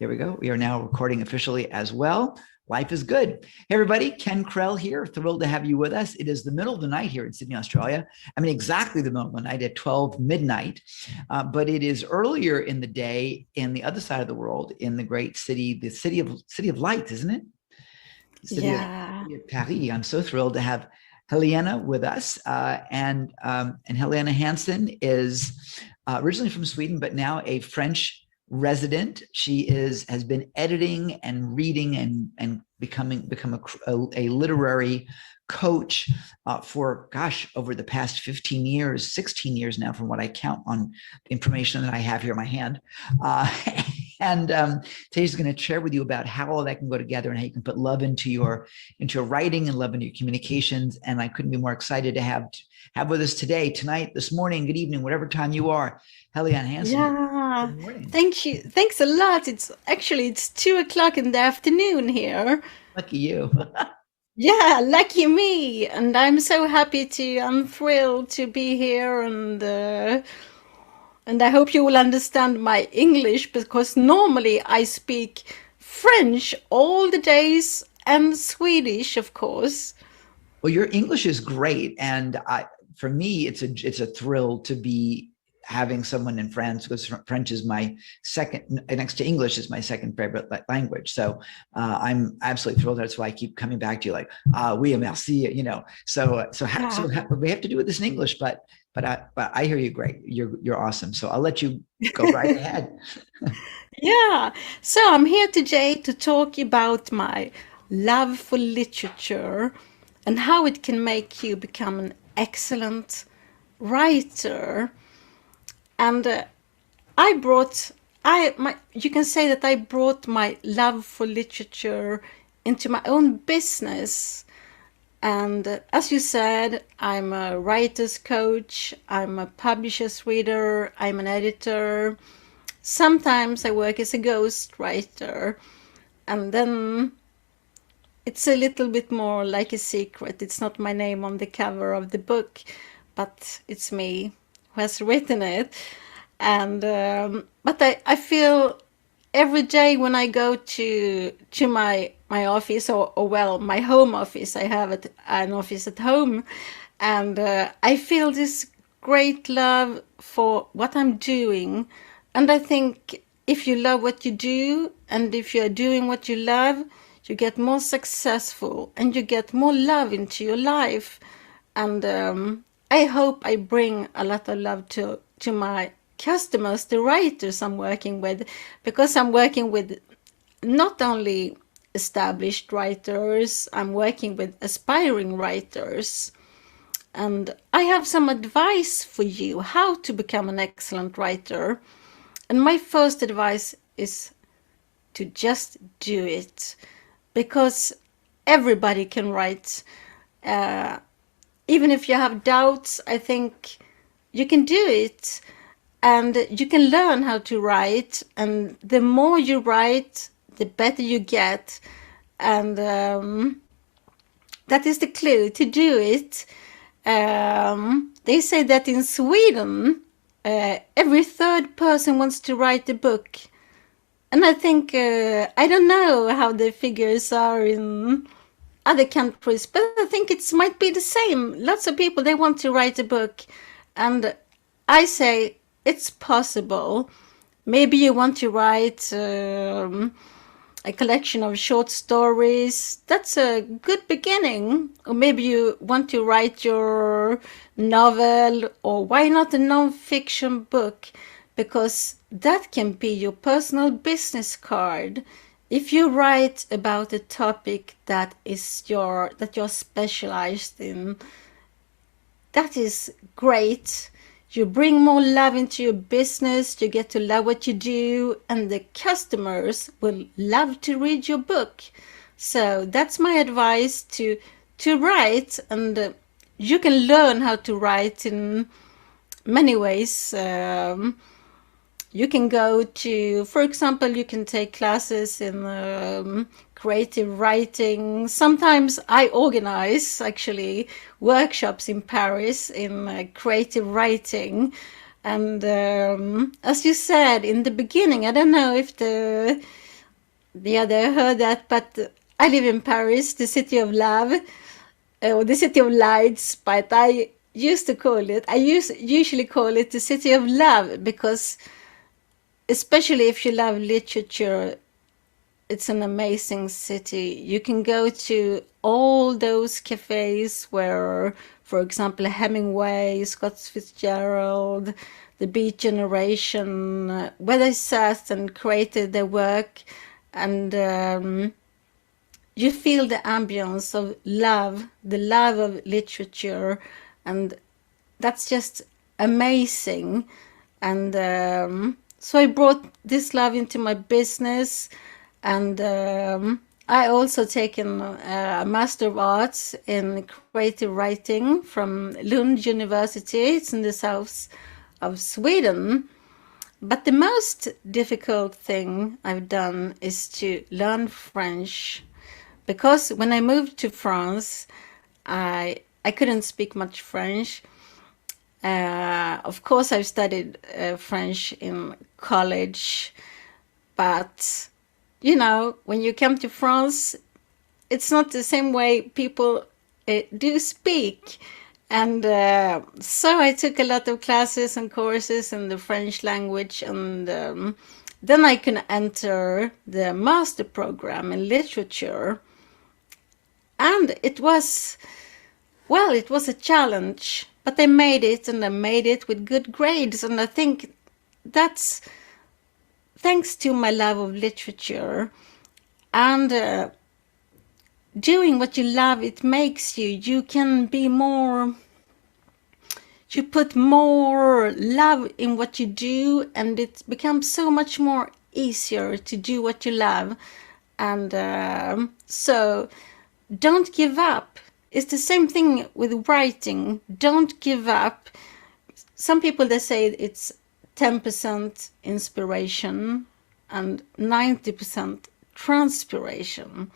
There we go. We are now recording officially as well. Life is good. Hey, everybody. Ken Krell here. Thrilled to have you with us. It is the middle of the night here in Sydney, Australia. I mean, exactly the middle of the night at 12 midnight. But it is earlier in the day in the other side of the world, in the great city, the city of lights, isn't it? The Yeah. city of Paris. I'm so thrilled to have Helena with us. And Helena Hansen is originally from Sweden, but now a French resident. She has been editing and reading and become a literary coach for over the past 15 years, 16 years now, from what I count on the information that I have here in my hand. And today she's going to share with you about how all that can go together and how you can put love into your writing and love into your communications. And I couldn't be more excited to have with us today, tonight, this morning, good evening, whatever time you are, Helene Hansen. Yeah. Good morning. Thank you. Thanks a lot. It's 2 o'clock in the afternoon here. Lucky you. Yeah, lucky me. And I'm thrilled to be here and I hope you will understand my English because normally I speak French all the days and Swedish, of course. Well, your English is great, and for me, it's a thrill to be having someone in France, because French is my second, next to English, is my second favorite language. So I'm absolutely thrilled. That's why I keep coming back to you, like, oui, merci, Yeah. we have to do this in English, but I hear you great. You're awesome. So I'll let you go right ahead. Yeah, so I'm here today to talk about my love for literature and how it can make you become an excellent writer. And I brought, you can say that I brought my love for literature into my own business. And as you said, I'm a writer's coach, I'm a publisher's reader, I'm an editor. Sometimes I work as a ghost writer, and then it's a little bit more like a secret. It's not my name on the cover of the book, but it's me who has written it. And but I feel every day when I go to my office or well my home office. I have an office at home, and I feel this great love for what I'm doing. And I think if you love what you do and if you're doing what you love, you get more successful and you get more love into your life. And I hope I bring a lot of love to my customers, the writers I'm working with, because I'm working with not only established writers, I'm working with aspiring writers. And I have some advice for you how to become an excellent writer. And my first advice is to just do it, because everybody can write. Uh, Even if you have doubts, I think you can do it and you can learn how to write. And the more you write, the better you get. And that is the clue to do it. They say that in Sweden, every third person wants to write a book. And I think, I don't know how the figures are in other countries, but I think it might be the same. Lots of people, they want to write a book. And I say it's possible. Maybe you want to write a collection of short stories. That's a good beginning. Or maybe you want to write your novel, or why not a non-fiction book? Because that can be your personal business card. If you write about a topic that you're specialized in, that is great. You bring more love into your business, you get to love what you do, and the customers will love to read your book. So that's my advice to write, and you can learn how to write in many ways. You can go to, for example, you can take classes in creative writing. Sometimes I organize actually workshops in Paris in creative writing. And as you said in the beginning, I don't know if the other heard that, but I live in Paris, the city of love, or the city of lights, but usually call it the city of love because especially if you love literature, it's an amazing city. You can go to all those cafes where, for example, Hemingway, Scott Fitzgerald, the Beat Generation, where they sat and created their work, and you feel the ambience of love, the love of literature, and that's just amazing. And so I brought this love into my business, and I also taken a Master of Arts in creative writing from Lund University. It's in the south of Sweden. But the most difficult thing I've done is to learn French because when I moved to France, I couldn't speak much French. Of course, I've studied French in college, but you know, when you come to France, it's not the same way people do speak. And so I took a lot of classes and courses in the French language, and then I can enter the master program in literature. And it was, well, it was a challenge, but I made it, and I made it with good grades. And I think that's thanks to my love of literature. And doing what you love, it makes you can be more, you put more love in what you do, and it becomes so much more easier to do what you love. And so don't give up. It's the same thing with writing. Don't give up. Some people, they say it's 10% inspiration and 90% transpiration.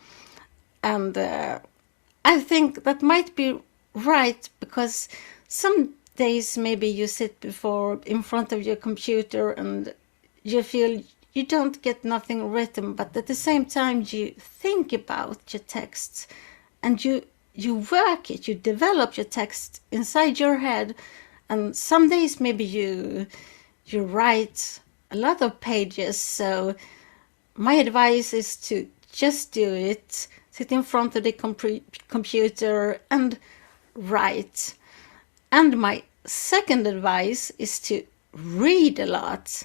And I think that might be right, because some days maybe you sit before in front of your computer and you feel you don't get nothing written, but at the same time you think about your text, and you work it, you develop your text inside your head. And some days maybe you write a lot of pages. So my advice is to just do it, sit in front of the computer and write. And my second advice is to read a lot,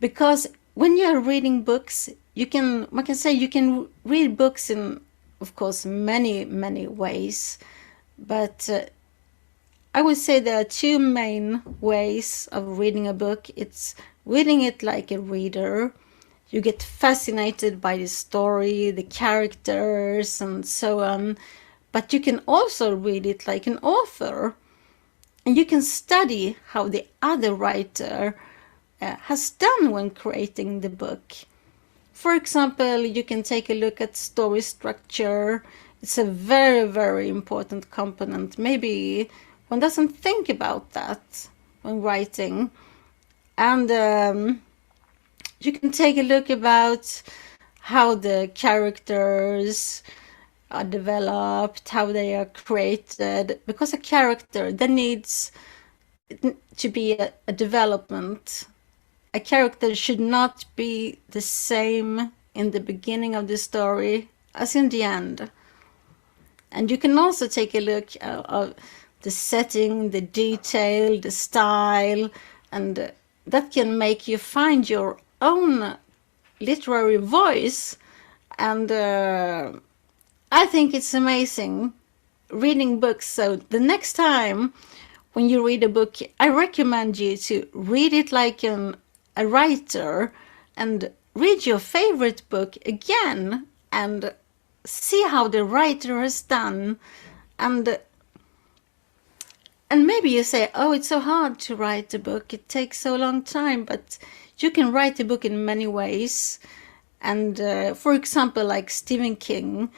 because when you're reading books, one can say you can read books in, of course, many ways, but I would say there are two main ways of reading a book. It's reading it like a reader. You get fascinated by the story, the characters, and so on. But you can also read it like an author, and you can study how the other writer has done when creating the book. For example, you can take a look at story structure. It's a very important component. Maybe one doesn't think about that when writing. And you can take a look about how the characters are developed, how they are created, because a character, there needs to be a development. A character should not be the same in the beginning of the story as in the end. And you can also take a look at the setting, the detail, the style, and that can make you find your own literary voice. And I think it's amazing reading books. So the next time when you read a book, I recommend you to read it like a writer, and read your favorite book again and see how the writer has done. And maybe you say, oh, it's so hard to write a book, it takes so long time, but you can write a book in many ways. And for example, like Stephen King,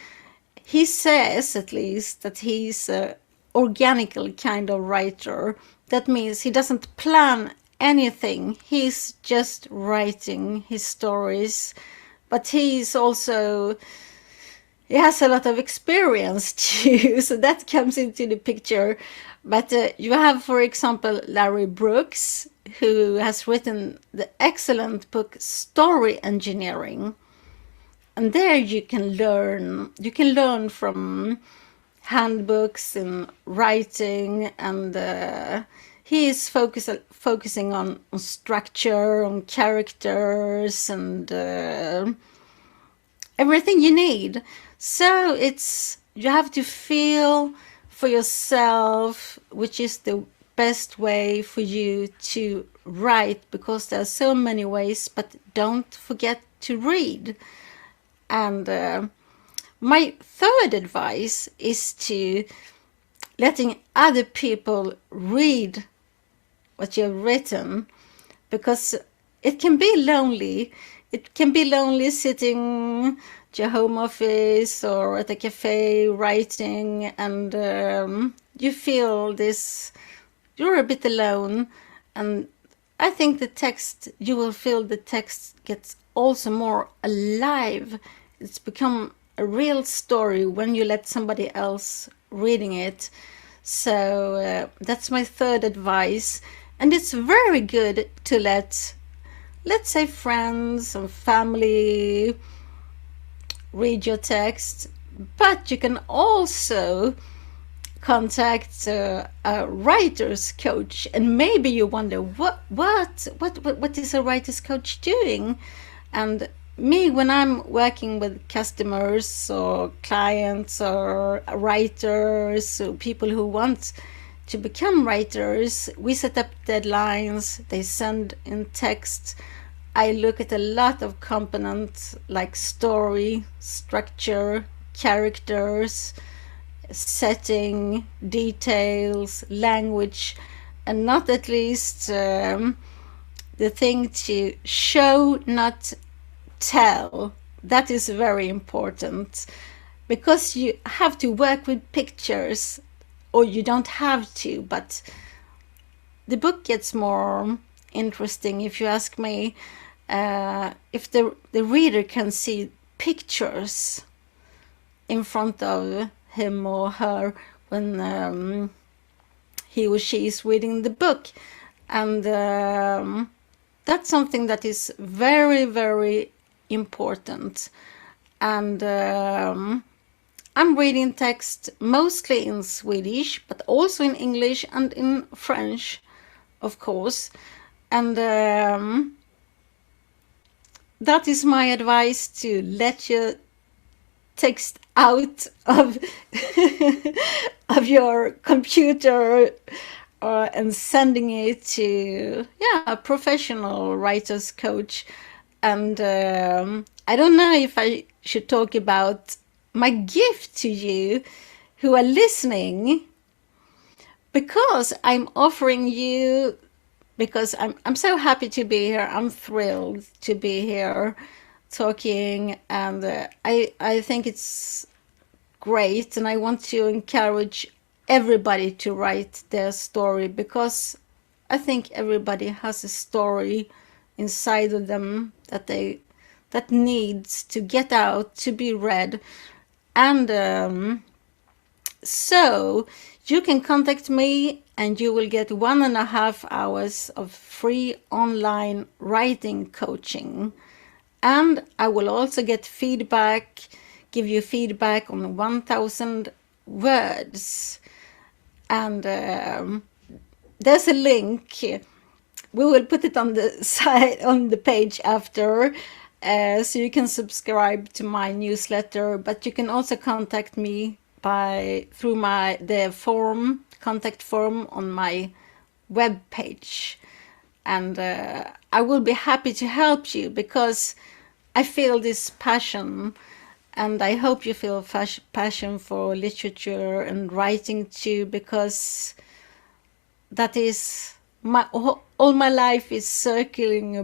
he says at least that he's a organical kind of writer, That means he doesn't plan anything. He's just writing his stories. But he's also, he has a lot of experience too, so that comes into the picture. But you have, for example, Larry Brooks, who has written the excellent book Story Engineering. And there you can learn from handbooks in writing, and he is focusing on structure, on characters, and everything you need. So you have to feel for yourself which is the best way for you to write, because there are so many ways, but don't forget to read. And my third advice is to letting other people read what you've written, because it can be lonely. It can be lonely sitting at your home office or at a cafe writing, and you feel this, you're a bit alone. And I think you will feel the text gets also more alive. It's become a real story when you let somebody else reading it. So that's my third advice. And it's very good to let's say, friends and family read your text, but you can also contact a writer's coach. And maybe you wonder, what is a writer's coach doing? And me, when I'm working with customers or clients or writers or people who want to become writers, we set up deadlines, they send in text. I look at a lot of components like story, structure, characters, setting, details, language, and not at least the thing to show, not tell. That is very important, because you have to work with pictures, or you don't have to, but the book gets more interesting, if you ask me, if the reader can see pictures in front of him or her when he or she is reading the book. And that's something that is very, very important. And I'm reading text mostly in Swedish, but also in English and in French, of course. And that is my advice, to let your text out of of your computer and sending it to a professional writer's coach. And I don't know if I should talk about my gift to you who are listening, because I'm offering you, because I'm so happy to be here. I'm thrilled to be here talking, and I think it's great, and I want to encourage everybody to write their story, because I think everybody has a story inside of them that needs to get out, to be read. And so you can contact me and you will get 1.5 hours of free online writing coaching. And I will also get feedback, give you feedback on 1,000 words. And there's a link. We will put it on the side, on the page after, so you can subscribe to my newsletter. But you can also contact me through the contact form on my web page. And I will be happy to help you, because I feel this passion, and I hope you feel passion for literature and writing too, because that is all my life is circling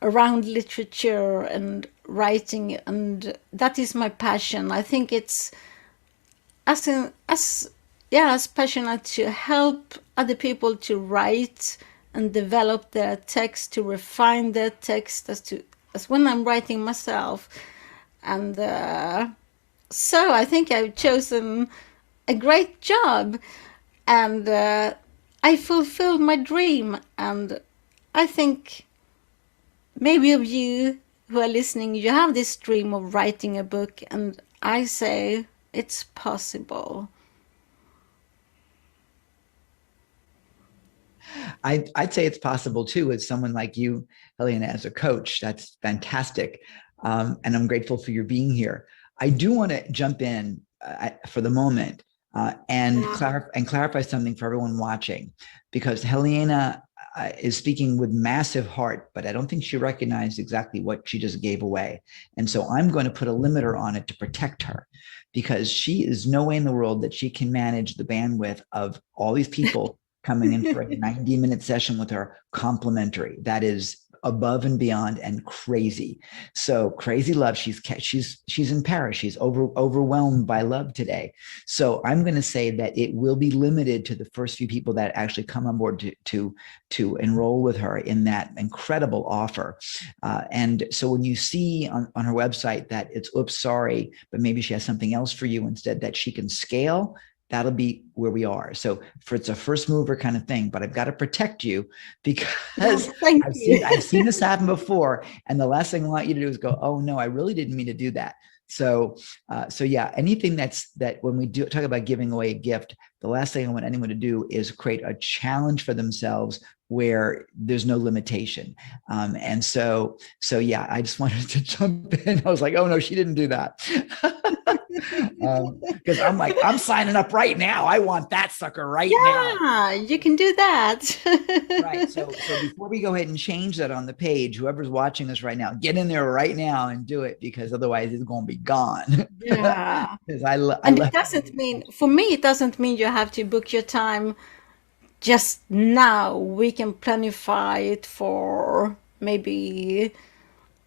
around literature and writing, and that is my passion. I think it's as yes, passionate to help other people to write and develop their text, to refine their text as when I'm writing myself. And so I think I've chosen a great job, and I fulfilled my dream. And I think maybe of you who are listening, you have this dream of writing a book, and I say it's possible. I'd say it's possible too with someone like you, Helena, as a coach. That's fantastic. And I'm grateful for your being here. I do want to jump in for the moment and clarify something for everyone watching, because Helena is speaking with massive heart, but I don't think she recognized exactly what she just gave away. And so I'm going to put a limiter on it to protect her, because she is no way in the world that she can manage the bandwidth of all these people coming in for a 90-minute session with her complimentary. That is above and beyond and crazy. So crazy love. She's in Paris. She's overwhelmed by love today. So I'm going to say that it will be limited to the first few people that actually come on board to enroll with her in that incredible offer. And so when you see on her website that it's, oops, sorry, but maybe she has something else for you instead that she can scale, that'll be where we are. So it's a first mover kind of thing, but I've got to protect you because Thank you. I've seen this happen before. And the last thing I want you to do is go, oh no, I really didn't mean to do that. So yeah, anything that when we do talk about giving away a gift, the last thing I want anyone to do is create a challenge for themselves where there's no limitation. And so yeah, I just wanted to jump in. I was like, oh no, she didn't do that. Because I'm like, I'm signing up right now. I want that sucker right now. Yeah, you can do that. Right. So before we go ahead and change that on the page, whoever's watching us right now, get in there right now and do it, because otherwise it's going to be gone. Yeah. Because I And it left. doesn't mean, for me, it doesn't mean you have to book your time just now. We can planify it for maybe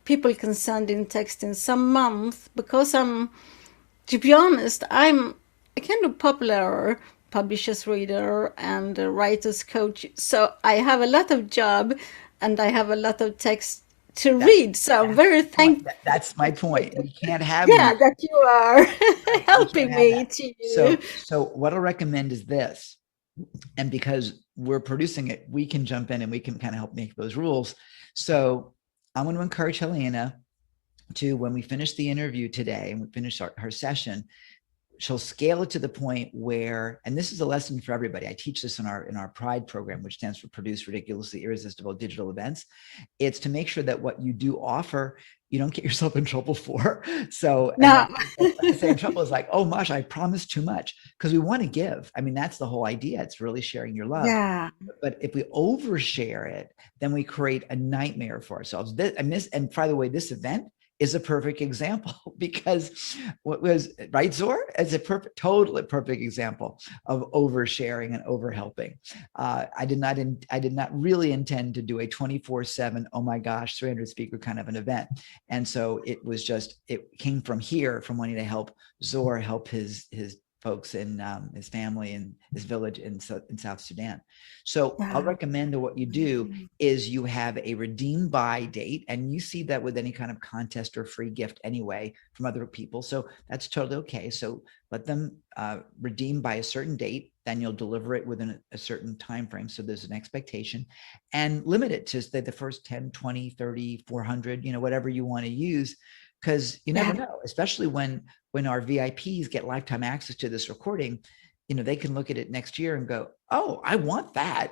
people can send in text in some month, because to be honest, I'm a kind of popular publishers reader and a writer's coach. So I have a lot of job and I have a lot of text to That's read. So I'm very thankful. that's my point. We can't have you. Yeah, that you are Right. We can't helping have me that. to. So what I'll recommend is this. And because we're producing it, we can jump in and we can kind of help make those rules. So I'm going to encourage Helena to, when we finish the interview today and we finish her session, she'll scale it to the point where, and this is a lesson for everybody. I teach this in our Pride program, which stands for Produce Ridiculously Irresistible Digital Events. It's to make sure that what you do offer, you don't get yourself in trouble for. So, and No. when I say in trouble is like, oh, Mosh, I promised too much, because we want to give. I mean, that's the whole idea. It's really sharing your love. Yeah. But if we overshare it, then we create a nightmare for ourselves. And by the way, this event is a perfect example, because what was right, Zor? It's a totally perfect example of oversharing and overhelping. I did not really intend to do a 24/7, oh my gosh, 300 speaker kind of an event. And so it came from here, from wanting to help Zor help his folks in his family and his village in South Sudan. So I'll Yeah. recommend that what you do is you have a redeem by date, and you see that with any kind of contest or free gift anyway from other people. So that's totally okay. So let them redeem by a certain date, then you'll deliver it within a certain time frame. So there's an expectation, and limit it to say the first 10, 20, 30, 400, whatever you want to use, because you never Yeah. know, especially when our VIPs get lifetime access to this recording. They can look at it next year and go, oh, I want that,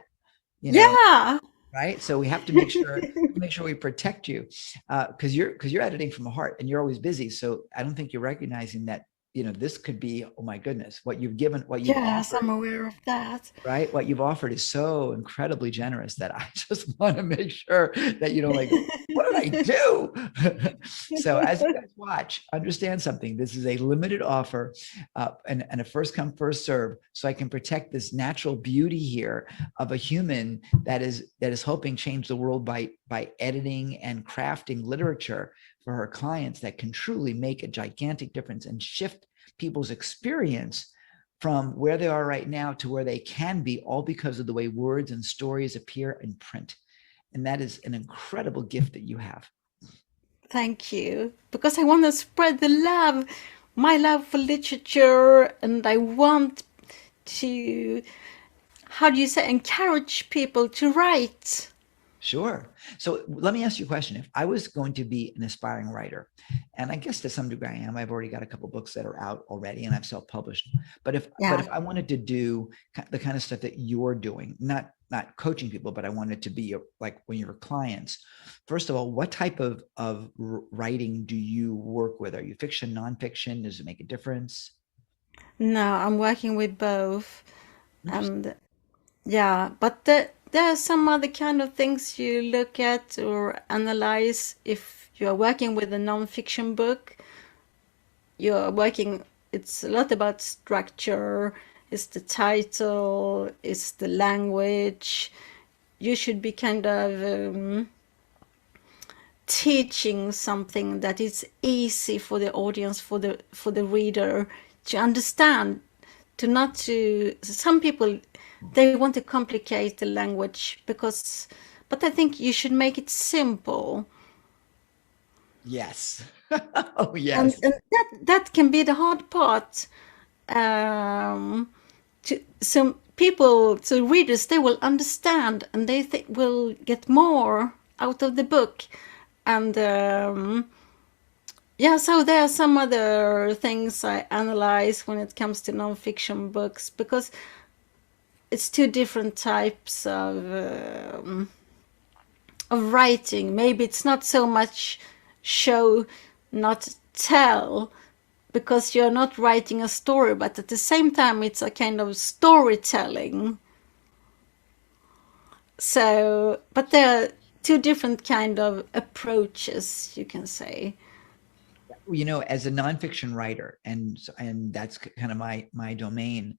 you know, Yeah. right? So we have to make sure we protect you, because you're editing from the heart and you're always busy. So I don't think you're recognizing that, this could be, oh my goodness, what you've given, what you've Yes, offered, I'm aware of that. right? What you've offered is so incredibly generous that I just want to make sure that you don't like, what did I do? So as you guys watch, understand something. This is a limited offer, and a first come, first serve. So I can protect this natural beauty here of a human that is helping change the world by editing and crafting literature for her clients that can truly make a gigantic difference and shift people's experience from where they are right now to where they can be, all because of the way words and stories appear in print. And that is an incredible gift that you have. Thank you. Because I want to spread the love, my love for literature, and I want to, how do you say, encourage people to write. Sure. So let me ask you a question. If I was going to be an aspiring writer, and I guess to some degree I am, I've already got a couple books that are out already and I've self-published. But Yeah. if I wanted to do the kind of stuff that you're doing, not coaching people, but I wanted to be like when you're clients, first of all, what type of writing do you work with? Are you fiction, nonfiction? Does it make a difference? No, I'm working with both. Interesting. And yeah, but there are some other kind of things you look at or analyze if you're working with a non-fiction book. You're working, it's a lot about structure, it's the title, it's the language. You should be kind of teaching something that is easy for the audience, for the reader to understand, to not to some people they want to complicate the language because, but I think you should make it simple. Yes. Oh, And yes. that can be the hard part. um to some people, to readers, they will understand and they will get more out of the book. And yeah, so there are some other things I analyze when it comes to nonfiction books because it's two different types of writing. Maybe it's not so much show, not tell, because you're not writing a story, but at the same time, it's a kind of storytelling. So, but there are two different kind of approaches, you can say. You know, as a nonfiction writer, and that's kind of my domain,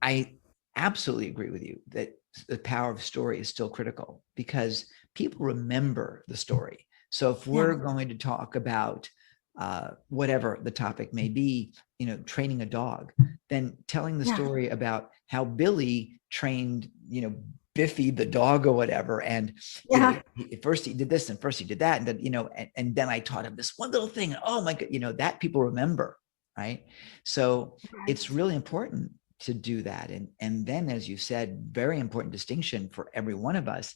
I absolutely agree with you that the power of story is still critical because people remember the story. So if Yeah, we're going to talk about whatever the topic may be, you know, training a dog, then telling the yeah, story about how Billy trained, you know, Biffy the dog or whatever, and you know, yeah. first he did this and first he did that, and then you know, and then I taught him this one little thing. And oh my god, you know, that people remember, right? So Right. it's really important to do that. And then, as you said, very important distinction for every one of us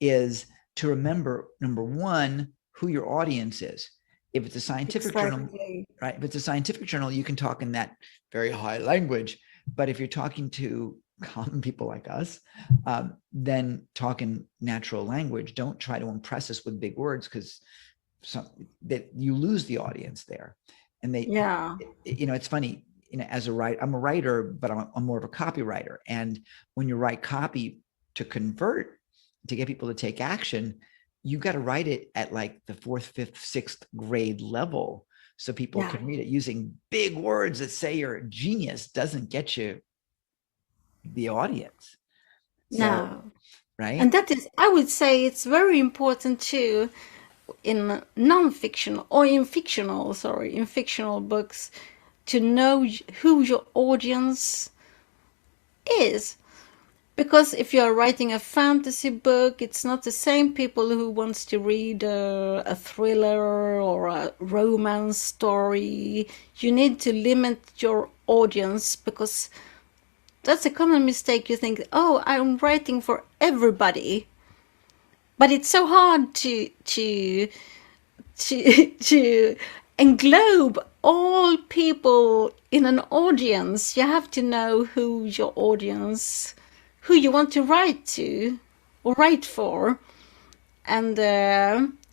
is to remember, number one, who your audience is. If it's a scientific journal, Exactly. right? If it's a scientific journal, you can talk in that very high language. But if you're talking to common people like us, then talk in natural language. Don't try to impress us with big words because that you lose the audience there. And Yeah, you know, it's funny, you know, as a writer, I'm a writer, but I'm more of a copywriter. And when you write copy to convert, to get people to take action, you got to write it at like the fourth, fifth, sixth grade level so people yeah. can read it. Using big words that say you're a genius doesn't get you the audience. So, No. And right? that is, I would say it's very important too in non-fiction or in fictional, sorry, in fictional books to know who your audience is. Because if you're writing a fantasy book, it's not the same people who wants to read a thriller or a romance story. You need to limit your audience because that's a common mistake. You think, oh, I'm writing for everybody, but it's so hard to englobe all people in an audience. You have to know who your audience, who you want to write to or write for, and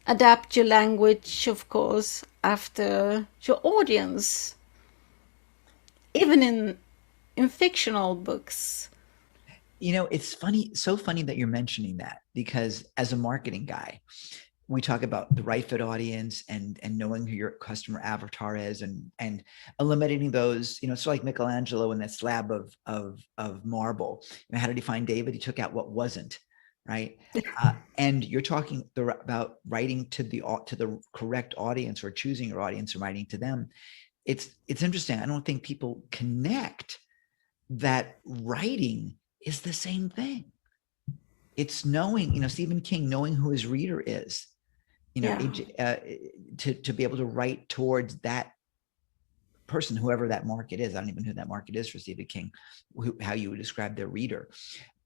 adapt your language, of course, after your audience. Even in fictional books. You know, it's funny, so funny that you're mentioning that because as a marketing guy, we talk about the right fit audience and knowing who your customer avatar is and eliminating those, you know, it's like Michelangelo and that slab of marble. You know, how did he find David? He took out what wasn't, right? And you're talking about writing to the correct audience or choosing your audience and writing to them. It's interesting. I don't think people connect. that writing is the same thing. It's knowing, Stephen King, knowing who his reader is, Yeah, to be able to write towards that person, whoever that market is. I don't even know who that market is for Stephen King, how you would describe their reader.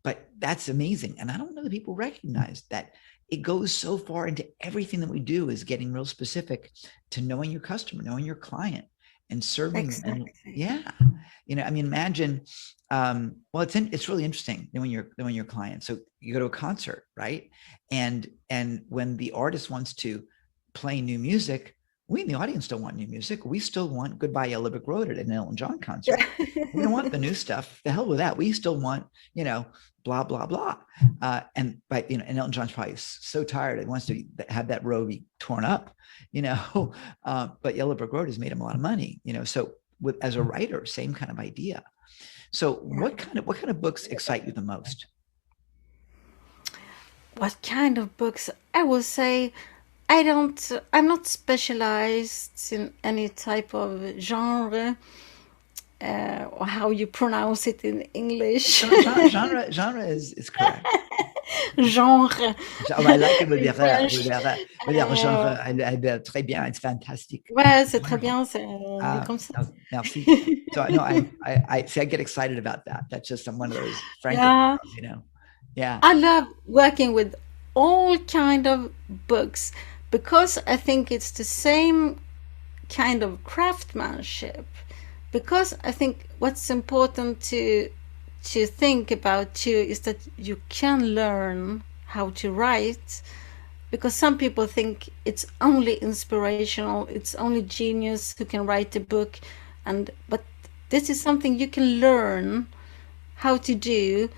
But that's amazing. And I don't know that people recognize that it goes so far into everything that we do, is getting real specific to knowing your customer, knowing your client, and serving. exactly. And yeah, imagine, well, it's really interesting knowing your client. So you go to a concert, right? And when the artist wants to play new music, we in the audience don't want new music. We still want Goodbye Yellow Brick Road at an Elton John concert. We don't want the new stuff. The hell with that. We still want, blah, blah, blah. And Elton John's probably so tired. He wants to have that road be torn up, but Yellow Brick Road has made him a lot of money, so as a writer, same kind of idea. So what kind of books excite you the most? What kind of books? I will say I'm not specialized in any type of genre, or how you pronounce it in English. Genre is correct. Genre. Oh, I like it with in the French. genre. Très bien. It's fantastic. Ouais, c'est très Wonderful. bien, c'est comme ça. Merci. So no, I see. I get excited about that. That's just one of those Yeah, Francophones. Yeah. I love working with all kind of books because I think it's the same kind of craftsmanship. Because I think what's important to think about too is that you can learn how to write, because some people think it's only inspirational, it's only genius who can write a book, but this is something you can learn how to do.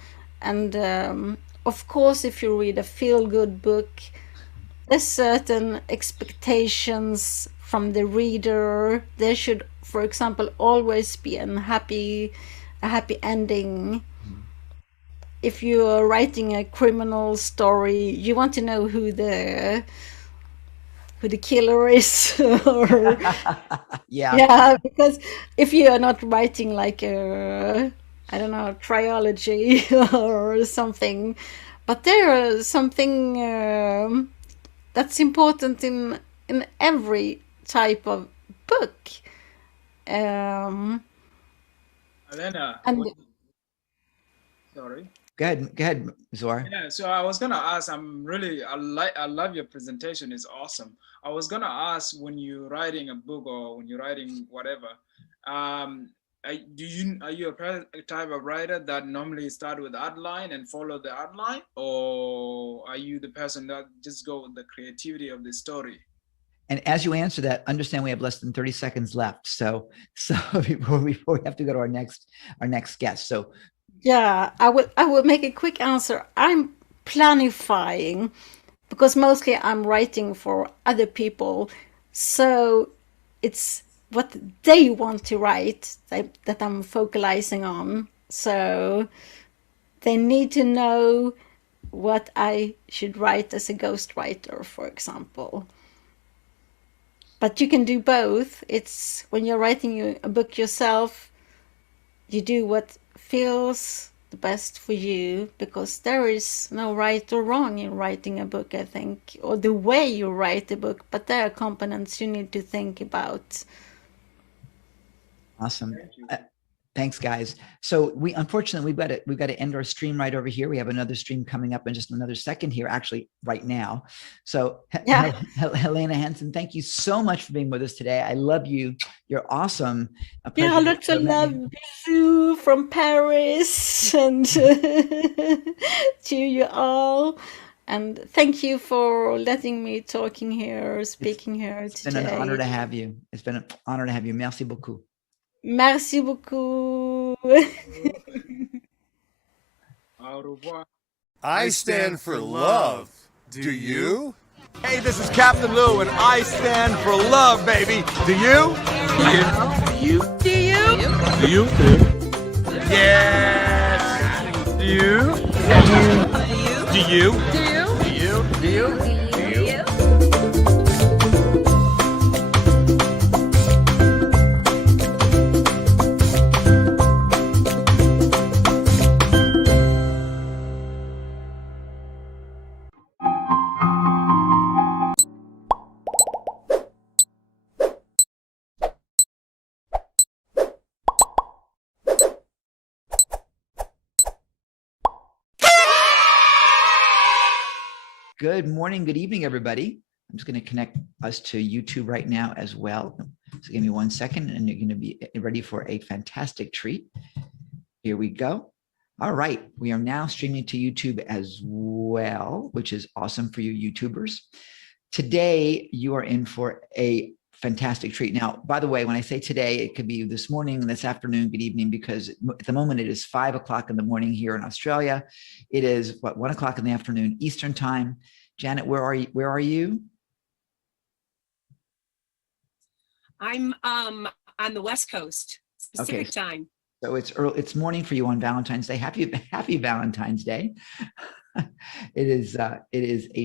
And of course, if you read a feel-good book, there's certain expectations from the reader. There should, for example, always be a happy ending. If you are writing a criminal story, you want to know who the killer is, or Yeah. yeah, because if you are not writing like a, I don't know, trilogy or something, but there is something that's important in every type of book. Um, Elena, and sorry. Go ahead, Zora. Yeah, so I was gonna ask, I love your presentation, it's awesome. I was gonna ask, when you're writing a book or when you're writing whatever, are you a type of writer that normally start with outline and follow the outline, or are you the person that just go with the creativity of the story? And as you answer that, understand we have less than 30 seconds left. So before we have to go to our next guest. So yeah, I will make a quick answer. I'm planifying because mostly I'm writing for other people, so it's what they want to write that I'm focalizing on. So they need to know what I should write as a ghostwriter, for example. But you can do both. It's when you're writing a book yourself, you do what feels the best for you, because there is no right or wrong in writing a book, I think, or the way you write a book, but there are components you need to think about. awesome. Thank you. Thanks, guys. So unfortunately we've got to end our stream right over here. We have another stream coming up in just another second here, actually right now. So Yeah. Helena Hansen, thank you so much for being with us today. I love you. You're awesome. A Yeah, pleasure lots to of have met love, you. bisous from Paris, and to you all. And thank you for letting me speaking here It's been an honor to today. have you. It's been an honor to have you. Merci beaucoup. Merci beaucoup. Au revoir. I stand for love. Do you? Hey, this is Captain Lou, and I stand for love, baby. Do you? Do you? Yes. Do you? Do you? Do you? Good morning, good evening, everybody. I'm just going to connect us to YouTube right now as well. So give me 1 second and you're going to be ready for a fantastic treat. Here we go. All right, we are now streaming to YouTube as well, which is awesome for you YouTubers. Today, you are in for a fantastic treat. Now, by the way, when I say today, it could be this morning, this afternoon, good evening, because at the moment it is 5 o'clock in the morning here in Australia. It is 1 o'clock in the afternoon Eastern time. Janet, where are you? Where are you? I'm on the West Coast, Pacific time. So it's early, it's morning for you on Valentine's Day. Happy Valentine's Day. It is a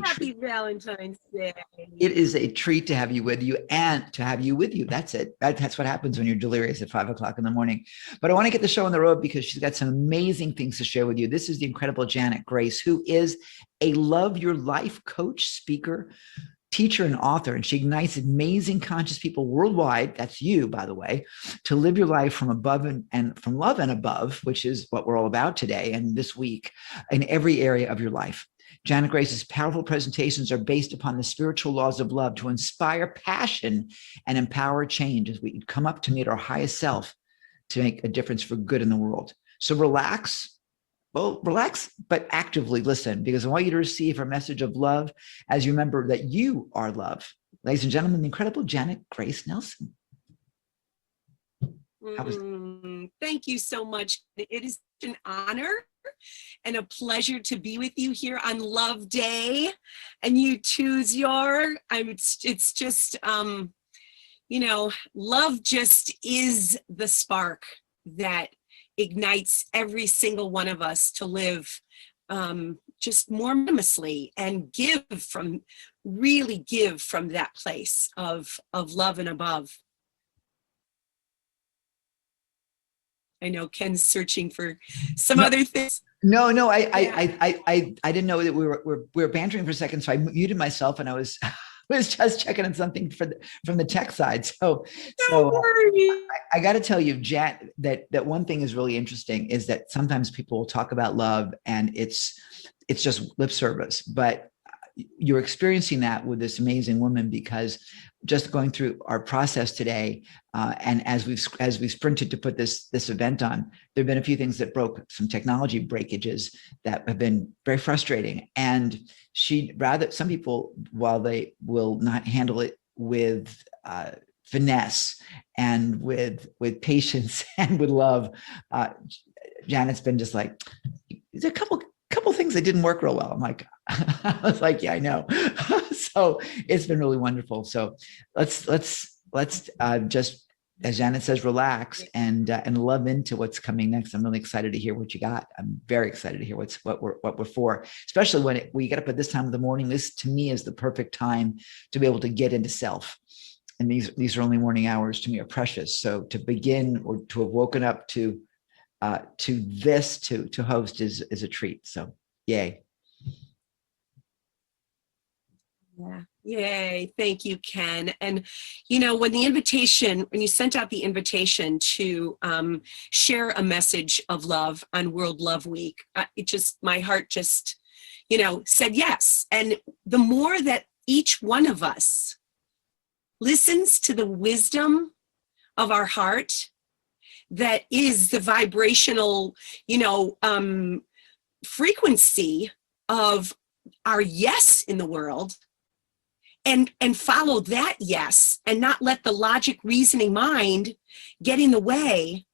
Happy Valentine's Day. It is a treat to have you with you and to have you with you. That's it. That's what happens when you're delirious at 5 o'clock in the morning. But I want to get the show on the road because she's got some amazing things to share with you. This is the incredible Janet Grace, who is a Love Your Life coach, speaker, teacher, and author. And she ignites amazing conscious people worldwide. That's you, by the way, to live your life from above and from love and above, which is what we're all about today and this week in every area of your life. Janet Grace's powerful presentations are based upon the spiritual laws of love to inspire passion and empower change as we come up to meet our highest self to make a difference for good in the world. So relax. Well, relax, but actively listen, because I want you to receive her message of love as you remember that you are love. Ladies and gentlemen, the incredible Janet Grace Nelson. Thank you so much. It is an honor and a pleasure to be with you here on Love Day, and you choose your, it's just, you know, love just is the spark that ignites every single one of us to live just more anonymously and really give from that place of love and above. I know Ken's searching for some other things. No, I didn't know that we were bantering for a second, so I muted myself and I was just checking on something from the tech side. I got to tell you, Jan, that one thing is really interesting is that sometimes people will talk about love and it's just lip service, but you're experiencing that with this amazing woman because just going through our process today, and as we've sprinted to put this event on, there have been a few things that broke, some technology breakages that have been very frustrating. And some people, while they will not handle it with finesse and with patience and with love, Janet's been just like, there's a couple things that didn't work real well. I'm like, I was like, yeah, I know. So it's been really wonderful. So let's just, as Janet says, relax and love into what's coming next. I'm really excited to hear what you got. I'm very excited to hear what we're for, especially when we get up at this time of the morning. This to me is the perfect time to be able to get into self. And these early morning hours to me are precious. So to begin or to have woken up to this to host is a treat. So yay. Yeah. Yay. Thank you, Ken. And, you know, when you sent out the invitation to share a message of love on World Love Week, my heart just, you know, said yes. And the more that each one of us listens to the wisdom of our heart, that is the vibrational, you know, frequency of our yes in the world, and follow that yes, and not let the logic reasoning mind get in the way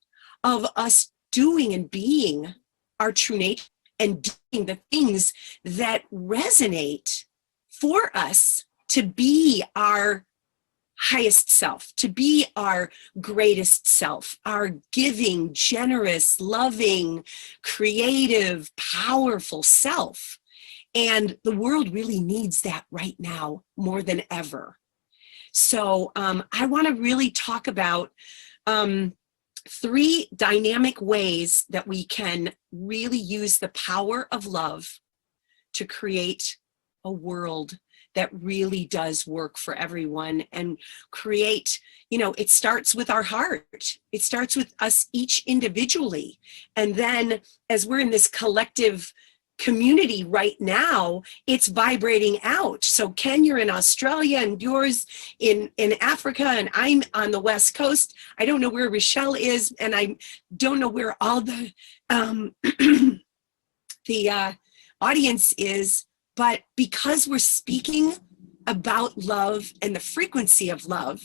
of us doing and being our true nature and doing the things that resonate for us to be our highest self, to be our greatest self, our giving, generous, loving, creative, powerful self. And the world really needs that right now more than ever. So I want to really talk about 3 dynamic ways that we can really use the power of love to create a world that really does work for everyone and create, you know, it starts with our heart. It starts with us each individually. And then as we're in this collective community right now, it's vibrating out. So Ken, you're in Australia, and yours in Africa, and I'm on the West Coast. I don't know where Rochelle is, and I don't know where all the the audience is, but because we're speaking about love and the frequency of love,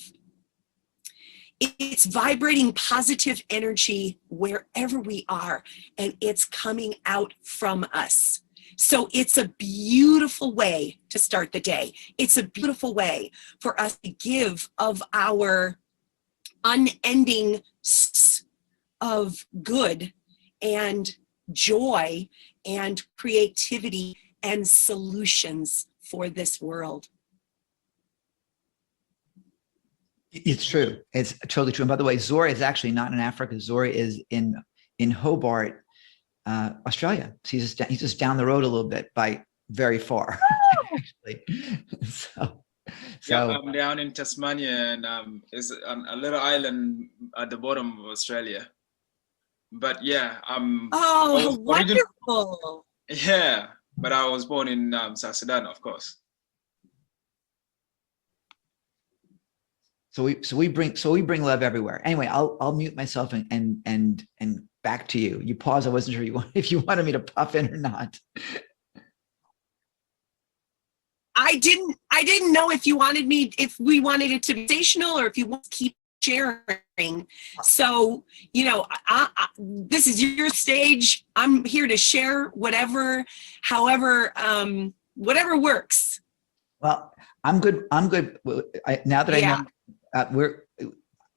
it's vibrating positive energy wherever we are, and it's coming out from us. So it's a beautiful way to start the day. It's a beautiful way for us to give of our unending of good and joy and creativity and solutions for this world. It's true. It's totally true. And by the way, Zora is actually not in Africa. Zora is in Hobart, Australia. So he's just down the road a little bit, by very far, actually. Yeah, I'm down in Tasmania, and it's a little island at the bottom of Australia. But yeah, oh, wonderful. Yeah, but I was born in South Sudan, of course. So we bring love everywhere. Anyway, I'll mute myself and back to you. You pause. I wasn't sure if you wanted me to puff in or not. I didn't know if we wanted it to be sensational, or if you want to keep sharing. So, you know, this is your stage. I'm here to share whatever, however, whatever works. Well, I'm good. Now that Yeah. I know,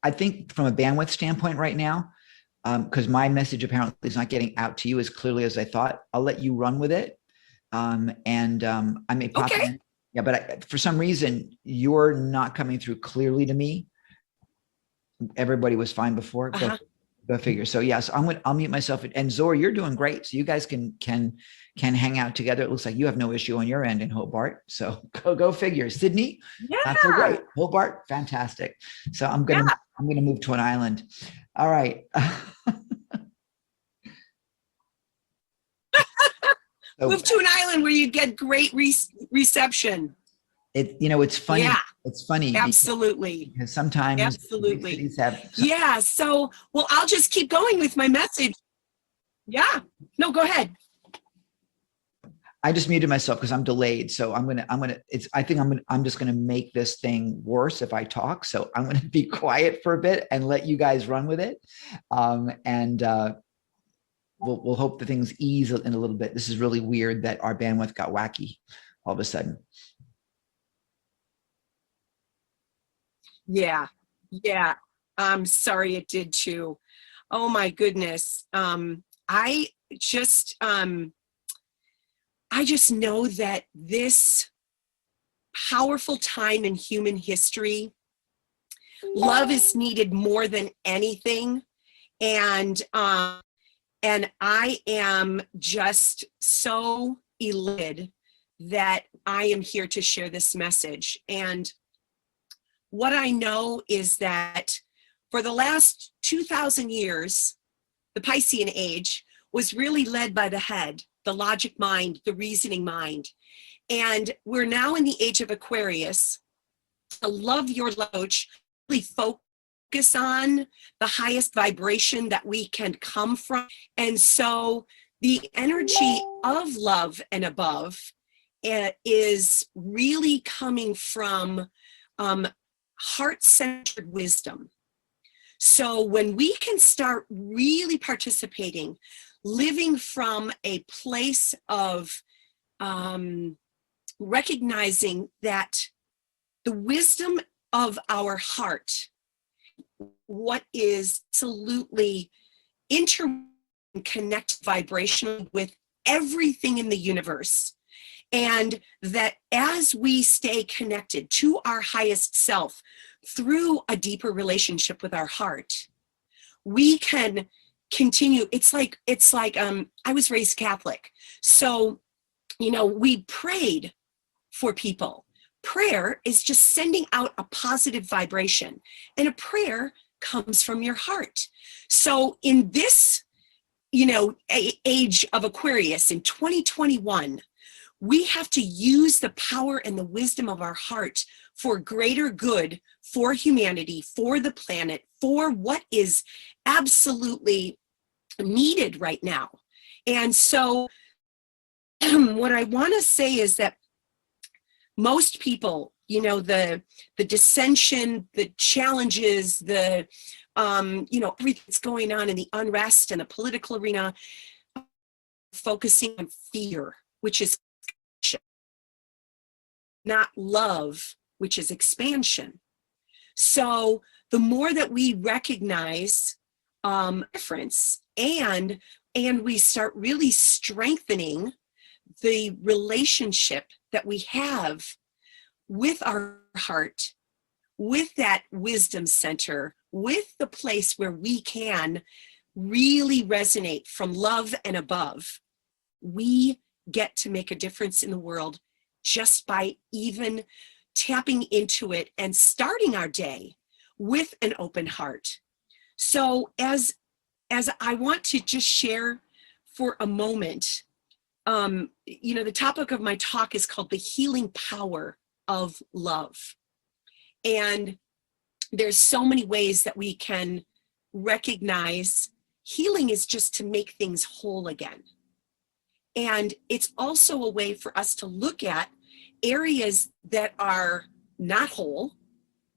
I think from a bandwidth standpoint right now, because my message apparently is not getting out to you as clearly as I thought. I'll let you run with it. I may pop Okay. in. Yeah, but for some reason, you're not coming through clearly to me. Everybody was fine before. Go figure. So yes, I'll mute myself. And Zora, you're doing great. So you guys can hang out together. It looks like you have no issue on your end in Hobart. So go figure. Sydney, not so great. Hobart, fantastic. So I'm gonna move to an island. All right. Move to an island where you get great reception. It's funny. Yeah. It's funny. Absolutely. Because sometimes Absolutely. cities have. Yeah. So, well, I'll just keep going with my message. Yeah. No, go ahead. I just muted myself because I'm delayed. So I'm just gonna make this thing worse if I talk. So I'm gonna be quiet for a bit and let you guys run with it. We'll hope that things ease in a little bit. This is really weird that our bandwidth got wacky all of a sudden. Yeah. Yeah. I'm sorry it did too. Oh my goodness. I just know that this powerful time in human history, love is needed more than anything. And I am just so elated that I am here to share this message. And what I know is that for the last 2,000 years, the Piscean age was really led by the head, the logic mind, the reasoning mind. And we're now in the age of Aquarius. A Love Your Coach really focus on the highest vibration that we can come from. And so the energy of love and above is really coming from heart-centered wisdom. So when we can start really participating, living from a place of recognizing that the wisdom of our heart, what is absolutely interconnected vibrationally with everything in the universe, and that as we stay connected to our highest self through a deeper relationship with our heart, we can continue. It's like I was raised Catholic. So, we prayed for people. Prayer is just sending out a positive vibration, and a prayer comes from your heart. So in this age of Aquarius in 2021, we have to use the power and the wisdom of our heart for greater good, for humanity, for the planet, for what is absolutely needed right now. And so what I want to say is that most people, the dissension, the challenges, the everything that's going on in the unrest and the political arena, focusing on fear, which is not love, which is expansion. So the more that we recognize difference and we start really strengthening the relationship that we have with our heart, with that wisdom center, with the place where we can really resonate from love and above, we get to make a difference in the world just by even tapping into it and starting our day with an open heart. So as I want to just share for a moment, the topic of my talk is called the healing power of love. And there's so many ways that we can recognize healing is just to make things whole again. And it's also a way for us to look at areas that are not whole,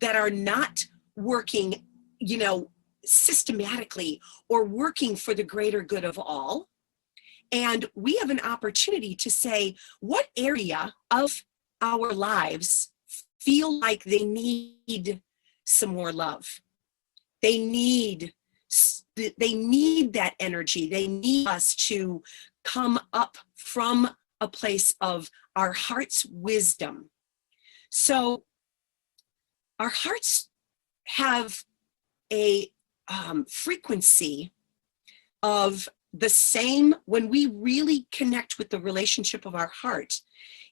that are not working, systematically or working for the greater good of all. And we have an opportunity to say, what area of our lives feel like they need some more love? They need that energy. They need us to come up from a place of our heart's wisdom. So our hearts have a frequency of the same. When we really connect with the relationship of our heart,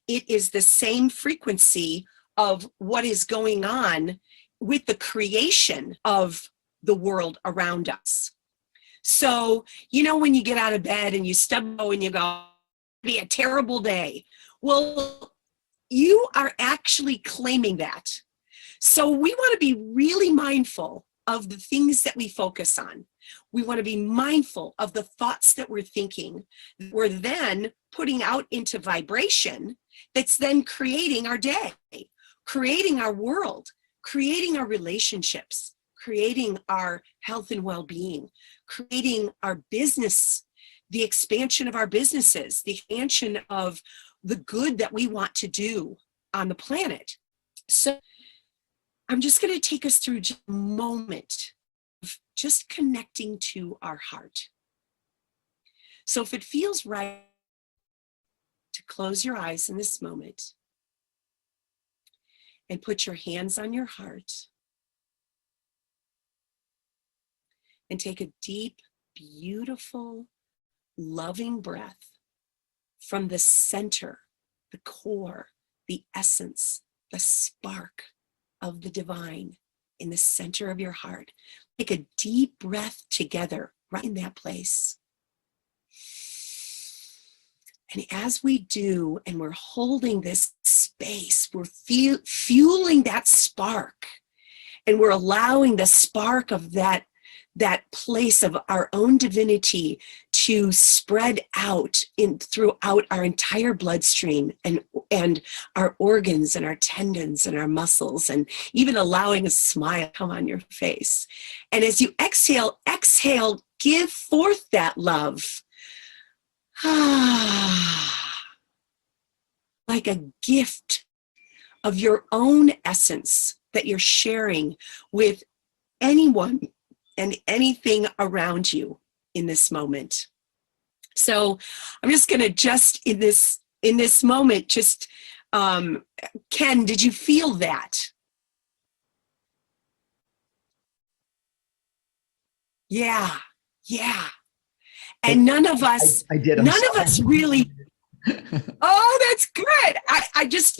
it is the same frequency of what is going on with the creation of the world around us. So, when you get out of bed and you stub and you go, be a terrible day. Well, you are actually claiming that. So we want to be really mindful of the things that we focus on. We want to be mindful of the thoughts that we're thinking. We're then putting out into vibration that's then creating our day, creating our world, creating our relationships, creating our health and well-being, creating our business, the expansion of our businesses, the expansion of the good that we want to do on the planet. So I'm just going to take us through just a moment of just connecting to our heart. So if it feels right to close your eyes in this moment and put your hands on your heart and take a deep, beautiful, loving breath from the center, the core, the essence, the spark of the divine in the center of your heart. Take a deep breath together right in that place. And as we do, and we're holding this space, we're fueling that spark, and we're allowing the spark of that place of our own divinity to spread out throughout our entire bloodstream and our organs and our tendons and our muscles, and even allowing a smile come on your face. And as you exhale, give forth that love. Like a gift of your own essence that you're sharing with anyone and anything around you in this moment. So I'm just going to in this moment, Ken, did you feel that? Yeah. And none of us, I did. none of us really, Oh, that's good. I just,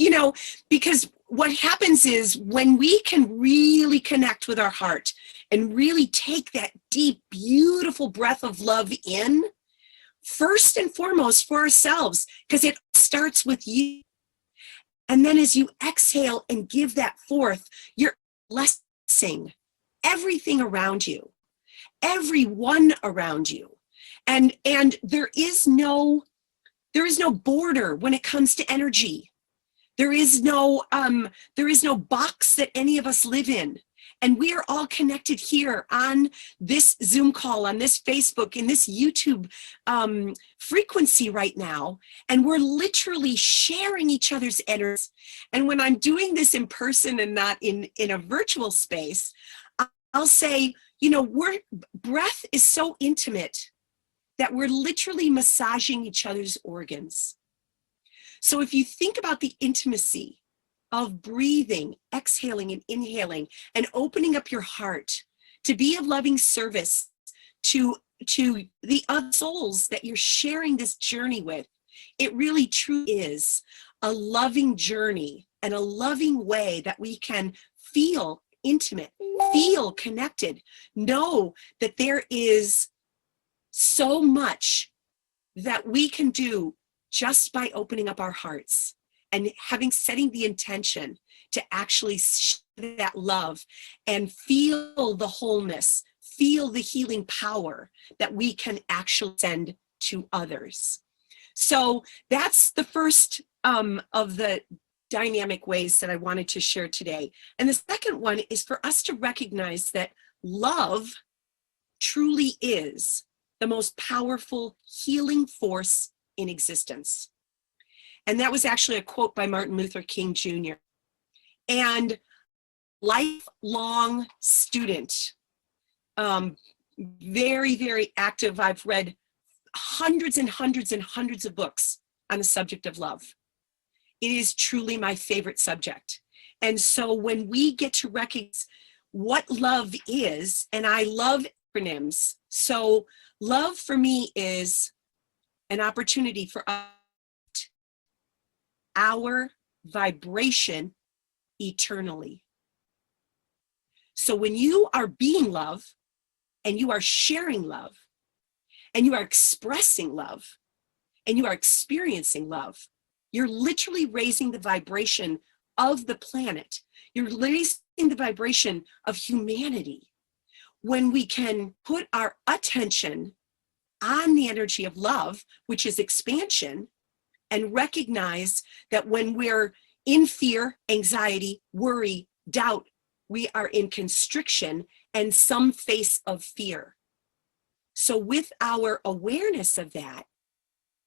because what happens is when we can really connect with our heart and really take that deep, beautiful breath of love in, first and foremost for ourselves, because it starts with you. And then as you exhale and give that forth, you're blessing everything around you, everyone around you. And there is no border when it comes to energy. There is no box that any of us live in. And we are all connected here on this Zoom call, on this Facebook, in this YouTube frequency right now. And we're literally sharing each other's energies. And when I'm doing this in person and not in a virtual space, I'll say, breath is so intimate that we're literally massaging each other's organs. So if you think about the intimacy of breathing, exhaling and inhaling, and opening up your heart to be of loving service to the other souls that you're sharing this journey with, it really truly is a loving journey and a loving way that we can feel intimate, feel connected, know that there is so much that we can do just by opening up our hearts and setting the intention to actually share that love and feel the wholeness, feel the healing power that we can actually send to others. So that's the first of the dynamic ways that I wanted to share today. And the second one is for us to recognize that love truly is the most powerful healing force in existence. And that was actually a quote by Martin Luther King Jr. And lifelong student, very, very active. I've read hundreds and hundreds and hundreds of books on the subject of love. It is truly my favorite subject. And so when we get to recognize what love is, and I love acronyms. So love for me is an opportunity for us, our vibration eternally. So when you are being love and you are sharing love and you are expressing love and you are experiencing love, you're literally raising the vibration of the planet. You're raising the vibration of humanity. When we can put our attention on the energy of love, which is expansion, and recognize that when we're in fear, anxiety, worry, doubt, we are in constriction and some phase of fear. So with our awareness of that,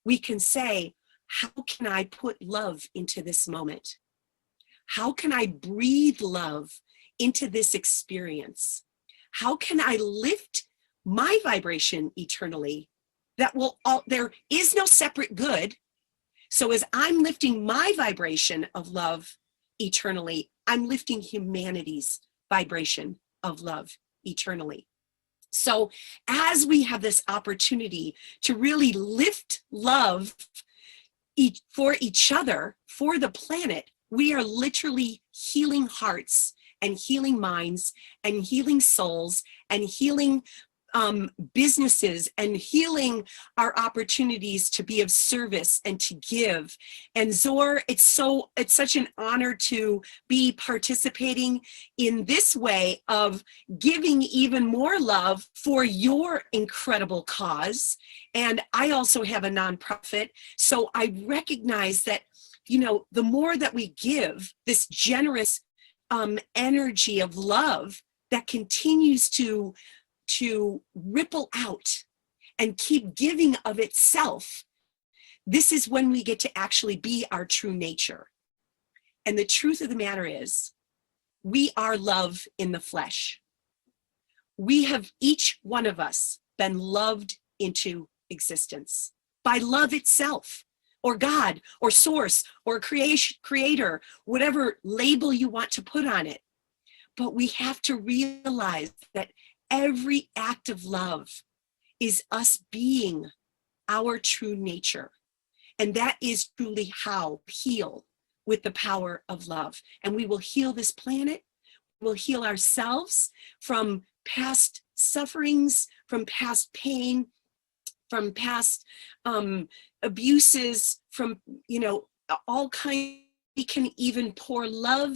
we can say, how can I put love into this moment? How can I breathe love into this experience? How can I lift my vibration eternally? There is no separate good. So as I'm lifting my vibration of love eternally, I'm lifting humanity's vibration of love eternally. So as we have this opportunity to really lift love for each other, for the planet, we are literally healing hearts and healing minds and healing souls and healing businesses and healing our opportunities to be of service and to give. And Zor, it's such an honor to be participating in this way of giving even more love for your incredible cause. And I also have a nonprofit, so I recognize that, the more that we give this generous energy of love that continues to ripple out and keep giving of itself, this is when we get to actually be our true nature. And the truth of the matter is, we are love in the flesh. We have, each one of us, been loved into existence by love itself, or God, or source, or creator, whatever label you want to put on it. But we have to realize that every act of love is us being our true nature. And that is truly how we heal, with the power of love. And we will heal this planet, we'll heal ourselves from past sufferings, from past pain, from past abuses, from, all kinds. We can even pour love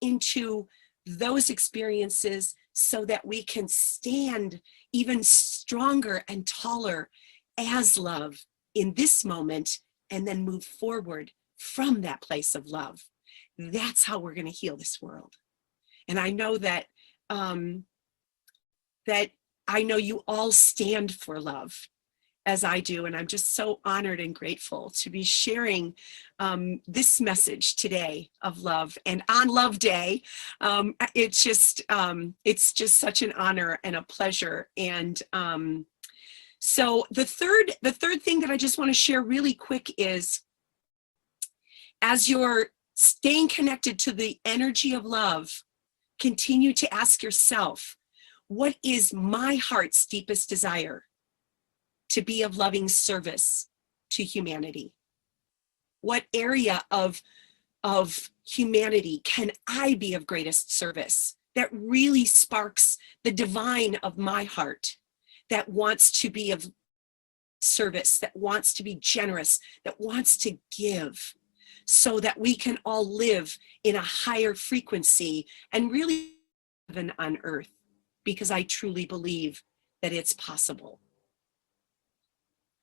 into those experiences so that we can stand even stronger and taller as love in this moment, and then move forward from that place of love. That's how we're going to heal this world. And I know that I know you all stand for love, as I do, and I'm just so honored and grateful to be sharing this message today of love. And on Love Day, it's just such an honor and a pleasure. And so the third thing that I just want to share really quick is, as you're staying connected to the energy of love, continue to ask yourself, what is my heart's deepest desire? To be of loving service to humanity. What area of humanity can I be of greatest service that really sparks the divine of my heart, that wants to be of service, that wants to be generous, that wants to give, so that we can all live in a higher frequency and really heaven on earth, because I truly believe that it's possible.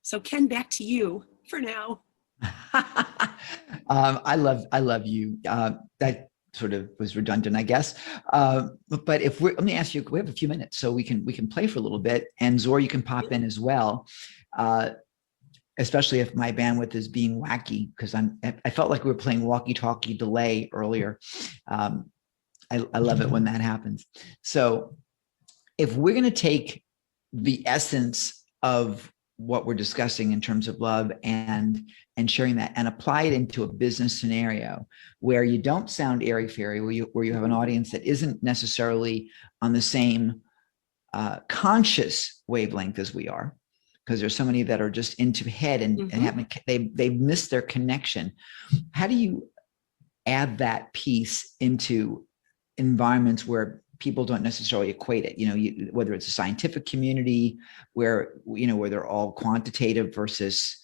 So Ken, back to you for now. I love you. That sort of was redundant, I guess. But let me ask you, we have a few minutes, so we can play for a little bit, and Zor, you can pop in as well. Especially if my bandwidth is being wacky, because I felt like we were playing walkie-talkie delay earlier. I love it when that happens. So if we're going to take the essence of what we're discussing in terms of love and sharing that, and apply it into a business scenario where you don't sound airy-fairy, where you have an audience that isn't necessarily on the same conscious wavelength as we are, because there's so many that are just into head and haven't, they've missed their connection. How do you add that piece into environments where people don't necessarily equate it? Whether it's a scientific community where they're all quantitative versus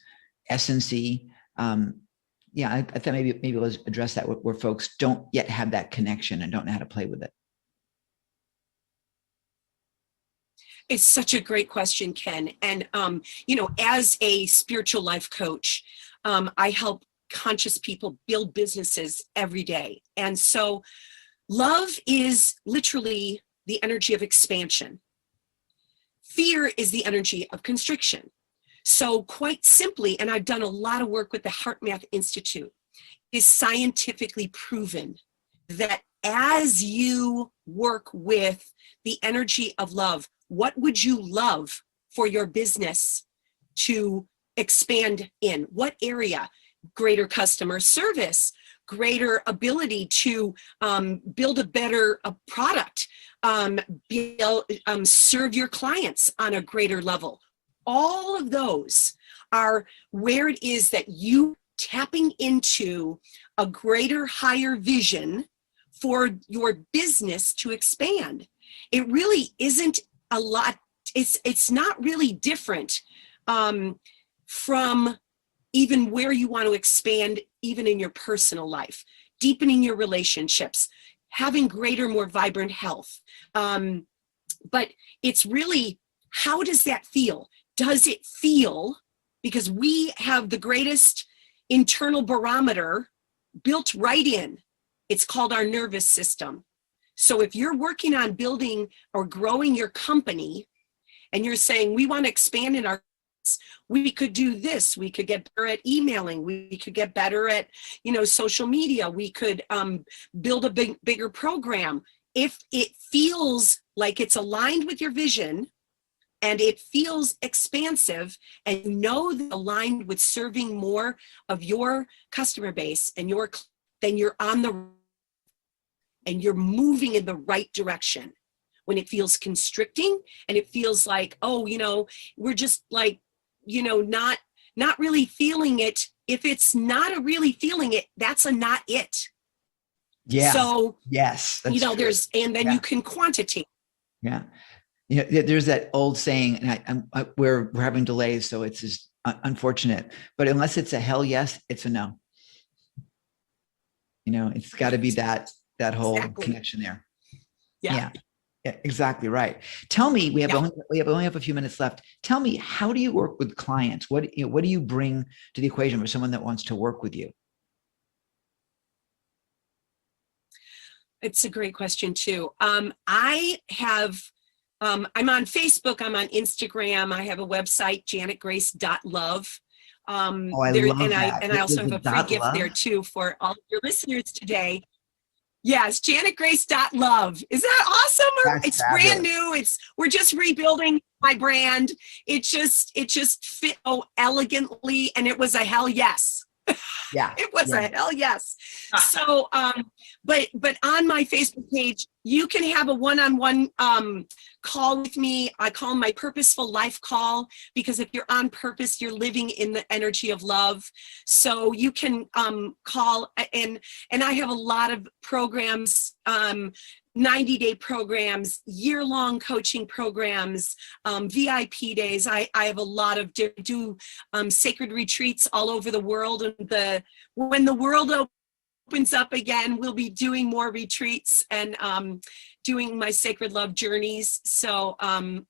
essence-y. I thought maybe let's address that, where folks don't yet have that connection and don't know how to play with it. It's such a great question, Ken. And, as a spiritual life coach, I help conscious people build businesses every day. And so love is literally the energy of expansion. Fear is the energy of constriction. So quite simply, and I've done a lot of work with the HeartMath Institute, is scientifically proven that as you work with the energy of love, what would you love for your business to expand in? What area? Greater customer service, greater ability to build a better product, serve your clients on a greater level. All of those are where it is that you tapping into a greater, higher vision for your business to expand. It really isn't a lot. It's not really different from even where you want to expand, even in your personal life, deepening your relationships, having greater, more vibrant health. But it's really, how does that feel? Does it feel, because we have the greatest internal barometer built right in, it's called our nervous system. So if you're working on building or growing your company and you're saying, we want to expand in our, we could do this, we could get better at emailing, we could get better at, social media, we could build a bigger program. If it feels like it's aligned with your vision and it feels expansive and aligned with serving more of your customer base and then you're and you're moving in the right direction. When it feels constricting and it feels like, we're just like, not really feeling it if it's not a really feeling it, that's a not it. Yeah. So, yes, that's true. there's, and then Yeah. you can quantitate. Yeah. There's that old saying, and we're having delays, so it's just unfortunate. But unless it's a hell yes, it's a no. It's got to be that whole Exactly. connection there. Yeah. Yeah, exactly right. Tell me, we only have a few minutes left. Tell me, how do you work with clients? What do you bring to the equation for someone that wants to work with you? It's a great question too. I have, I'm on Facebook, I'm on Instagram, I have a website, janetgrace.love. I love that. And I also have a free gift there too for all of your listeners today. Yes, janetgrace.love. Is that awesome? It's brand new. We're just rebuilding my brand. It just fit so elegantly, and it was a hell yes. Yeah. It was a hell yes. So, but on my Facebook page, you can have a one-on-one call with me. I call them my purposeful life call, because if you're on purpose, you're living in the energy of love. So you can call, and I have a lot of programs, 90-day programs, year-long coaching programs, VIP days. I have a lot of sacred retreats all over the world. And when the world opens up again, we'll be doing more retreats and doing my sacred love journeys. So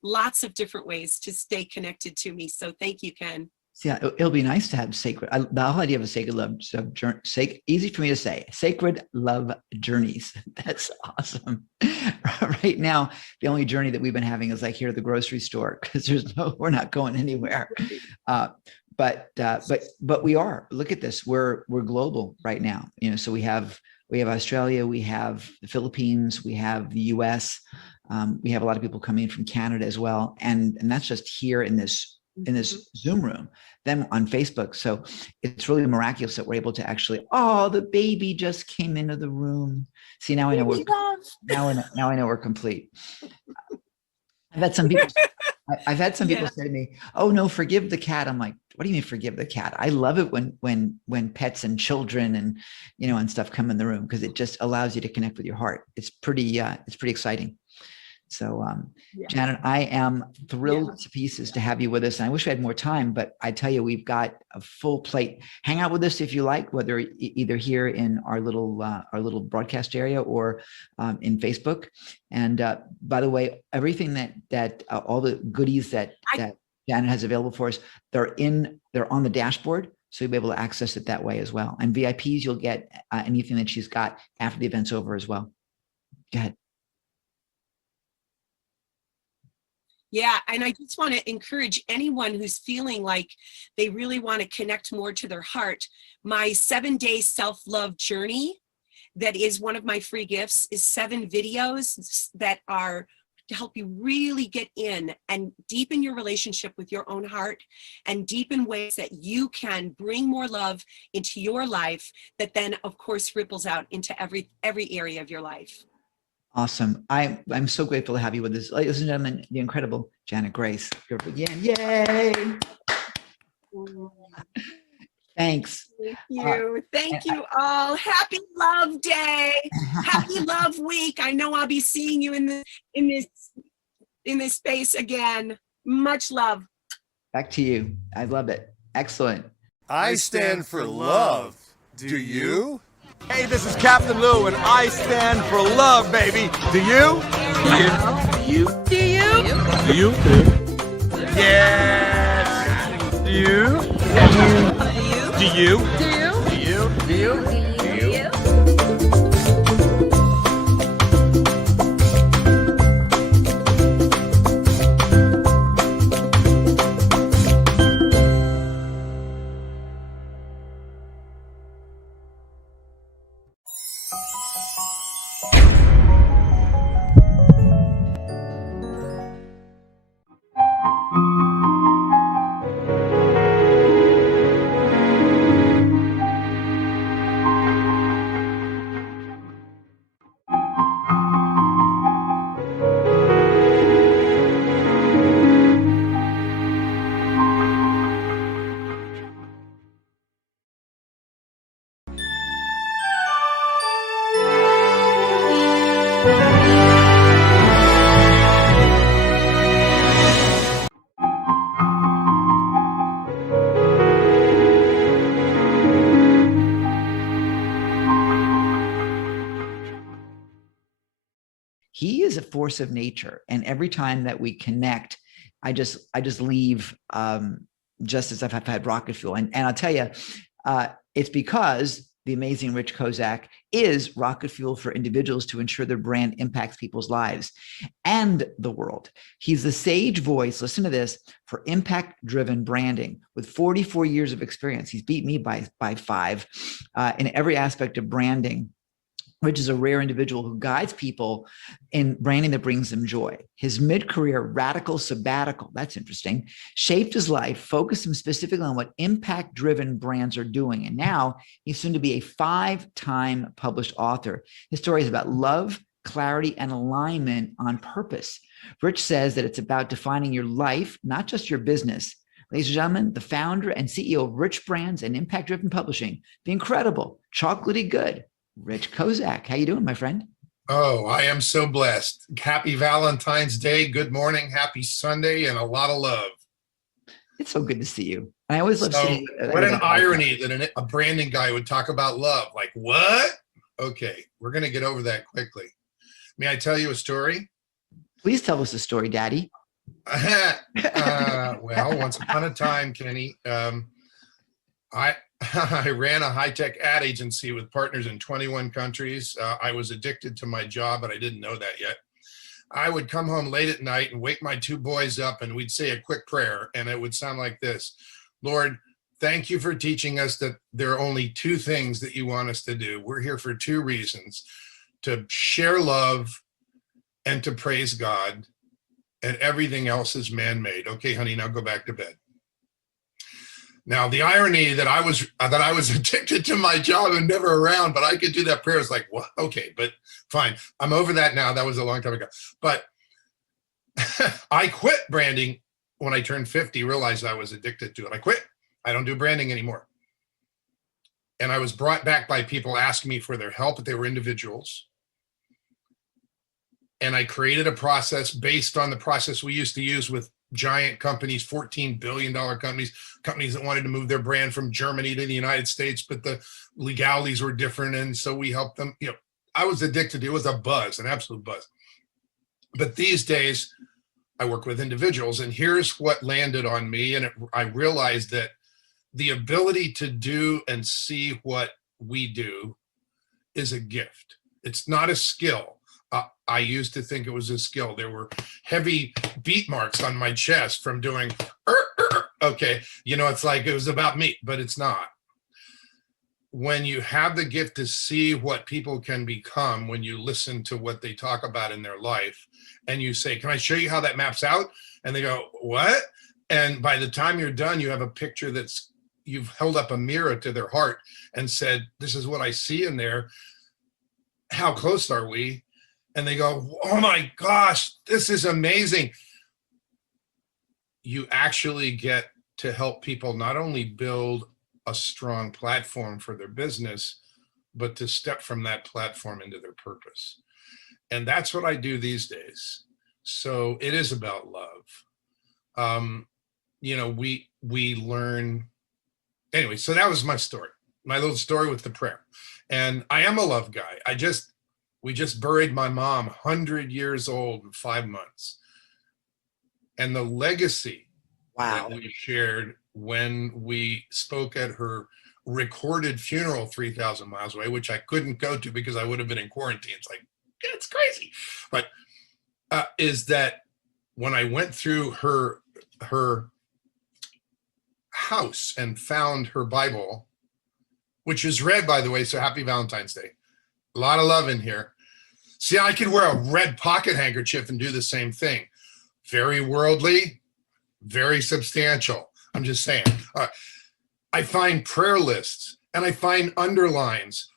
lots of different ways to stay connected to me. So thank you, Ken. Yeah, it'll be nice to have the whole idea of a sacred love journey, easy for me to say, sacred love journeys. That's awesome. Right now, the only journey that we've been having is like here at the grocery store, because we're not going anywhere. But we are. Look at this. We're global right now. So we have Australia, we have the Philippines, we have the US, we have a lot of people coming in from Canada as well, and that's just here in this Zoom room, then on Facebook. So it's really miraculous that we're able to actually, the baby just came into the room. See, now I know now I know we're complete. I've had some people say to me, "Oh no, forgive the cat." I'm like, what do you mean forgive the cat? I love it when pets and children and and stuff come in the room, because it just allows you to connect with your heart. It's pretty exciting. So, Janet, I am thrilled to pieces to have you with us. And I wish we had more time, but I tell you, we've got a full plate. Hang out with us if you like, whether either here in our little broadcast area or in Facebook. And by the way, everything that all the goodies that Janet has available for us, they're on the dashboard. So you'll be able to access it that way as well. And VIPs, you'll get anything that she's got after the event's over as well. Go ahead. Yeah, and I just want to encourage anyone who's feeling like they really want to connect more to their heart. My 7-day self-love journey, that is one of my free gifts, is 7 videos that are to help you really get in and deepen your relationship with your own heart, and deepen ways that you can bring more love into your life, that then of course ripples out into every area of your life. Awesome. I'm so grateful to have you with us. Ladies and gentlemen, the incredible Janet Grace. Again. Yay. Thanks. Thank you. Thank you all. Happy Love Day. Happy Love Week. I know I'll be seeing you in this space again. Much love. Back to you. I love it. Excellent. I stand for love. Do you? Hey, this is Captain Lou, and I stand for love, baby. Do you? Do you? Do you? Do you? Yes. Do you? Do you? Do you? Do you? Do you? Do you? is a force of nature. And every time that we connect, I just leave just as I've had rocket fuel. And I'll tell you, it's because the amazing Rich Kozak is rocket fuel for individuals to ensure their brand impacts people's lives and the world. He's the sage voice, listen to this, for impact-driven branding. With 44 years of experience, he's beat me by 5 in every aspect of branding. Rich is a rare individual who guides people in branding that brings them joy. His mid-career radical sabbatical, that's interesting, shaped his life, focused him specifically on what impact-driven brands are doing. And now he's soon to be a 5-time published author. His story is about love, clarity, and alignment on purpose. Rich says that it's about defining your life, not just your business. Ladies and gentlemen, the founder and CEO of Rich Brands and Impact-Driven Publishing, the incredible, chocolatey good, Rich Kozak. How you doing, my friend? Oh, I am so blessed. Happy Valentine's Day. Good morning. Happy Sunday and a lot of love. It's so good to see you. I always love seeing what an irony that a branding guy would talk about love. Like, what? Okay, we're going to get over that quickly. May I tell you a story? Please tell us a story, Daddy. Well, once upon a time, Kenny, I ran a high-tech ad agency with partners in 21 countries. I was addicted to my job, but I didn't know that yet. I would come home late at night and wake my 2 boys up, and we'd say a quick prayer, and it would sound like this: Lord, thank you for teaching us that there are only 2 things that you want us to do. We're here for 2 reasons: to share love and to praise God, and everything else is man-made. Okay, honey, now go back to bed. Now, the irony that I was addicted to my job and never around, but I could do that prayer. It's like, what? Okay, but fine. I'm over that now. That was a long time ago. But I quit branding when I turned 50, realized I was addicted to it. I quit. I don't do branding anymore. And I was brought back by people asking me for their help, but they were individuals. And I created a process based on the process we used to use with giant companies, $14 billion companies that wanted to move their brand from Germany to the United States, but the legalities were different. And so we helped them. You know, I was addicted to it. It was a buzz, an absolute buzz. But these days I work with individuals, and here's what landed on me. And I realized that the ability to do and see what we do is a gift. It's not a skill. I used to think it was a skill. There were heavy beat marks on my chest from doing, okay, you know, it's like it was about me, but it's not. When you have the gift to see what people can become, when you listen to what they talk about in their life, and you say, can I show you how that maps out? And they go, what? And by the time you're done, you have a picture you've held up a mirror to their heart and said, this is what I see in there. How close are we? And they go, oh my gosh, this is amazing. You actually get to help people not only build a strong platform for their business, but to step from that platform into their purpose. And that's what I do these days. So it is about love. You know, we learn. Anyway, so that was my story, my little story with the prayer. And I am a love guy. We just buried my mom, 100 years old in 5 months. And the legacy that we shared when we spoke at her recorded funeral 3,000 miles away, which I couldn't go to because I would have been in quarantine. It's like, it's crazy. But is that when I went through her house and found her Bible, which is red, by the way, so happy Valentine's Day. A lot of love in here. See, I could wear a red pocket handkerchief and do the same thing. Very worldly, very substantial. I'm just saying. I find prayer lists and I find underlines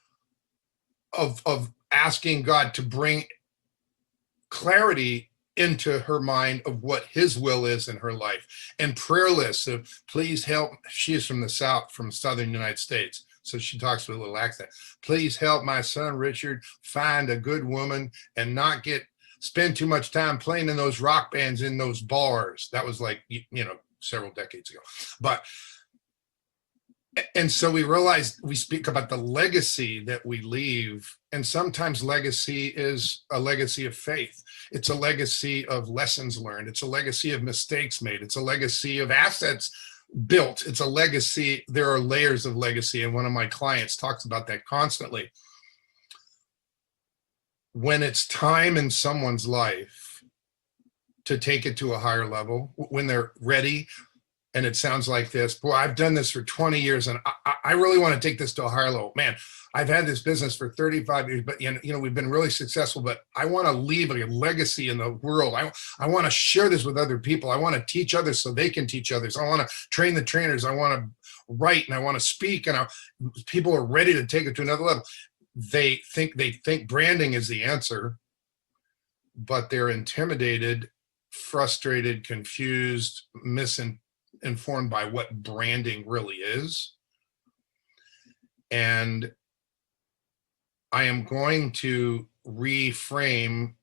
of asking God to bring clarity into her mind of what his will is in her life, and prayer lists of please help. She is from the South, from Southern United States. So she talks with a little accent. Please help my son, Richard, find a good woman and not spend too much time playing in those rock bands in those bars. That was like, you know, several decades ago. But And so we realized we speak about the legacy that we leave. And sometimes legacy is a legacy of faith. It's a legacy of lessons learned. It's a legacy of mistakes made. It's a legacy of assets built. It's a legacy. There are layers of legacy. And one of my clients talks about that constantly. When it's time in someone's life to take it to a higher level, when they're ready, and it sounds like this, boy, I've done this for 20 years and I really want to take this to a higher level. Man, I've had this business for 35 years, but we've been really successful, but I want to leave a legacy in the world. I want to share this with other people. I want to teach others so they can teach others. I want to train the trainers. I want to write and I want to speak, and people are ready to take it to another level. They think branding is the answer, but they're intimidated, frustrated, confused, misinformed by what branding really is. And I am going to reframe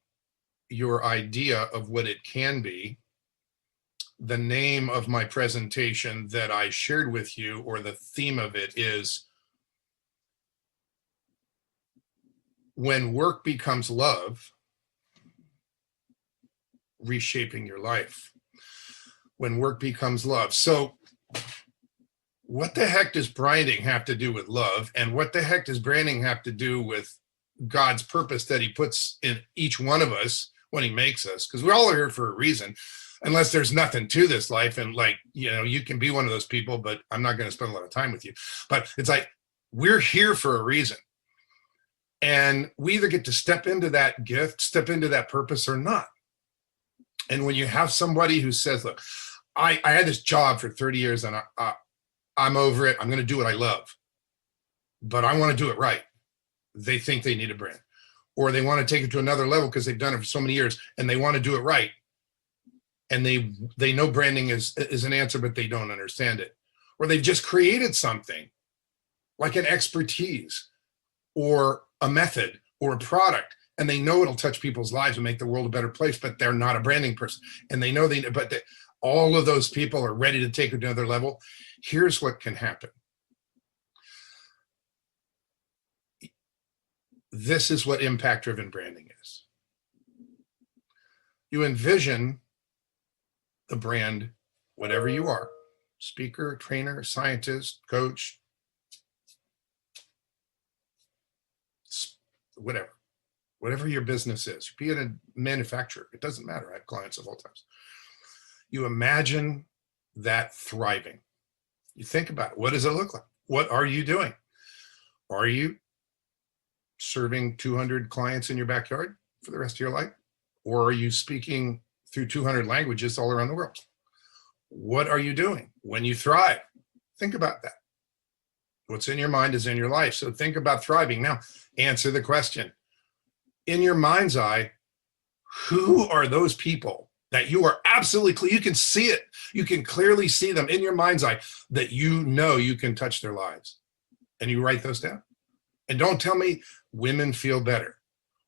your idea of what it can be. The name of my presentation that I shared with you, or the theme of it, is When Work Becomes Love, Reshaping Your Life. When work becomes love. So what the heck does branding have to do with love? And what the heck does branding have to do with God's purpose that he puts in each one of us when he makes us? Because we all are here for a reason, unless there's nothing to this life. And you can be one of those people, but I'm not going to spend a lot of time with you. But it's like, we're here for a reason. And we either get to step into that gift, step into that purpose, or not. And when you have somebody who says, look, I had this job for 30 years and I'm over it. I'm going to do what I love, but I want to do it right. They think they need a brand, or they want to take it to another level because they've done it for so many years and they want to do it right. And they know branding is an answer, but they don't understand it. Or they've just created something like an expertise or a method or a product, and they know it'll touch people's lives and make the world a better place, but they're not a branding person. And they know all of those people are ready to take it to another level. Here's what can happen. This is what impact-driven branding is. You envision the brand, whatever you are, speaker, trainer, scientist, coach, whatever your business is, be it a manufacturer, it doesn't matter. I have clients of all types. You imagine that thriving. You think about it. What does it look like? What are you doing? Are you serving 200 clients in your backyard for the rest of your life? Or are you speaking through 200 languages all around the world? What are you doing when you thrive? Think about that. What's in your mind is in your life. So think about thriving. Now, answer the question. In your mind's eye, who are those people that you are absolutely clear? You can see it. You can clearly see them in your mind's eye that you can touch their lives. And you write those down. And don't tell me women feel better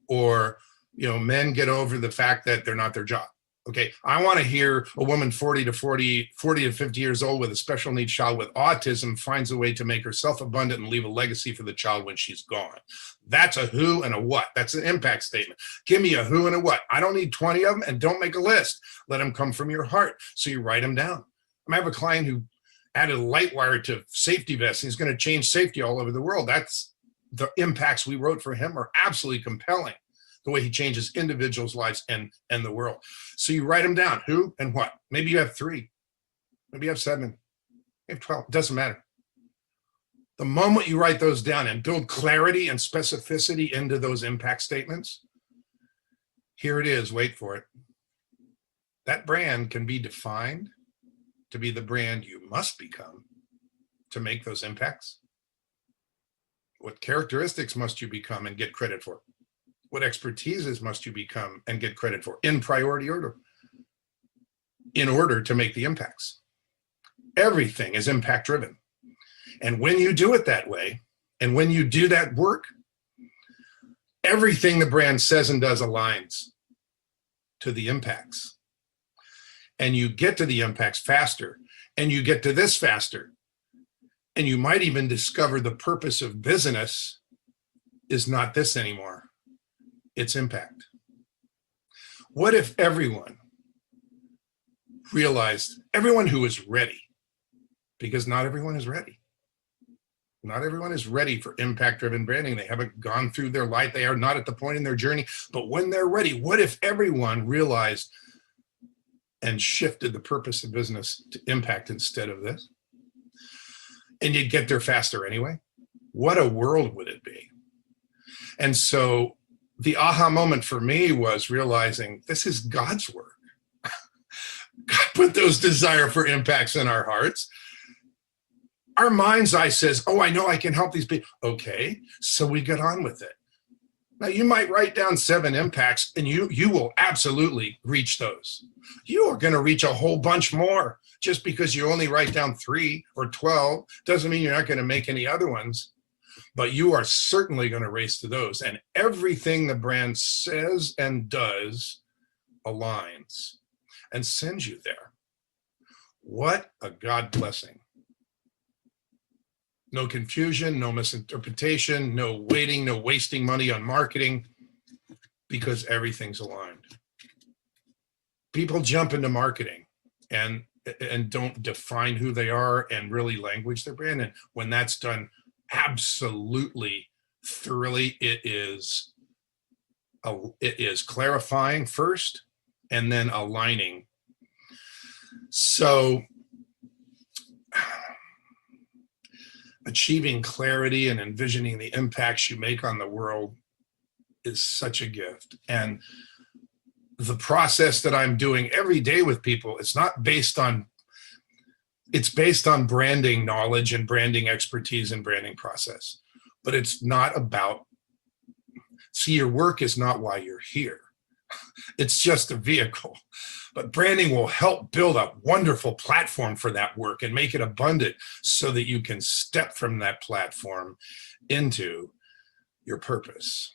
or, men get over the fact that they're not their job. Okay, I want to hear a woman 40 to 50 years old with a special needs child with autism finds a way to make herself abundant and leave a legacy for the child when she's gone. That's a who and a what. That's an impact statement. Give me a who and a what. I don't need 20 of them, and don't make a list. Let them come from your heart. So you write them down. I have a client who added a light wire to safety vests. He's going to change safety all over the world. That's the impacts we wrote for him are absolutely compelling. The way he changes individuals' lives and the world. So you write them down, who and what. Maybe you have 3, maybe you have 7, maybe you have 12, it doesn't matter. The moment you write those down and build clarity and specificity into those impact statements, here it is, wait for it. That brand can be defined to be the brand you must become to make those impacts. What characteristics must you become and get credit for? What expertises must you become and get credit for in priority order in order to make the impacts? Everything is impact driven. And when you do it that way, and when you do that work, everything the brand says and does aligns to the impacts. And you get to the impacts faster, and you get to this faster. And you might even discover the purpose of business is not this anymore. It's impact. What if everyone realized, everyone who is ready, because not everyone is ready. Not everyone is ready for impact-driven branding. They haven't gone through their life. They are not at the point in their journey. But when they're ready, what if everyone realized and shifted the purpose of business to impact instead of this? And you'd get there faster anyway. What a world would it be? And so the aha moment for me was realizing this is God's work. God put those desire for impacts in our hearts. Our mind's eye says, oh, I know I can help these people. Okay, so we get on with it. Now you might write down 7 impacts and you will absolutely reach those. You are gonna reach a whole bunch more. Just because you only write down 3 or 12 doesn't mean you're not gonna make any other ones, but you are certainly gonna race to those. And everything the brand says and does aligns and sends you there. What a God blessing. No confusion, no misinterpretation, no waiting, no wasting money on marketing, because everything's aligned. People jump into marketing and don't define who they are and really language their brand. And when that's done absolutely thoroughly, it is clarifying first and then aligning. So achieving clarity and envisioning the impacts you make on the world is such a gift. And the process that I'm doing every day with people, it's based on branding knowledge and branding expertise and branding process, but it's not about, see, your work is not why you're here. It's just a vehicle. But branding will help build a wonderful platform for that work and make it abundant so that you can step from that platform into your purpose.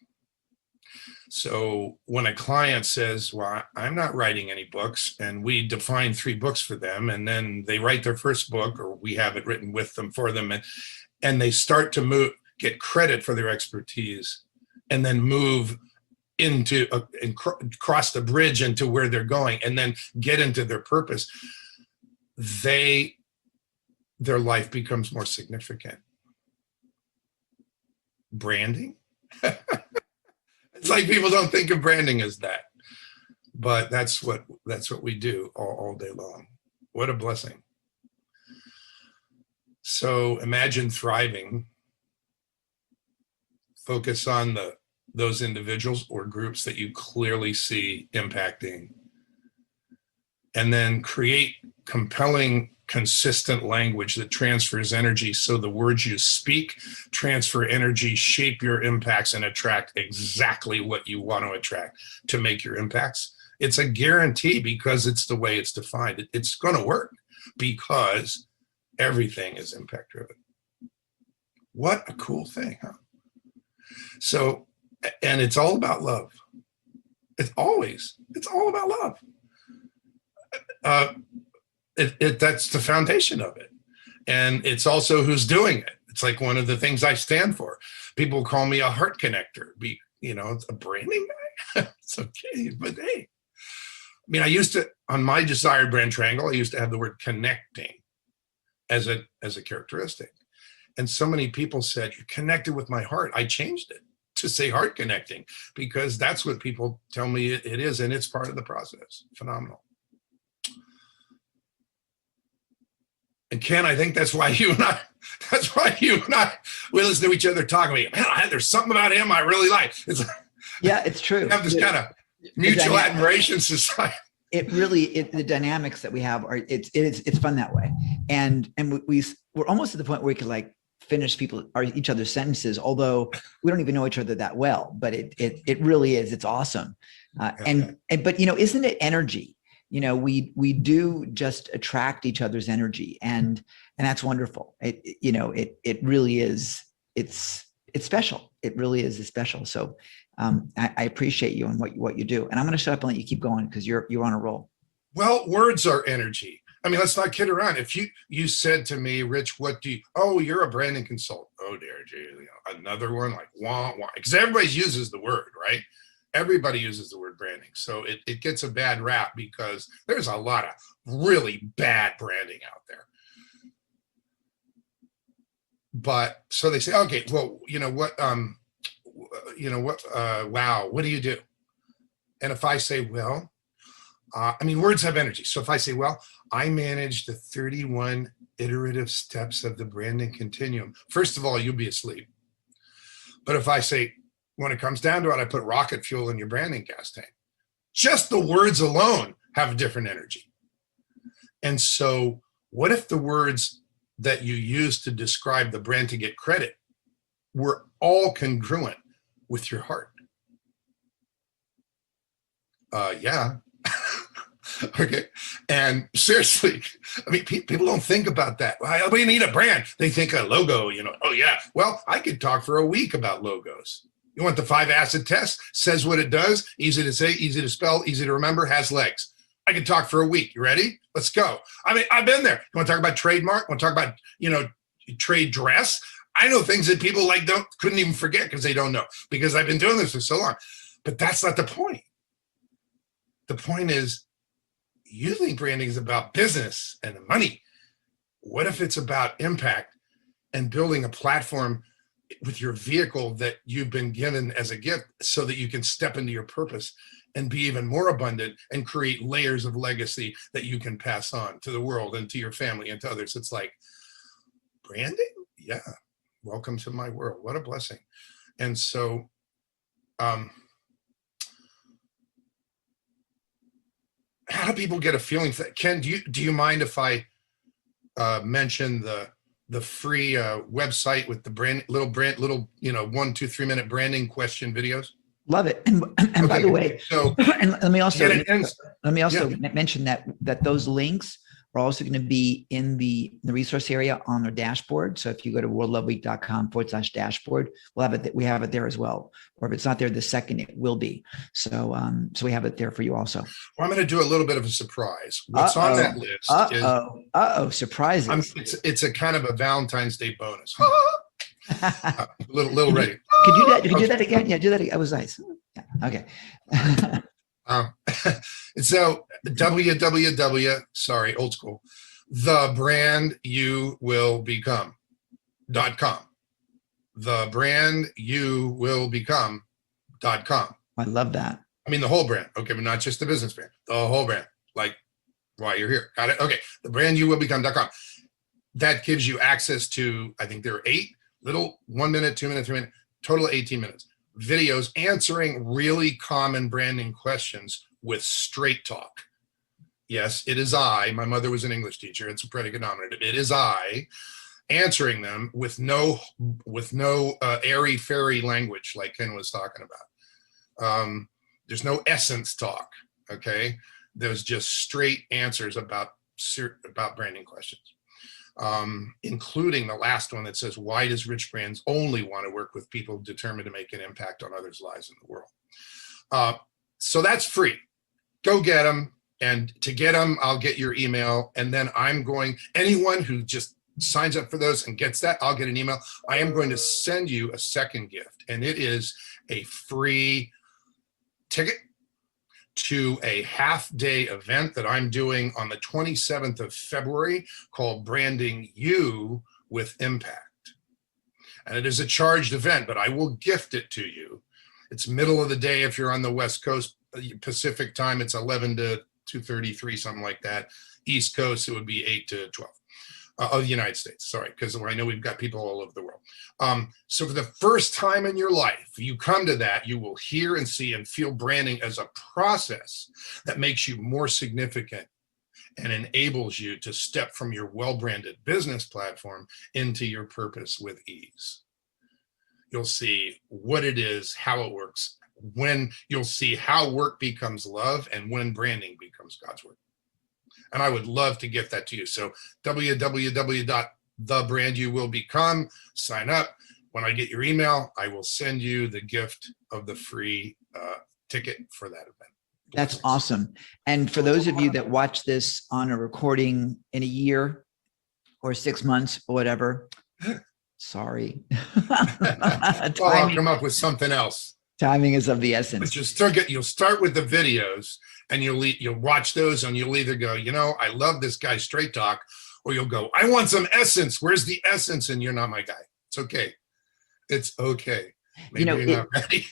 So when a client says, well, I'm not writing any books, and we define 3 books for them, and then they write their first book, or we have it written with them for them, and they start to get credit for their expertise and then move into and cross the bridge into where they're going and then get into their purpose, their life becomes more significant. Branding? It's like people don't think of branding as that, but that's what we do all day long. What a blessing. So imagine thriving. Focus on those individuals or groups that you clearly see impacting, and then create compelling, consistent language that transfers energy, so the words you speak transfer energy, shape your impacts, and attract exactly what you want to attract to make your impacts. It's a guarantee because it's the way it's defined. It's going to work because everything is impact driven. What a cool thing, huh? So, and it's all about love. It's all about love. That's the foundation of it. And it's also who's doing it. It's like one of the things I stand for. People call me a heart connector. It's a branding guy. It's okay, but hey. I mean, I used to, on my desired brand triangle, I used to have the word connecting as a characteristic. And so many people said, you're connected with my heart. I changed it to say heart connecting, because that's what people tell me it is, and it's part of the process. Phenomenal. And Ken, I think that's why you and I, we listen to each other talk. Man, there's something about him I really like. It's Yeah, it's true. We have this kind of mutual admiration society. It really, the dynamics that we have are, it's fun that way. And we're almost at the point where we could like finish each other's sentences, although we don't even know each other that well, but it really is, it's awesome. But isn't it energy? We do just attract each other's energy, and that's wonderful. It really is, it's special. It really is special. So I appreciate you and what you do. And I'm going to shut up and let you keep going because you're on a roll. Well, words are energy. I mean, let's not kid around. If you said to me, Rich, what do you, oh, you're a branding consultant. Oh dear, another one, like wah, wah. Because everybody uses the word, right? Everybody uses the word branding. So it gets a bad rap because there's a lot of really bad branding out there. But so they say, okay, well, wow, what do you do? And if I say, well, I mean, words have energy. So if I say, well, I manage the 31 iterative steps of the branding continuum, first of all, you'll be asleep. But if I say, when it comes down to it, I put rocket fuel in your branding gas tank, just the words alone have a different energy. And so what if the words that you use to describe the brand to get credit were all congruent with your heart? Yeah. Okay. And seriously, I mean, people don't think about that. Well, we need a brand. They think a logo, oh yeah. Well, I could talk for a week about logos. You want the 5 acid test? Says what it does. Easy to say, easy to spell, easy to remember, has legs. I could talk for a week. You ready? Let's go. I mean, I've been there. You want to talk about trademark? Want to talk about, trade dress? I know things that people couldn't even forget because they don't know, because I've been doing this for so long. But that's not the point. The point is, you think branding is about business and the money. What if it's about impact and building a platform with your vehicle that you've been given as a gift so that you can step into your purpose and be even more abundant and create layers of legacy that you can pass on to the world and to your family and to others? It's like, branding? Yeah. Welcome to my world. What a blessing. And so, how do people get a feeling for that? Ken, do you mind if I mention the free website with the little 1, 2, 3 minute branding question videos? Love it. And Okay, by the way, so and let me also yeah. mention that those links are also going to be in the resource area on our dashboard. So if you go to worldloveweek.com/dashboard, we have it there as well. Or if it's not there the second, it will be. So we have it there for you also. Well, I'm going to do a little bit of a surprise. What's on that list is surprises. It's a kind of a Valentine's Day bonus. Little ready. Could you do that again? Yeah, do that again. That was nice. Yeah. Okay. So sorry, old school, thebrandyoubecome.com. Thebrandyoubecome.com. I love that. I mean, the whole brand. Okay, but not just the business brand, the whole brand, like why you're here. Got it? Okay. Thebrandyoubecome.com. That gives you access to, I think there are 8 little 1 minute, 2 minute, 3 minute, total 18 minutes videos answering really common branding questions with straight talk. Yes, it is I. My mother was an English teacher. It's a predicate nominative. It is I answering them with no airy fairy language like Ken was talking about. There's no essence talk. Okay, there's just straight answers about branding questions. Including the last one that says, why does Rich Brands only want to work with people determined to make an impact on others' lives in the world? So that's free. Go get them. And to get them, I'll get your email. And then anyone who just signs up for those and gets that, I'll get an email. I am going to send you a second gift. And it is a free ticket to a half-day event that I'm doing on the 27th of February called Branding You with Impact. And it is a charged event, but I will gift it to you. It's middle of the day if you're on the West Coast, Pacific time, it's 11 to 2:33, something like that. East Coast, it would be 8 to 12. Of the United States, sorry, because I know we've got people all over the world. So for the first time in your life, you come to that, you will hear and see and feel branding as a process that makes you more significant and enables you to step from your well-branded business platform into your purpose with ease. You'll see what it is, how it works, when you'll see how work becomes love and when branding becomes God's work. And I would love to gift that to you. So www.thebrandyoubecome, sign up. When I get your email, I will send you the gift of the free ticket for that event. That's awesome. And for those of you that watch this on a recording in a year or 6 months or whatever, sorry. Well, I'll come up with something else. Timing is of the But essence. you'll start with the videos, and you'll watch those, and you'll either go, I love this guy Straight Talk, or you'll go, I want some essence. Where's the essence? And you're not my guy. It's okay. It's okay. Maybe you're not ready.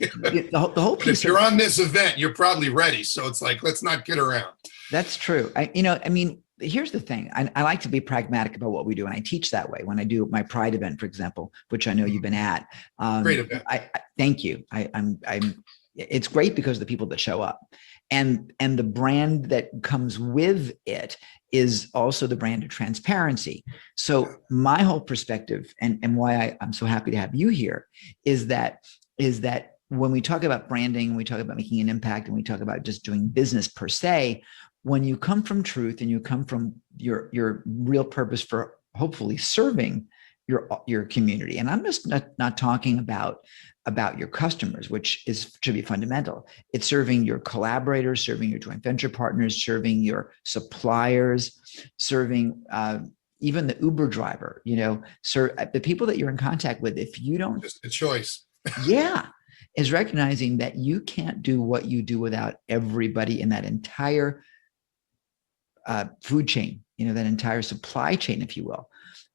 The whole But piece if you're on this event, you're probably ready. So it's like, let's not get around. That's true. Here's the thing. I like to be pragmatic about what we do, and I teach that way when I do my Pride event, for example, which I know you've been at. Great event. I thank you. It's great because of the people that show up, and the brand that comes with it is also the brand of transparency. So my whole perspective, and why I'm so happy to have you here, is that when we talk about branding, we talk about making an impact, and we talk about just doing business per se, when you come from truth and you come from your real purpose for hopefully serving your community, and I'm just not talking about your customers, which should be fundamental. It's serving your collaborators, serving your joint venture partners, serving your suppliers, serving even the Uber driver, the people that you're in contact with. If you don't, Just a choice. yeah, is recognizing that you can't do what you do without everybody in that entire food chain, that entire supply chain, if you will.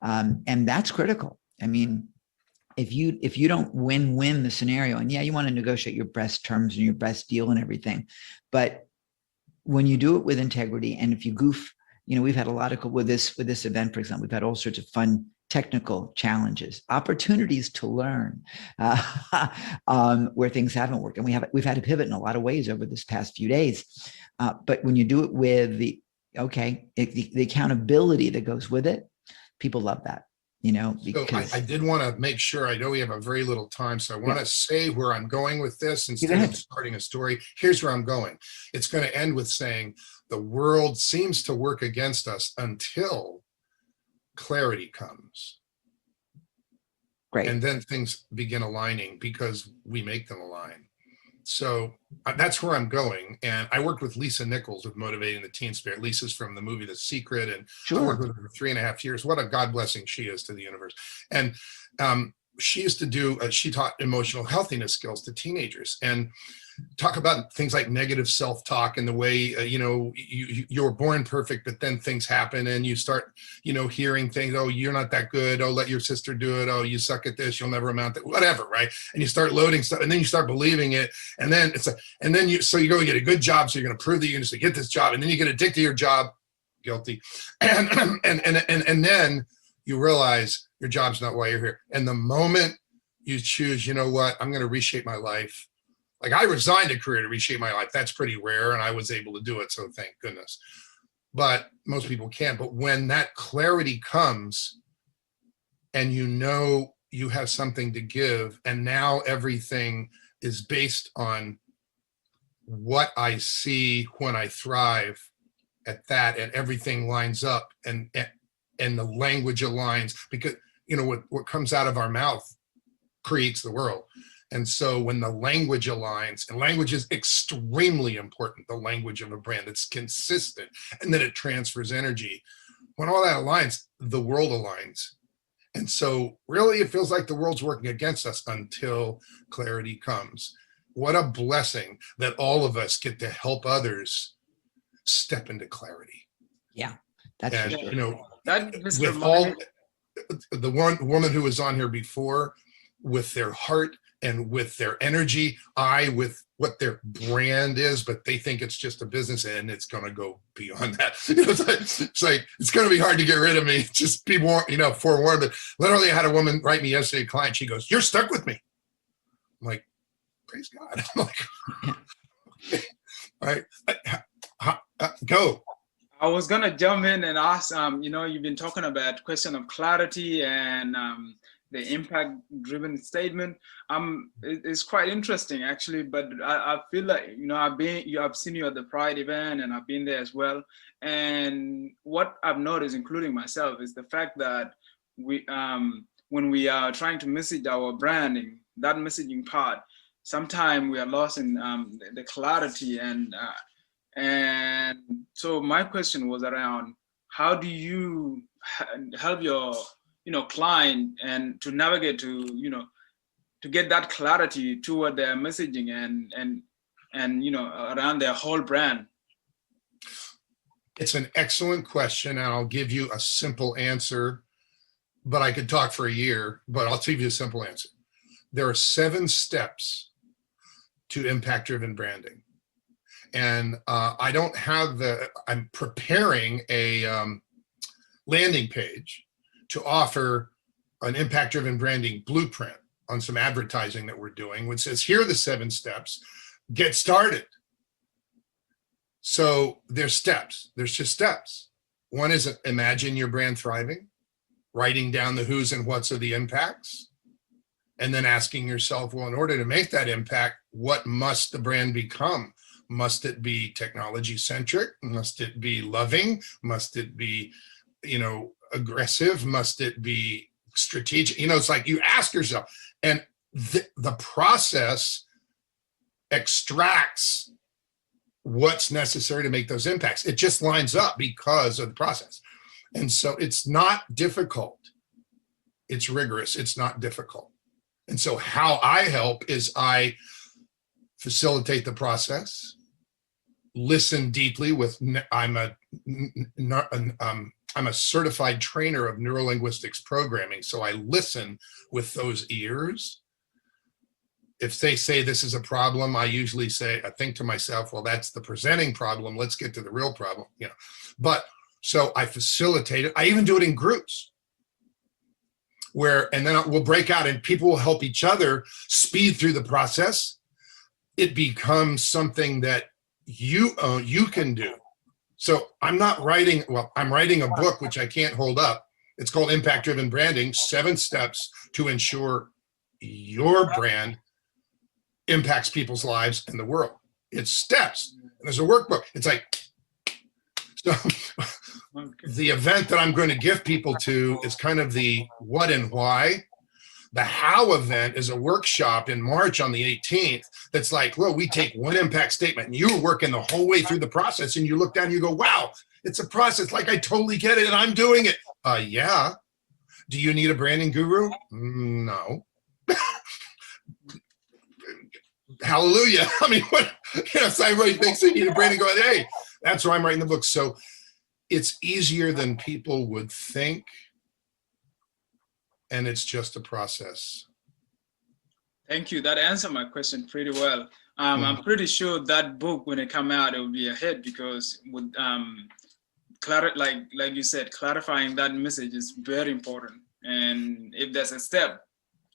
And that's critical. I mean, if you don't win the scenario, and yeah, you want to negotiate your best terms and your best deal and everything, but when you do it with integrity, and if you goof, we've had a lot of with this event, for example, we've had all sorts of fun technical challenges, opportunities to learn where things haven't worked, and we've had to pivot in a lot of ways over this past few days. But when you do it with the accountability that goes with it, people love that. Because so I did want to make sure, I know we have a very little time, so I want to say where I'm going with this instead of starting a story. Here's where I'm going. It's going to end with saying the world seems to work against us until clarity comes. Great. And then things begin aligning because we make them align. So that's where I'm going. And I worked with Lisa Nichols with Motivating the Teen Spirit. Lisa's from the movie The Secret, and I worked with her for 3.5 years. What a God blessing she is to the universe. And she used to do, she taught emotional healthiness skills to teenagers, and talk about things like negative self-talk and the way, you were born perfect, but then things happen and you start, hearing things, oh, you're not that good. Oh, let your sister do it. Oh, you suck at this. You'll never amount to whatever. Right. And you start loading stuff, and then you start believing it. And then so you go and get a good job. So you're going to prove that you're going to get this job. And then you get addicted to your job. Guilty. And then you realize your job's not why you're here. And the moment you choose, I'm going to reshape my life. Like, I resigned a career to reshape my life. That's pretty rare, and I was able to do it, so thank goodness. But most people can't. But when that clarity comes and you have something to give, and now everything is based on what I see when I thrive at that, and everything lines up, and the language aligns, because what comes out of our mouth creates the world. And so when the language aligns, and language is extremely important, the language of a brand that's consistent, and then it transfers energy. When all that aligns, the world aligns. And so really it feels like the world's working against us until clarity comes. What a blessing that all of us get to help others step into clarity. Yeah, that's and, for sure. With all the one woman who was on here before, with their heart and with their energy, with what their brand is, but they think it's just a business, and it's going to go beyond that. It's like it's going to be hard to get rid of me. Just be forewarned. But literally, I had a woman write me yesterday, a client. She goes, "You're stuck with me." I'm like, praise God. I'm like, all right, go. I was gonna jump in and ask. You've been talking about question of clarity and the impact-driven statement. It's quite interesting, actually. But I feel like I've seen you at the Pride event, and I've been there as well. And what I've noticed, including myself, is the fact that when we are trying to message our branding, that messaging part, sometimes we are lost in the clarity. And And so my question was around, how do you help your, client and to navigate to, to get that clarity toward their messaging and around their whole brand? It's an excellent question, and I'll give you a simple answer, but I could talk for a year, but I'll give you a simple answer. There are 7 steps to impact-driven branding. And I don't have I'm preparing a landing page to offer an impact-driven branding blueprint on some advertising that we're doing, which says, here are the 7 steps, get started. So there's steps, there's just steps. One is imagine your brand thriving, writing down the who's and what's of the impacts, and then asking yourself, well, in order to make that impact, what must the brand become? Must it be technology centric? Must it be loving? Must it be, aggressive? Must it be strategic? It's like you ask yourself, and the process extracts what's necessary to make those impacts. It just lines up because of the process. And so it's not difficult. It's rigorous. It's not difficult. And so how I help is I facilitate the process, listen deeply with, I'm a certified trainer of neurolinguistics programming. So I listen with those ears. If they say this is a problem, I usually say, I think to myself, well, that's the presenting problem. Let's get to the real problem. But so I facilitate it. I even do it in groups and then we'll break out and people will help each other speed through the process. It becomes something that you can do. So I'm writing a book, which I can't hold up. It's called Impact Driven Branding, 7 Steps to Ensure Your Brand Impacts People's Lives and the World. It's steps. And there's a workbook. It's like, so the event that I'm going to give people to is kind of the what and why. The how event is a workshop in March on the 18th. That's like, well, we take one impact statement and you're working the whole way through the process and you look down and you go, wow, it's a process. Like I totally get it and I'm doing it. Yeah. Do you need a branding guru? No. Hallelujah. I mean, what, so everybody thinks they need a branding go, hey, that's why I'm writing the book. So it's easier than people would think. And it's just a process. Thank you. That answered my question pretty well. I'm pretty sure that book, when it come out, it will be a hit because with like you said, clarifying that message is very important. And if there's a step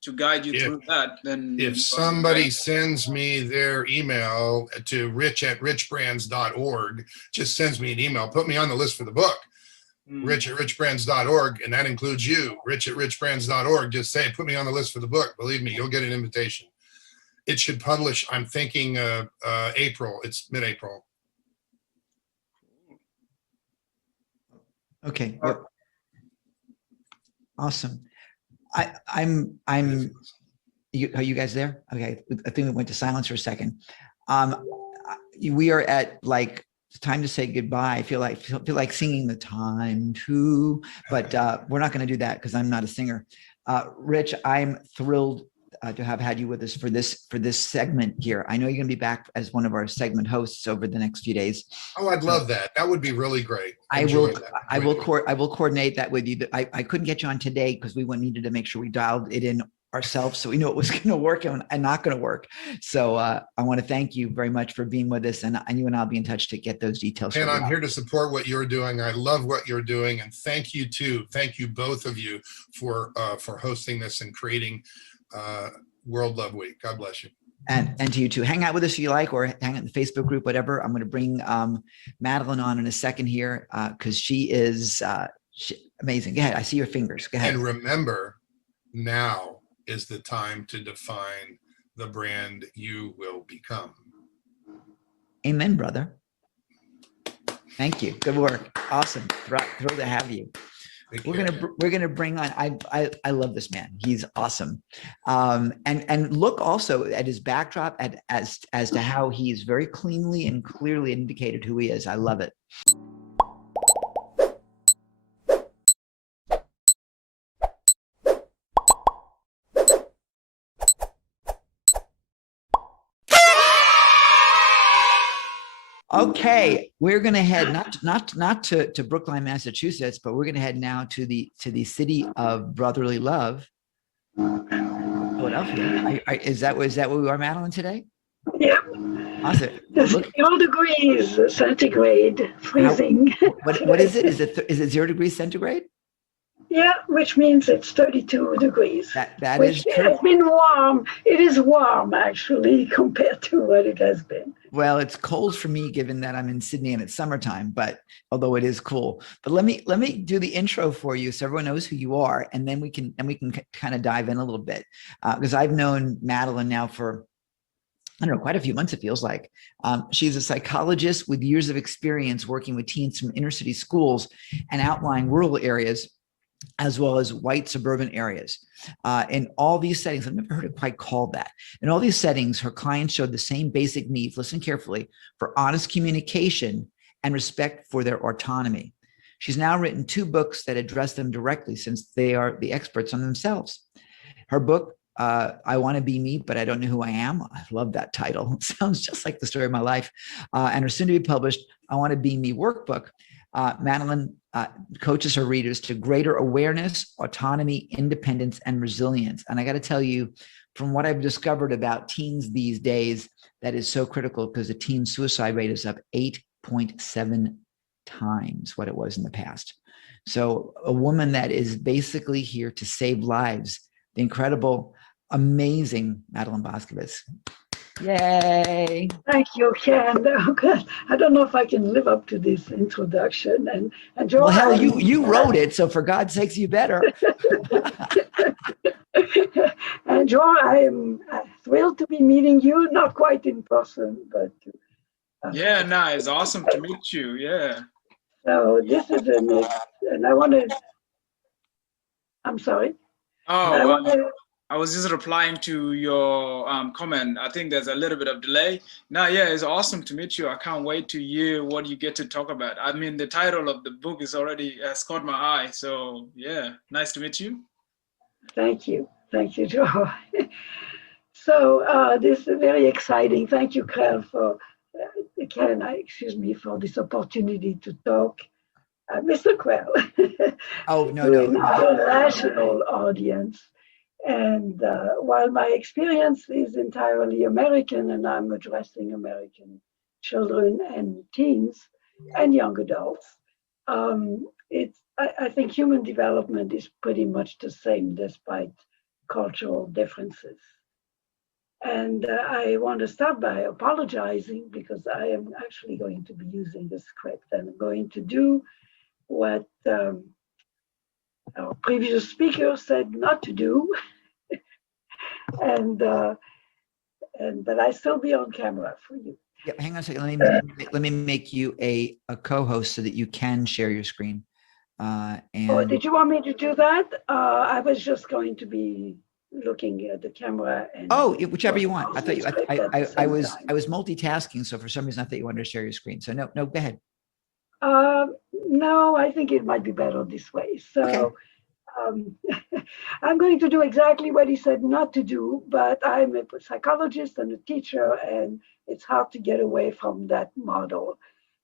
to guide you through that, then if somebody sends me their email to rich@richbrands.org, just sends me an email, put me on the list for the book. rich@richbrands.org, and that includes you. rich@richbrands.org, just say, put me on the list for the book. Believe me, you'll get an invitation. It should publish, I'm thinking April. It's mid-April. Okay. Well, awesome. Are you guys there? Okay. I think we went to silence for a second. We are at like, it's time to say goodbye. I feel like singing the time to, but we're not going to do that because I'm not a singer. Rich, I'm thrilled to have had you with us for this segment here. I know you're going to be back as one of our segment hosts over the next few days. Oh, I'd love that. That would be really great. I will coordinate that with you. I couldn't get you on today because we needed to make sure we dialed it in ourselves so we know it was going to work and not going to work. So I want to thank you very much for being with us, and you and I'll be in touch to get those details. And I'm here to support what you're doing. I love what you're doing, and thank you too. Thank you, both of you, for hosting this and creating World Love Week. God bless you. And to you too. Hang out with us if you like, or hang out in the Facebook group, whatever. I'm going to bring Madeline on in a second here because she is amazing. Go ahead. I see your fingers. Go ahead. And remember, now is the time to define the brand you will become. Amen, brother. Thank you. Good work. Awesome. Thrilled to have you. Take We're care. gonna bring on. I love this man. He's awesome, and look also at his backdrop as to how he's very cleanly and clearly indicated who he is. I love it. Okay, we're going to head not to Brookline, Massachusetts, but we're going to head now to the city of brotherly love, Philadelphia. Is that where we are, Madeline, today? Yeah, Awesome. it's Look, 0 degrees centigrade, freezing. what is it? Is it 0 degrees centigrade? Yeah, which means it's 32 degrees. That Which is true. has been warm. It is warm actually compared to what it has been. Well, it's cold for me given that I'm in Sydney and it's summertime, but although it is cool. But let me do the intro for you so everyone knows who you are, and then we can kind of dive in a little bit. Because I've known Madeline now for, I don't know, quite a few months, it feels like. She's a psychologist with years of experience working with teens from inner city schools and outlying rural areas, as well as white suburban areas. In all these settings, I've never heard it quite called that. In all these settings, her clients showed the same basic needs, listen carefully, for honest communication and respect for their autonomy. She's now written 2 books that address them directly, since they are the experts on themselves. Her book, I Want to Be Me, But I Don't Know Who I Am. I love that title. It sounds just like the story of my life. And her soon to be published I Want to Be Me workbook. Madeline coaches her readers to greater awareness, autonomy, independence, and resilience. And I got to tell you, from what I've discovered about teens these days, that is so critical, because the teen suicide rate is up 8.7 times what it was in the past. So a woman that is basically here to save lives, the incredible, amazing Madeline Boskovitz. Yay. Thank you, Ken. Oh, God. I don't know if I can live up to this introduction. And Joe, Well, hell, you wrote it, so for God's sakes, you better. And Joe, I am thrilled to be meeting you, not quite in person, but Yeah, no, it's awesome to meet you. Yeah. so this is and I want to. I'm sorry. I Oh, want to. I was just replying to your comment. I think there's a little bit of delay. No, yeah, it's awesome to meet you. I can't wait to hear what you get to talk about. I mean, the title of the book is already has caught my eye. So yeah, nice to meet you. Thank you, Joe. So this is very exciting. Thank you, Ken, for for this opportunity to talk, Mr. Quell, Oh, no, to no. an international audience. And while my experience is entirely American, and I'm addressing American children and teens and young adults, I think human development is pretty much the same despite cultural differences. And I want to start by apologizing because I am actually going to be using the script and I'm going to do what our previous speaker said not to do. And but I still be on camera for you. Yeah, hang on a second. Let me make you a co-host so that you can share your screen. Oh, And did you want me to do that? I was just going to be looking at the camera and. oh, whichever you want. I thought you. Script at the I same was time. multitasking, so for some reason I thought you wanted to share your screen. So no, go ahead. No, I think it might be better this way. So. Okay. I'm going to do exactly what he said not to do, but I'm a psychologist and a teacher, and it's hard to get away from that model.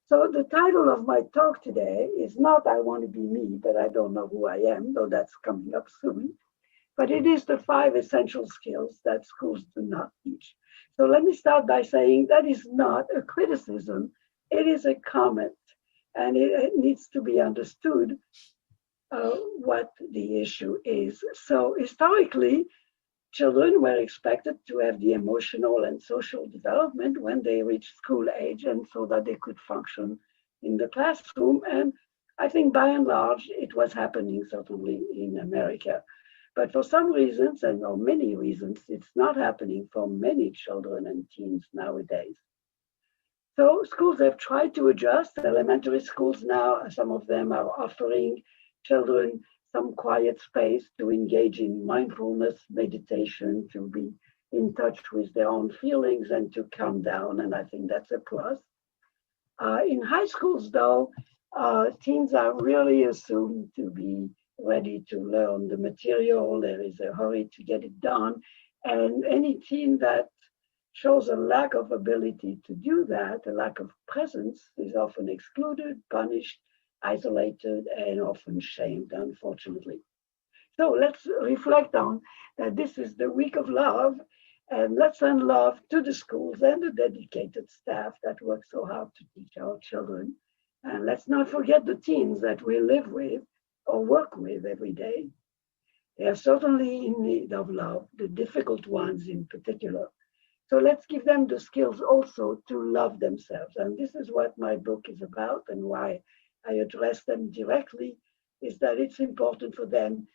So the title of my talk today is not I Want to Be Me, but I don't know who I am, though that's coming up soon. But it is the 5 essential skills that schools do not teach. So let me start by saying that is not a criticism, it is a comment, and it needs to be understood what the issue is. So historically, children were expected to have the emotional and social development when they reached school age, and so that they could function in the classroom. And I think by and large, it was happening certainly in America. But for some reasons, and or many reasons, it's not happening for many children and teens nowadays. So schools have tried to adjust. Elementary schools now, some of them are offering children some quiet space to engage in mindfulness meditation, to be in touch with their own feelings and to calm down. And I think that's a plus. In high schools, though, teens are really assumed to be ready to learn the material. There is a hurry to get it done. And any teen that shows a lack of ability to do that, a lack of presence, is often excluded, punished, isolated, and often shamed, unfortunately. So let's reflect on that this is the week of love, and let's send love to the schools and the dedicated staff that work so hard to teach our children. And let's not forget the teens that we live with or work with every day. They are certainly in need of love, the difficult ones in particular. So let's give them the skills also to love themselves. And this is what my book is about, and why I address them directly, is that it's important for them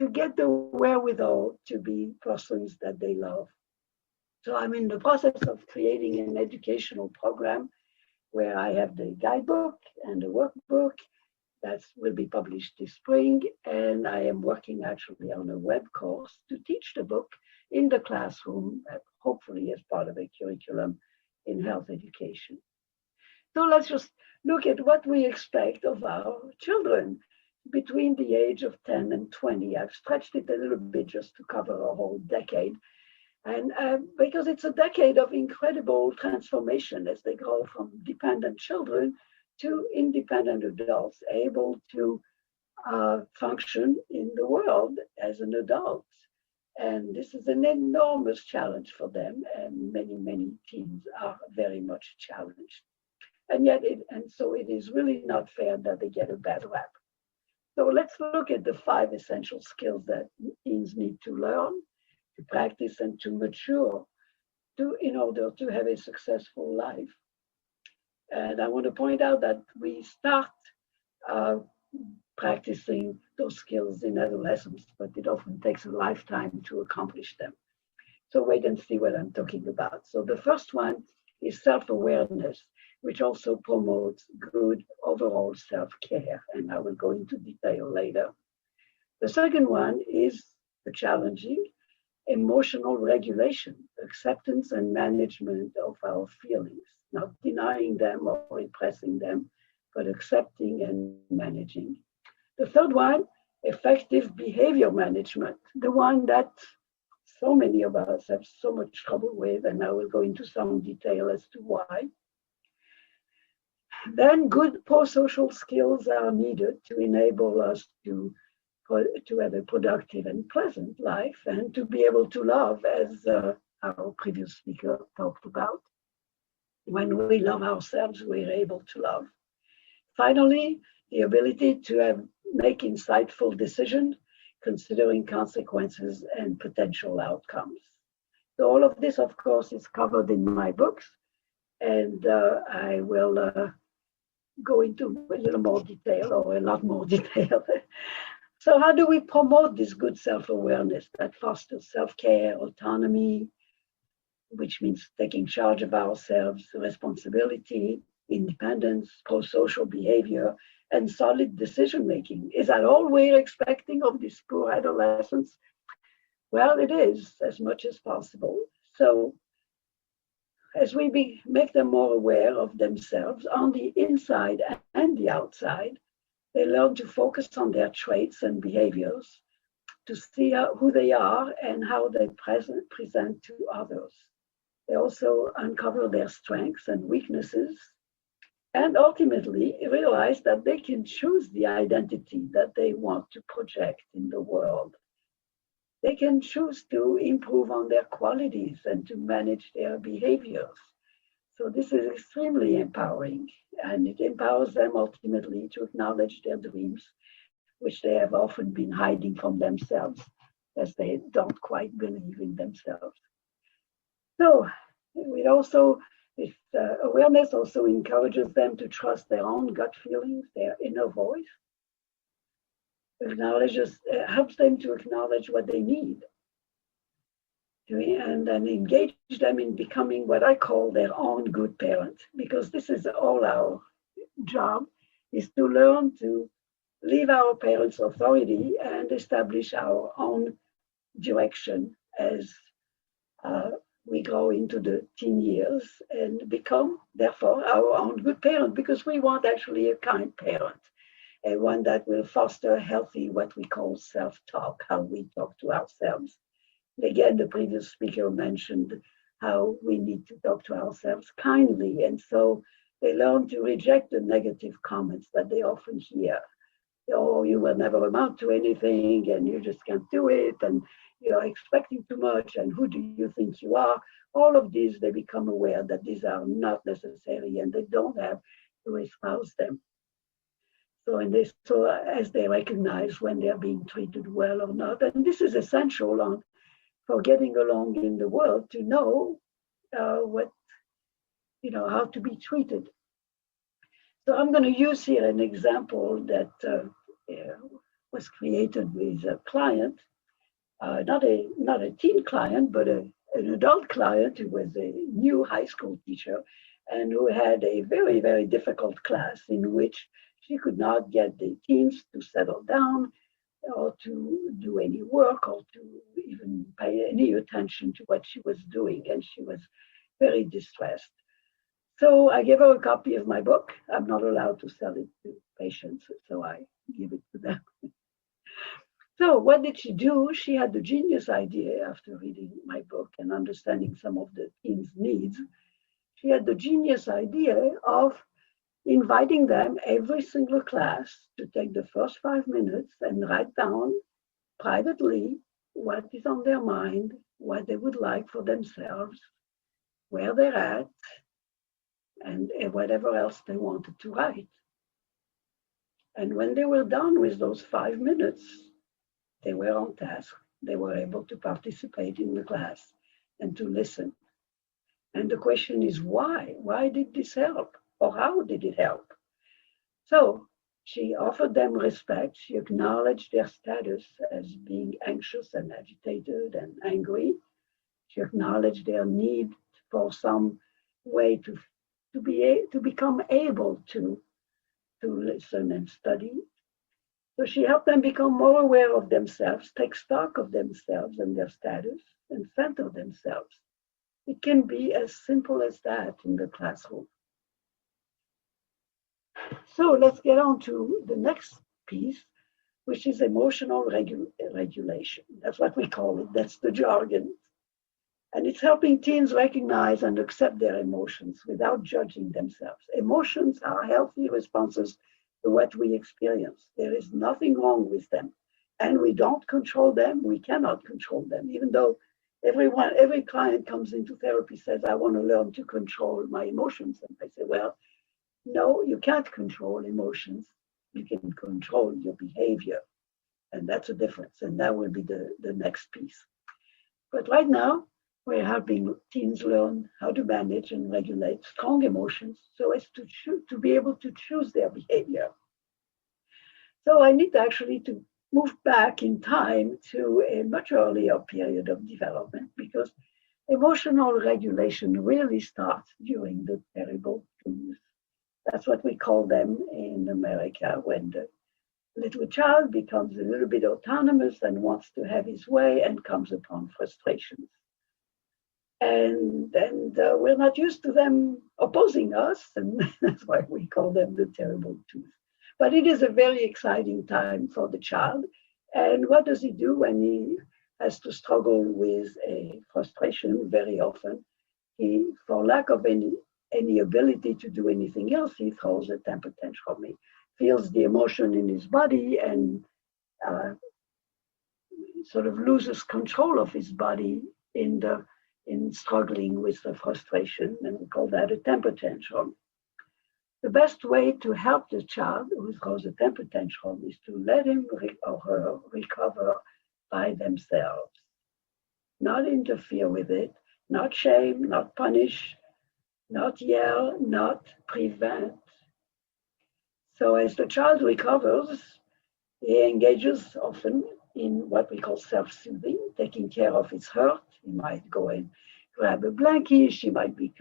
to get the wherewithal to be persons that they love. So I'm in the process of creating an educational program where I have the guidebook and the workbook that will be published this spring. And I am working actually on a web course to teach the book in the classroom, hopefully as part of a curriculum in health education. So let's just look at what we expect of our children between the age of 10 and 20. I've stretched it a little bit just to cover a whole decade. And because it's a decade of incredible transformation as they grow from dependent children to independent adults, able to function in the world as an adult. And this is an enormous challenge for them, and many, many teens are very much challenged. And yet, so it is really not fair that they get a bad rap. So let's look at the 5 essential skills that teens need to learn, to practice, and to mature in order to have a successful life. And I want to point out that we start practicing those skills in adolescence, but it often takes a lifetime to accomplish them. So wait and see what I'm talking about. So the first one is self-awareness, which also promotes good overall self-care, and I will go into detail later. The second one is the challenging emotional regulation, acceptance and management of our feelings, not denying them or repressing them, but accepting and managing. The third one, effective behavior management, the one that so many of us have so much trouble with, and I will go into some detail as to why. Then good pro-social skills are needed to enable us to have a productive and pleasant life, and to be able to love, as our previous speaker talked about. When we love ourselves, we're able to love. Finally, the ability to make insightful decisions, considering consequences and potential outcomes. So all of this, of course, is covered in my books, and I will go into a little more detail, or a lot more detail. So how do we promote this good self-awareness that fosters self-care, autonomy, which means taking charge of ourselves, responsibility, independence, pro-social behavior, and solid decision-making? Is that all we're expecting of these poor adolescents? Well, it is, as much as possible. So as we make them more aware of themselves on the inside and the outside, they learn to focus on their traits and behaviors, to see who they are and how they present to others. They also uncover their strengths and weaknesses, and ultimately realize that they can choose the identity that they want to project in the world. They can choose to improve on their qualities and to manage their behaviors. So this is extremely empowering, and it empowers them ultimately to acknowledge their dreams, which they have often been hiding from themselves, as they don't quite believe in themselves. So this awareness also encourages them to trust their own gut feelings, their inner voice, helps them to acknowledge what they need, and then engage them in becoming what I call their own good parent, because this is all our job, is to learn to leave our parents' authority and establish our own direction as we go into the teen years and become, therefore, our own good parent, because we want actually a kind parent, and one that will foster healthy, what we call self-talk, how we talk to ourselves. Again, the previous speaker mentioned how we need to talk to ourselves kindly, and so they learn to reject the negative comments that they often hear. Oh, you will never amount to anything, and you just can't do it, and you're expecting too much, and who do you think you are? All of these, they become aware that these are not necessary, and they don't have to espouse them. So as they recognize when they're being treated well or not, and this is essential for getting along in the world, to know how to be treated. So I'm going to use here an example that was created with a client, not a teen client, but an adult client who was a new high school teacher and who had a very, very difficult class in which she could not get the teens to settle down or to do any work or to even pay any attention to what she was doing. And she was very distressed. So I gave her a copy of my book. I'm not allowed to sell it to patients, so I give it to them. So what did she do? She had the genius idea, after reading my book and understanding some of the teens' needs, she had the genius idea of inviting them every single class to take the first 5 minutes and write down privately what is on their mind, what they would like for themselves, where they're at, and whatever else they wanted to write. And when they were done with those 5 minutes, they were on task. They were able to participate in the class and to listen. And the question is why? Why did this help? Or how did it help? So she offered them respect. She acknowledged their status as being anxious and agitated and angry. She acknowledged their need for some way to become able to listen and study. So she helped them become more aware of themselves, take stock of themselves and their status, and center themselves. It can be as simple as that in the classroom. So let's get on to the next piece, which is emotional regulation. That's what we call it. That's the jargon. And it's helping teens recognize and accept their emotions without judging themselves. Emotions are healthy responses to what we experience. There is nothing wrong with them. And we don't control them. We cannot control them. Even though every client comes into therapy says, I want to learn to control my emotions. And I say, well, no, you can't control emotions. You can control your behavior. And that's a difference. And that will be the next piece. But right now, we're helping teens learn how to manage and regulate strong emotions so as to be able to choose their behavior. So I need actually to move back in time to a much earlier period of development, because emotional regulation really starts during the terrible twos. That's what we call them in America, when the little child becomes a little bit autonomous and wants to have his way and comes upon frustrations. And we're not used to them opposing us, and that's why we call them the terrible twos. But it is a very exciting time for the child. And what does he do when he has to struggle with a frustration? Very often, he, for lack of any ability to do anything else, he throws a temper tantrum. He feels the emotion in his body and sort of loses control of his body in struggling with the frustration, and we call that a temper tantrum. The best way to help the child who throws a temper tantrum is to let him or her recover by themselves. Not interfere with it, not shame, not punish, not yell, not prevent. So as the child recovers, he engages often in what we call self-soothing, taking care of his hurt. He might go and grab a blankie. She might be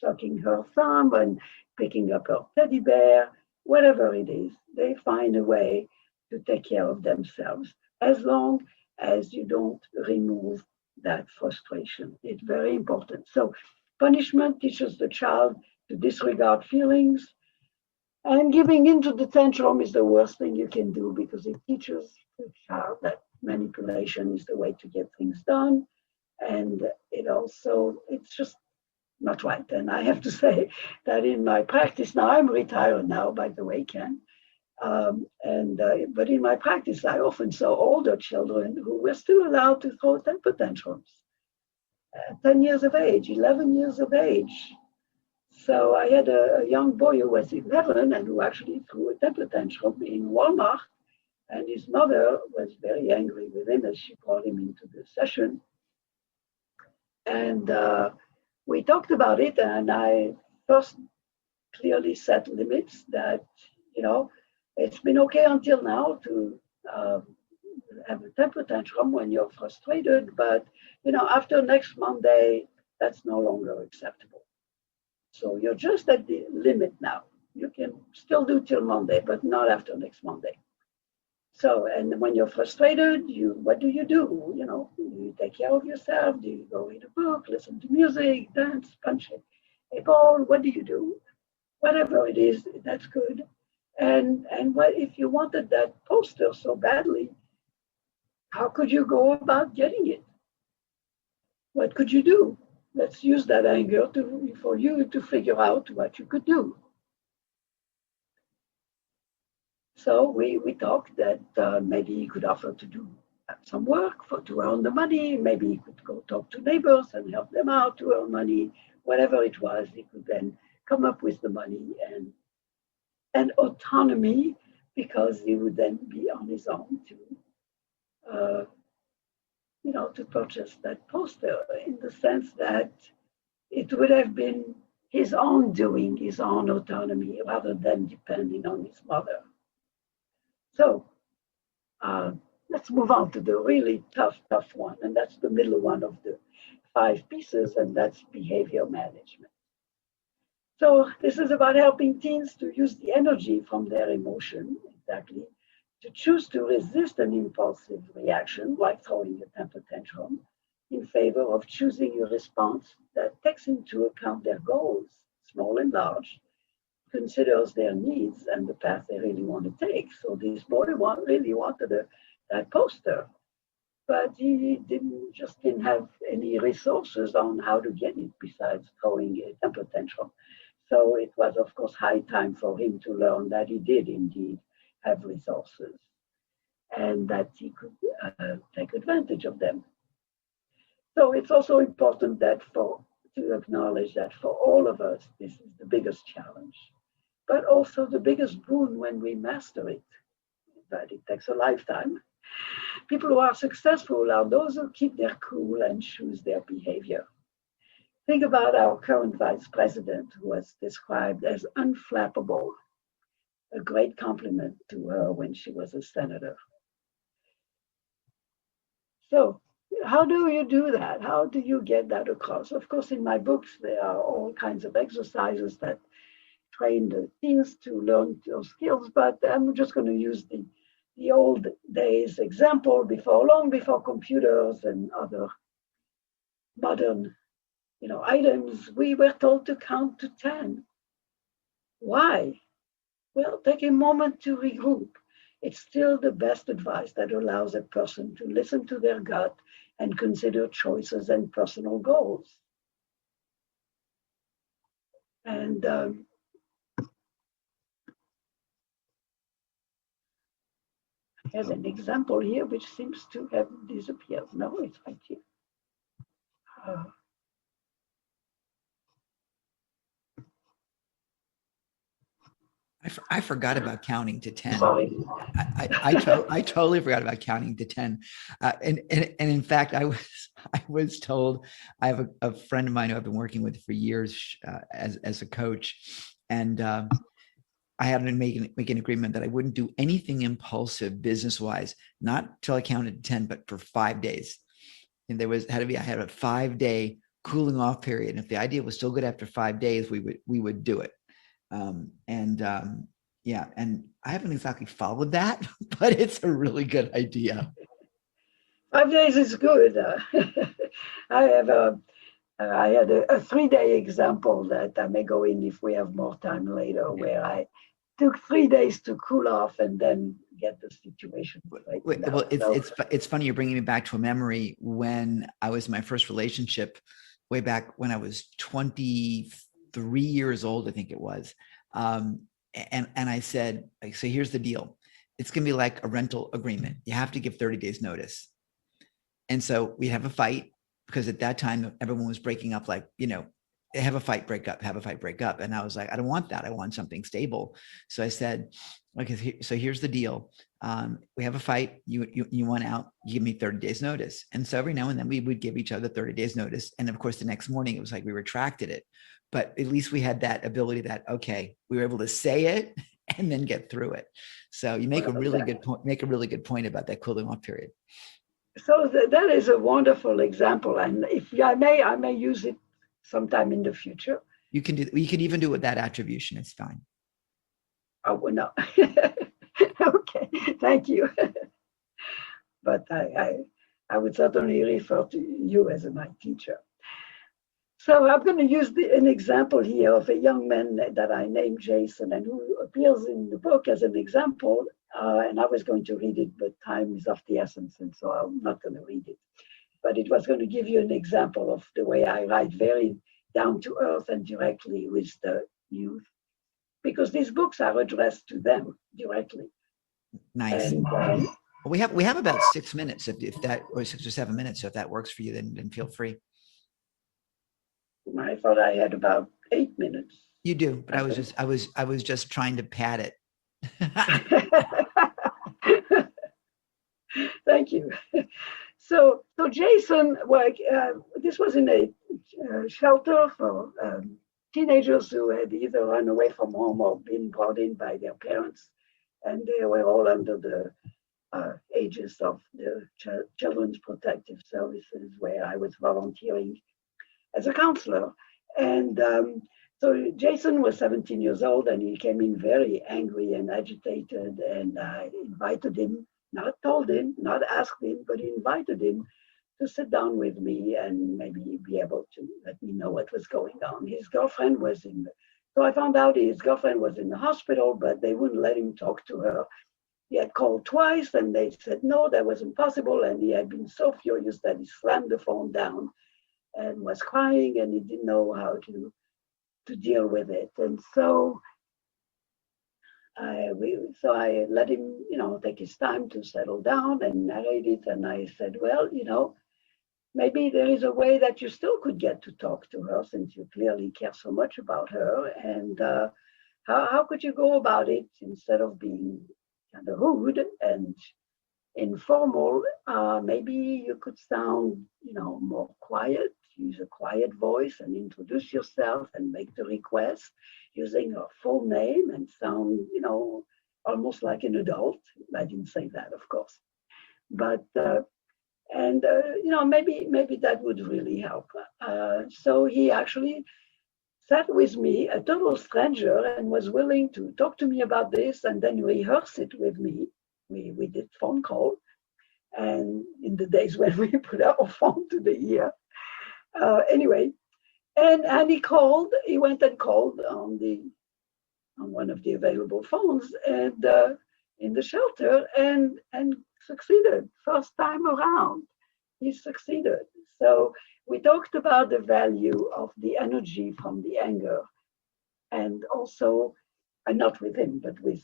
sucking her thumb and picking up her teddy bear. whatever it is, they find a way to take care of themselves as long as you don't remove that frustration. It's very important. So punishment teaches the child to disregard feelings, and giving into the tantrum is the worst thing you can do because it teaches the child that manipulation is the way to get things done. And it's just not right. And I have to say that in my practice now, I'm retired now, by the way, Ken. But in my practice, I often saw older children who were still allowed to throw temper tantrums at 10 years of age, 11 years of age. So I had a young boy who was 11 and who actually threw a temper tantrum in Walmart. And his mother was very angry with him as she brought him into the session. And we talked about it, and I first clearly set limits that, it's been okay until now to have a temper tantrum when you're frustrated, but, after next Monday, that's no longer acceptable. So you're just at the limit now. You can still do till Monday, but not after next Monday. So, and when you're frustrated, what do? You take care of yourself. Do you go read a book, listen to music, dance, punch a ball? What do you do? Whatever it is, that's good. And what if you wanted that poster so badly? How could you go about getting it? What could you do? Let's use that anger for you to figure out what you could do. So we talked that maybe he could offer to do some work to earn the money. Maybe he could go talk to neighbors and help them out to earn money. Whatever it was, he could then come up with the money and autonomy, because he would then be on his own to purchase that poster, in the sense that it would have been his own doing, his own autonomy, rather than depending on his mother. So let's move on to the really tough one, and that's the middle one of the 5 pieces, and that's behavior management. So this is about helping teens to use the energy from their emotion, exactly, to choose to resist an impulsive reaction, like throwing a temper tantrum, in favor of choosing a response that takes into account their goals, small and large, considers their needs and the path they really want to take. So this boy really wanted that poster, but he didn't have any resources on how to get it besides throwing a temper tantrum. So it was, of course, high time for him to learn that he did indeed have resources and that he could take advantage of them. So it's also important to acknowledge that for all of us, this is the biggest challenge, but also the biggest boon when we master it. But it takes a lifetime. People who are successful are those who keep their cool and choose their behavior. Think about our current vice president, who was described as unflappable, a great compliment to her when she was a senator. So how do you do that? How do you get that across? Of course, in my books, there are all kinds of exercises that train the teens to learn those skills, but I'm just going to use the old days example long before computers and other modern items. We were told to count to 10. Why? Well, take a moment to regroup. It's still the best advice that allows a person to listen to their gut and consider choices and personal goals. And here's an example here, which seems to have disappeared. No, it's right here. I forgot about counting to 10. Sorry. I totally forgot about counting to 10. And in fact, I was told, I have a friend of mine who I've been working with for years as a coach, and I had to make an agreement that I wouldn't do anything impulsive business-wise, not till I counted to 10, but for 5 days. And I had a 5-day cooling off period. And if the idea was still good after 5 days, we would do it. Yeah, and I haven't exactly followed that, but it's a really good idea. 5 days is good. I have I had a 3 day example that I may go in if we have more time later, where I took 3 days to cool off and then get the situation straightened Well, out. So it's funny you're bringing me back to a memory when I was in my first relationship, way back when I was 23 years old, I think it was. And I said, like, so here's the deal. It's gonna be like a rental agreement. You have to give 30 days notice. And so we have a fight because at that time everyone was breaking up, like, have a fight, break up, have a fight, break up. And I was like, I don't want that. I want something stable. So I said, okay, so here's the deal. We have a fight. You want out, you give me 30 days notice. And so every now and then we would give each other 30 days notice. And of course, the next morning it was like we retracted it. But at least we had that ability that, okay, we were able to say it and then get through it. So you make a really good point about that cooling off period. so that is a wonderful example. And if I may use it sometime in the future. You can even do it with that attribution. It's fine. Oh, well, no. Okay, thank you. But I would certainly refer to you as my teacher. So I'm going to use an example here of a young man that I named Jason and who appears in the book as an example. And I was going to read it, but time is of the essence, and so I'm not going to read it. But it was going to give you an example of the way I write, very down to earth and directly with the youth, because these books are addressed to them directly. Nice. And we have about 6 minutes, if that, or 6 or 7 minutes. So if that works for you, then feel free. I thought I had about 8 minutes. You do, but I was just trying to pad it. Thank you. So Jason, this was in a shelter for teenagers who had either run away from home or been brought in by their parents, and they were all under the ages of the Children's Protective Services, where I was volunteering as a counselor. And so Jason was 17 years old, and he came in very angry and agitated, and I invited him, not told him, not asked him, but invited him to sit down with me and maybe be able to let me know what was going on. His girlfriend was so I found out his girlfriend was in the hospital, but they wouldn't let him talk to her. He had called twice and they said no, that wasn't possible. And he had been so furious that he slammed the phone down and was crying, and he didn't know how to deal with it. And so I let him, take his time to settle down and narrate it. And I said, well, maybe there is a way that you still could get to talk to her, since you clearly care so much about her. And how could you go about it instead of being kind of rude and informal? Maybe you could sound, more quiet, use a quiet voice and introduce yourself and make the request using your full name and sound, almost like an adult. I didn't say that, of course, but maybe that would really help. So he actually sat with me, a total stranger, and was willing to talk to me about this and then rehearse it with me. We did phone call, and in the days when we put our phone to the ear. Anyway, and he went and called on one of the available phones, and in the shelter, and succeeded. First time around, he succeeded. So we talked about the value of the energy from the anger, and also, and not with him, but with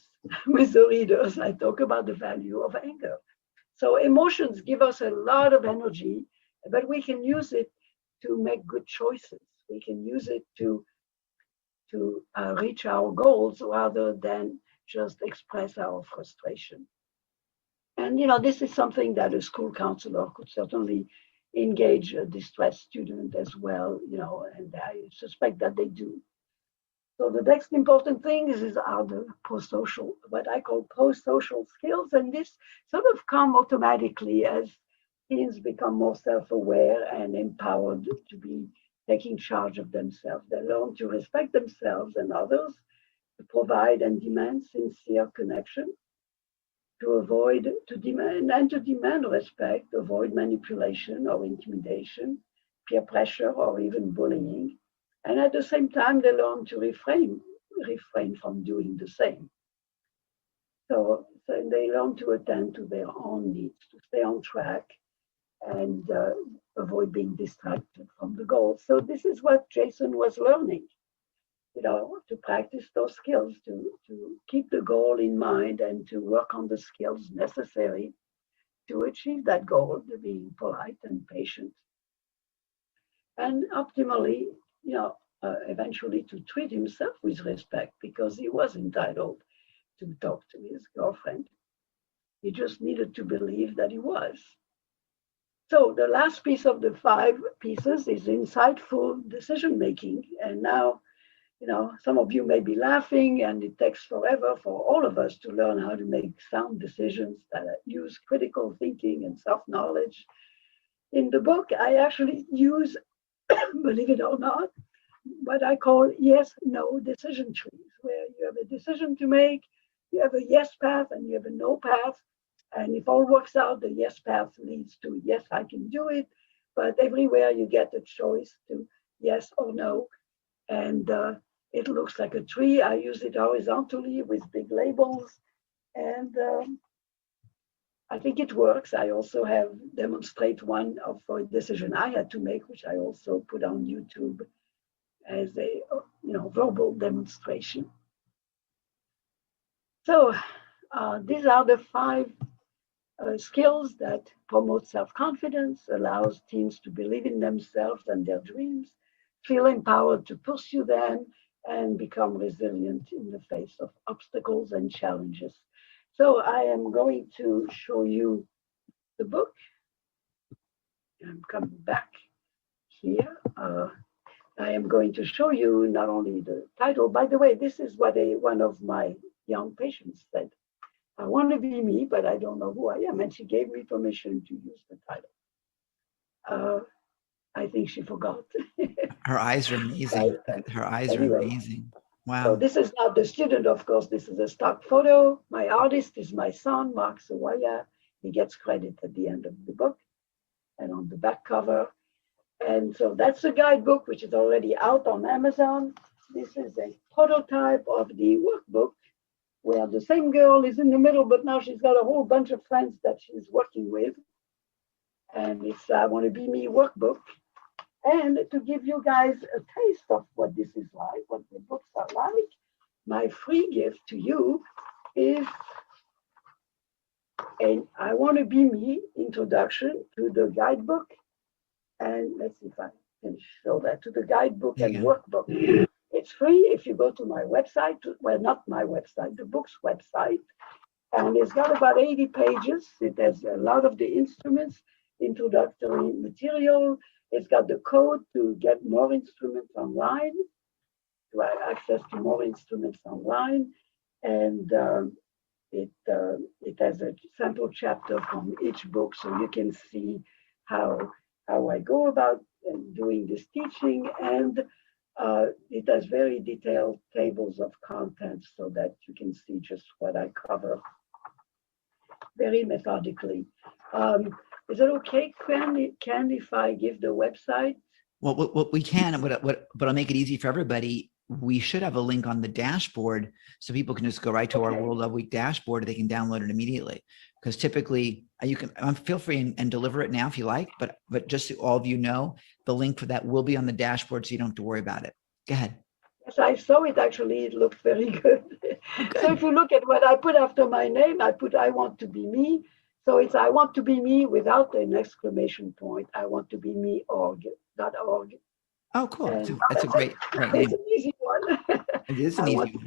with the readers, I talk about the value of anger. So emotions give us a lot of energy, but we can use it to make good choices. We can use it to reach our goals rather than just express our frustration. And this is something that a school counselor could certainly engage a distressed student as well, and I suspect that they do. So the next important thing are the pro-social, what I call pro-social skills, and this sort of come automatically as teens become more self-aware and empowered to be taking charge of themselves. They learn to respect themselves and others, provide and demand sincere connection, to avoid, to demand, and to demand respect, avoid manipulation or intimidation, peer pressure, or even bullying. And at the same time, they learn to refrain from doing the same. So they learn to attend to their own needs, to stay on track, and avoid being distracted from the goal. So this is what Jason was learning, to practice those skills, to keep the goal in mind and to work on the skills necessary to achieve that goal, to being polite and patient. And optimally, eventually to treat himself with respect, because he was entitled to talk to his girlfriend. He just needed to believe that he was. So the last piece of the 5 pieces is insightful decision making. And now, some of you may be laughing, and it takes forever for all of us to learn how to make sound decisions that use critical thinking and self-knowledge. In the book, I actually use, believe it or not, what I call yes-no decision trees, where you have a decision to make, you have a yes path and you have a no path. And if all works out, the yes path leads to yes, I can do it. But everywhere you get a choice to yes or no. And it looks like a tree. I use it horizontally with big labels. And I think it works. I also have demonstrate one for a decision I had to make, which I also put on YouTube as a verbal demonstration. So these are the 5 skills that promote self-confidence, allows teens to believe in themselves and their dreams, feel empowered to pursue them, and become resilient in the face of obstacles and challenges. So I am going to show you the book. I'm coming back here. I am going to show you not only the title. By the way, this is what one of my young patients said. I want to be me, but I don't know who I am. And she gave me permission to use the title. I think she forgot. Her eyes are amazing. Her eyes are amazing. Wow. So this is not the student, of course. This is a stock photo. My artist is my son, Mark Sawaya. He gets credit at the end of the book and on the back cover. And so that's a guidebook, which is already out on Amazon. This is a prototype of the workbook, where the same girl is in the middle, but now she's got a whole bunch of friends that she's working with. And it's I Want to Be Me workbook. And to give you guys a taste of what this is like, what the books are like, my free gift to you is an I Want to Be Me introduction to the guidebook. And let's see if I can show that, to the guidebook and workbook. It's free if you go to my website, well, not my website, the book's website. And it's got about 80 pages. It has a lot of the instruments, introductory material. It's got the code to get more instruments online, to have access to more instruments online. And it has a sample chapter from each book, so you can see how I go about doing this teaching. And it has very detailed tables of contents so that you can see just what I cover very methodically. Is it okay, Ken, if I give the website? Well, what we can, but I'll make it easy for everybody. We should have a link on the dashboard so people can just go right to our World Love Week dashboard. They can download it immediately. Because typically you can feel free and deliver it now if you like, but just so all of you know, the link for that will be on the dashboard, so you don't have to worry about it. Go ahead. Yes, I saw it actually. It looked very good. So if you look at what I put after my name, I put I Want to Be Me. So it's I Want to Be Me without an exclamation point. I Want to Be Me.org. Oh, cool. That's a great name. It's an easy one. It is an easy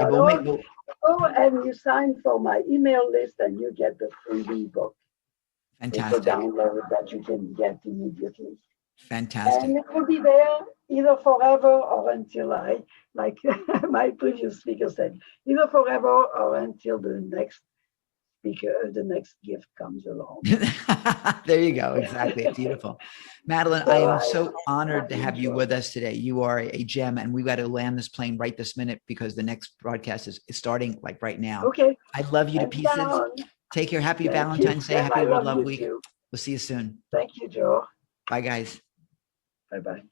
one. Go and you sign for my email list and you get the free book. Fantastic. It's a download that you can get immediately. Fantastic. And it will be there either forever or until like my previous speaker said, either forever or until the next the next gift comes along. There you go. Exactly. Beautiful. Madeline, So I am I so honored to really have you enjoyed with it. us today. You are a gem, and we've got to land this plane right this minute because the next broadcast is starting like right now. Okay, I love you to I'm pieces. down. Take care. Happy Thank you, Valentine's Day. Ken. Happy I World love Love you Week. too. We'll see you soon. Thank you, Joe. Bye, guys. Bye-bye.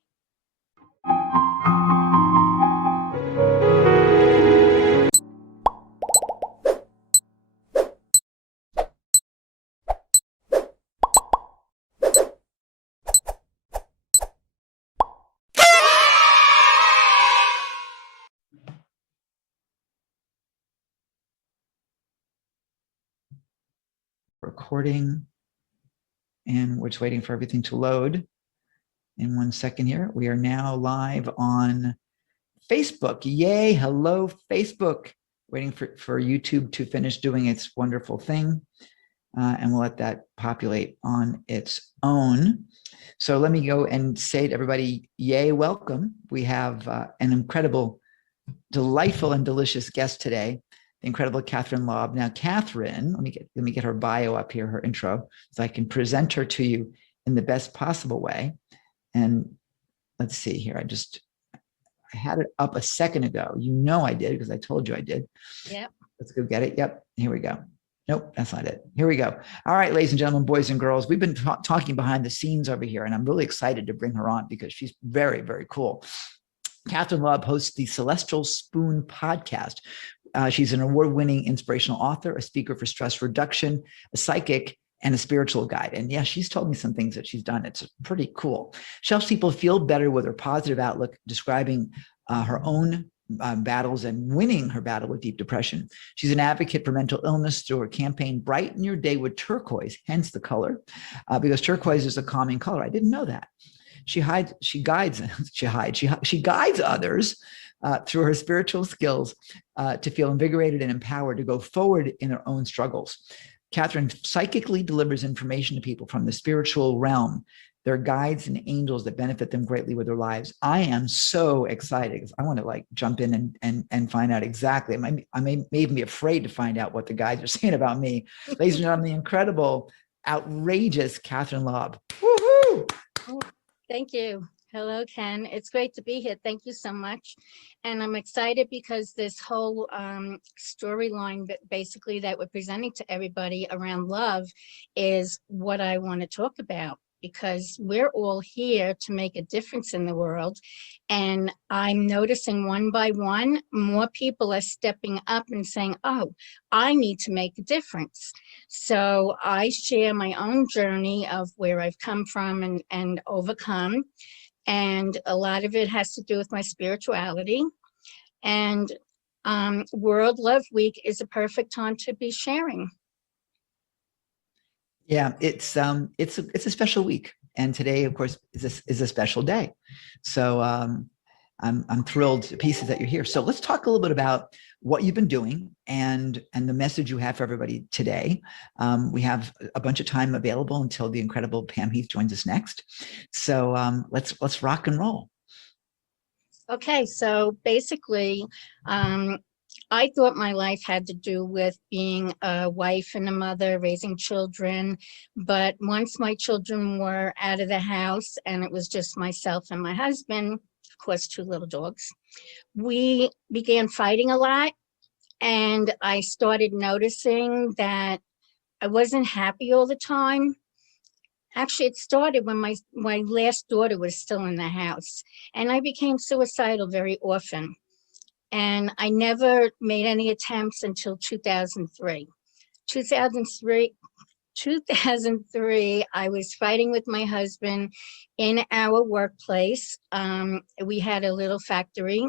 Recording, and we're just waiting for everything to load. In 1 second here, we are now live on Facebook. Yay! Hello, Facebook. Waiting for YouTube to finish doing its wonderful thing, and we'll let that populate on its own. So let me go and say to everybody, yay, welcome. We have an incredible, delightful, and delicious guest today, the incredible Catherine Lob. Now, Catherine, let me get her bio up here, her intro, so I can present her to you in the best possible way. And let's see here. I had it up a second ago. You know I did because I told you I did. Yep. Let's go get it. Yep. Here we go. Nope, that's not it. Here we go. All right, ladies and gentlemen, boys and girls, we've been talking behind the scenes over here, and I'm really excited to bring her on because she's very, very cool. Catherine Lob hosts the Celestial Spoon podcast. She's an award-winning inspirational author, a speaker for stress reduction, a psychic, and a spiritual guide. And yeah, she's told me some things that she's done. It's pretty cool. She helps people feel better with her positive outlook, describing her own battles and winning her battle with deep depression. She's an advocate for mental illness through her campaign, Brighten Your Day with Turquoise, hence the color, because turquoise is a calming color. I didn't know that. She guides others through her spiritual skills to feel invigorated and empowered to go forward in their own struggles. Catherine psychically delivers information to people from the spiritual realm, their guides and angels that benefit them greatly with their lives. I am so excited because I want to like jump in and find out exactly. I may even be afraid to find out what the guys are saying about me. Ladies and gentlemen, the incredible, outrageous Catherine Lob. Woohoo! Thank you. Hello, Ken. It's great to be here. Thank you so much. And I'm excited because this whole storyline basically that we're presenting to everybody around love is what I want to talk about, because we're all here to make a difference in the world. And I'm noticing one by one, more people are stepping up and saying, oh, I need to make a difference. So I share my own journey of where I've come from and overcome. And a lot of it has to do with my spirituality. And World Love Week is a perfect time to be sharing. Yeah, it's a special week, and today, of course, is a special day. So I'm thrilled to pieces that you're here. So let's talk a little bit about what you've been doing and the message you have for everybody today. We have a bunch of time available until the incredible Pam Heath joins us next. So let's rock and roll. Okay, so basically, I thought my life had to do with being a wife and a mother, raising children. But once my children were out of the house and it was just myself and my husband, of course, 2 little dogs, we began fighting a lot. And I started noticing that I wasn't happy all the time. Actually, it started when my last daughter was still in the house, and I became suicidal very often. And I never made any attempts until 2003. 2003, I was fighting with my husband in our workplace. We had a little factory,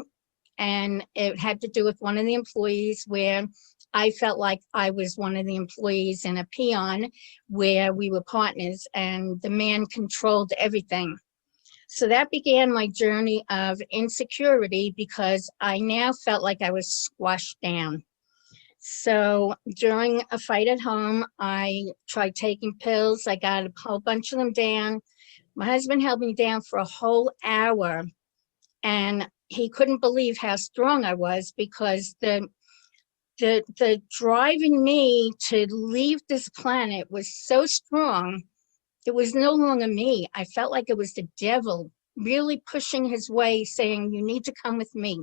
and it had to do with one of the employees where I felt like I was one of the employees in a peon where we were partners, and the man controlled everything. So that began my journey of insecurity because I now felt like I was squashed down. So during a fight at home, I tried taking pills. I got a whole bunch of them down. My husband held me down for a whole hour, and he couldn't believe how strong I was because the driving me to leave this planet was so strong. It was no longer me. I felt like it was the devil really pushing his way, saying, you need to come with me.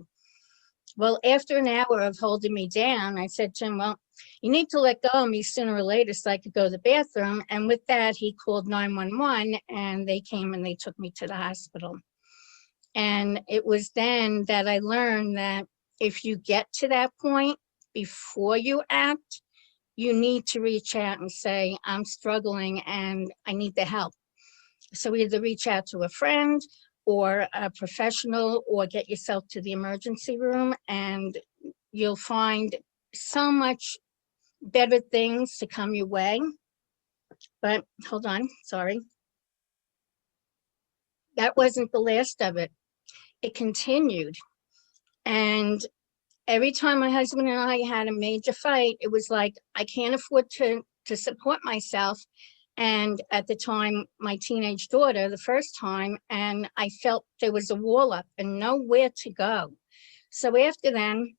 Well, after an hour of holding me down, I said to him, well, you need to let go of me sooner or later so I could go to the bathroom. And with that, he called 911 and they came and they took me to the hospital. And it was then that I learned that if you get to that point before you act, you need to reach out and say, I'm struggling and I need the help. So either reach out to a friend or a professional or get yourself to the emergency room, and you'll find so much better things to come your way. But hold on, sorry. That wasn't the last of it. It continued. And every time my husband and I had a major fight, it was like, I can't afford to support myself. And at the time, my teenage daughter, the first time, and I felt there was a wall up and nowhere to go. So after then,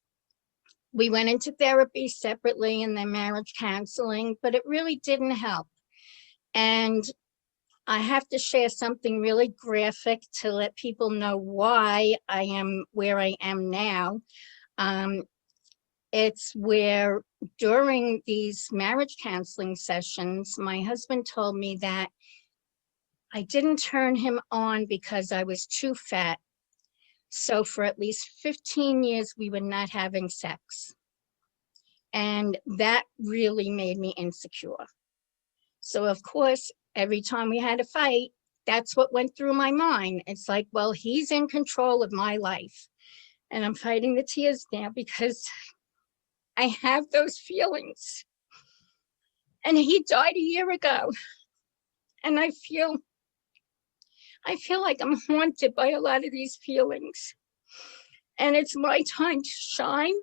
we went into therapy separately and then marriage counseling, but it really didn't help. And I have to share something really graphic to let people know why I am where I am now. It's where during these marriage counseling sessions, my husband told me that I didn't turn him on because I was too fat. So for at least 15 years, we were not having sex. And that really made me insecure. So of course, every time we had a fight, that's what went through my mind. It's like, well, he's in control of my life. And I'm fighting the tears now because I have those feelings. And he died a year ago. And I feel like I'm haunted by a lot of these feelings. And it's my time to shine.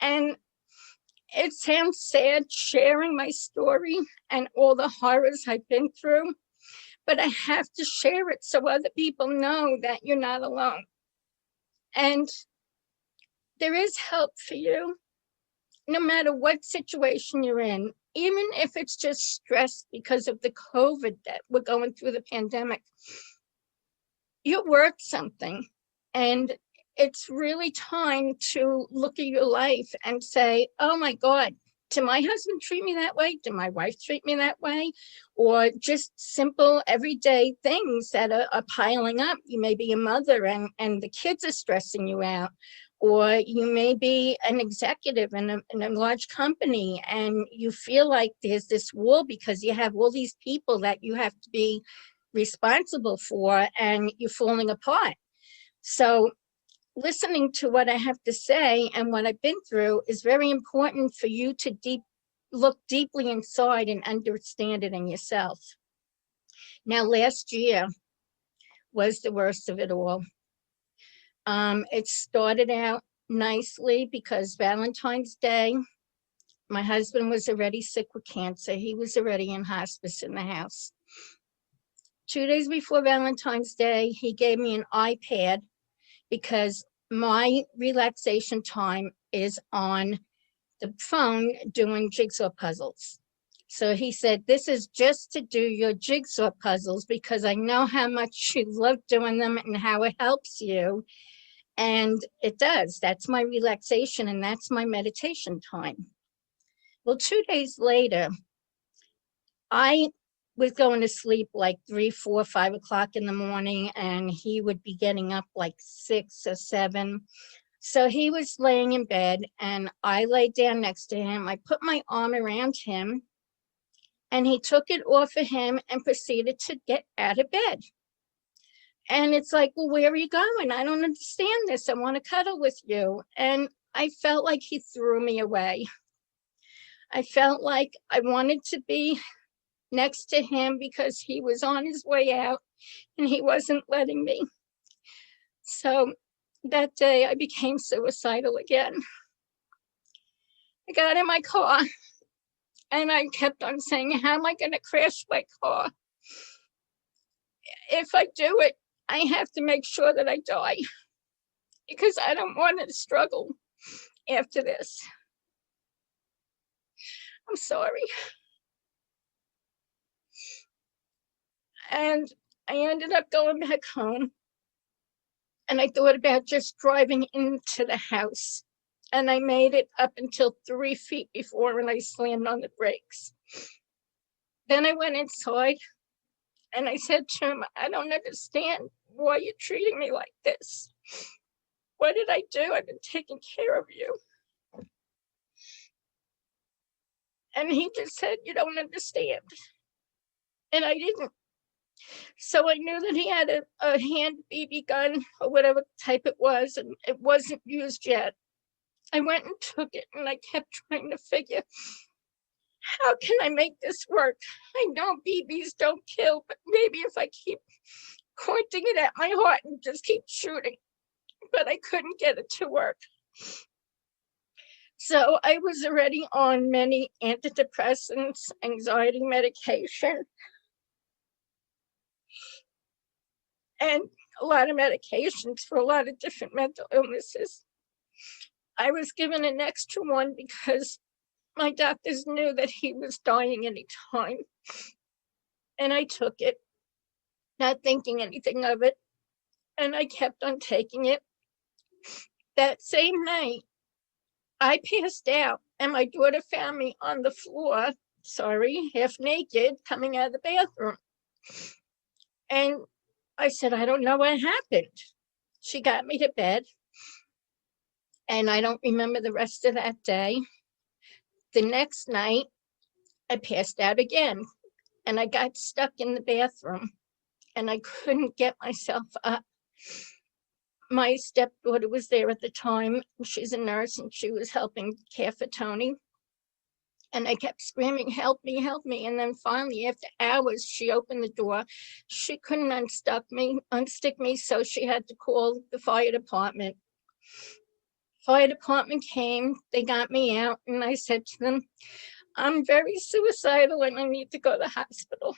And it sounds sad sharing my story and all the horrors I've been through, but I have to share it so other people know that you're not alone. And there is help for you, no matter what situation you're in, even if it's just stress because of the COVID that we're going through, the pandemic. You're worth something. And it's really time to look at your life and say, oh my God, did my husband treat me that way? Did my wife treat me that way? Or just simple everyday things that are piling up. You may be a mother and the kids are stressing you out. Or you may be an executive in a large company and you feel like there's this wall because you have all these people that you have to be responsible for and you're falling apart. So listening to what I have to say and what I've been through is very important for you to look deeply inside and understand it in yourself. Now, last year was the worst of it all. It started out nicely because Valentine's Day, my husband was already sick with cancer. He was already in hospice in the house. 2 days before Valentine's Day, he gave me an iPad because my relaxation time is on the phone doing jigsaw puzzles. So he said, this is just to do your jigsaw puzzles because I know how much you love doing them and how it helps you. And it does. That's my relaxation and that's my meditation time. Well, 2 days later, I was going to sleep like 3, 4, 5 o'clock in the morning, and he would be getting up like 6 or 7. So he was laying in bed and I laid down next to him. I put my arm around him and he took it off of him and proceeded to get out of bed. And it's like, well, where are you going? I don't understand this. I want to cuddle with you. And I felt like he threw me away. I felt like I wanted to be next to him because he was on his way out and he wasn't letting me. So that day I became suicidal again. I got in my car and I kept on saying, how am I going to crash my car? If I do it, I have to make sure that I die because I don't want to struggle. after this. I'm sorry. And I ended up going back home, and I thought about just driving into the house. And I made it up until 3 feet before when I slammed on the brakes. Then I went inside and I said to him, I don't understand why you're treating me like this. What did I do? I've been taking care of you. And he just said, you don't understand. And I didn't. So I knew that he had a hand BB gun or whatever type it was, and it wasn't used yet. I went and took it, and I kept trying to figure, how can I make this work? I know BBs don't kill, but maybe if I keep pointing it at my heart and just keep shooting. But I couldn't get it to work. So I was already on many antidepressants, anxiety medication, and a lot of medications for a lot of different mental illnesses. I was given an extra one because my doctors knew that he was dying any time. And I took it, not thinking anything of it. And I kept on taking it. That same night, I passed out, and my daughter found me on the floor, half naked, coming out of the bathroom. And I said, I don't know what happened. She got me to bed, and I don't remember the rest of that day. The next night, I passed out again, and I got stuck in the bathroom, and I couldn't get myself up. My stepdaughter was there at the time. She's a nurse, and she was helping care for Tony. And I kept screaming, help me, help me. And then finally, after hours, she opened the door. She couldn't unstick me, so she had to call the fire department. Fire department came, they got me out, and I said to them, I'm very suicidal and I need to go to the hospital.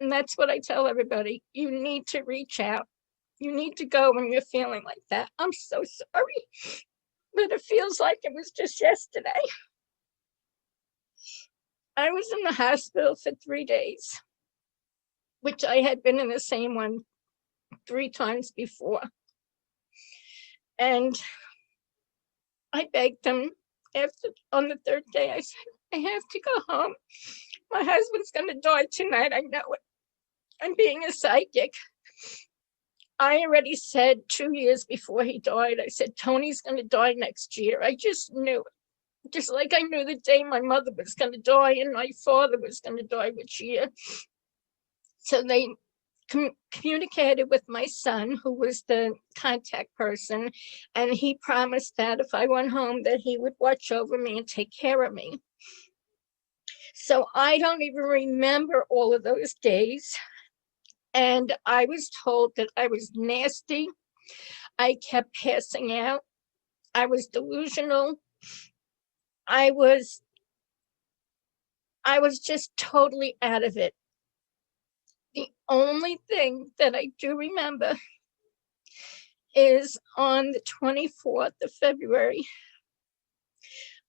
And that's what I tell everybody. You need to reach out. You need to go when you're feeling like that. I'm so sorry, but it feels like it was just yesterday. I was in the hospital for 3 days, which I had been in the same one 3 times before. And I begged him on the 3rd day, I said, I have to go home. My husband's going to die tonight. I know it. I'm being a psychic. I already said 2 years before he died, I said, Tony's going to die next year. I just knew it. Just like I knew the day my mother was going to die and my father was going to die which year. So they communicated with my son, who was the contact person, and he promised that if I went home that he would watch over me and take care of me. So I don't even remember all of those days. And I was told that I was nasty. I kept passing out. I was delusional. I was just totally out of it. The only thing that I do remember is on the 24th of February,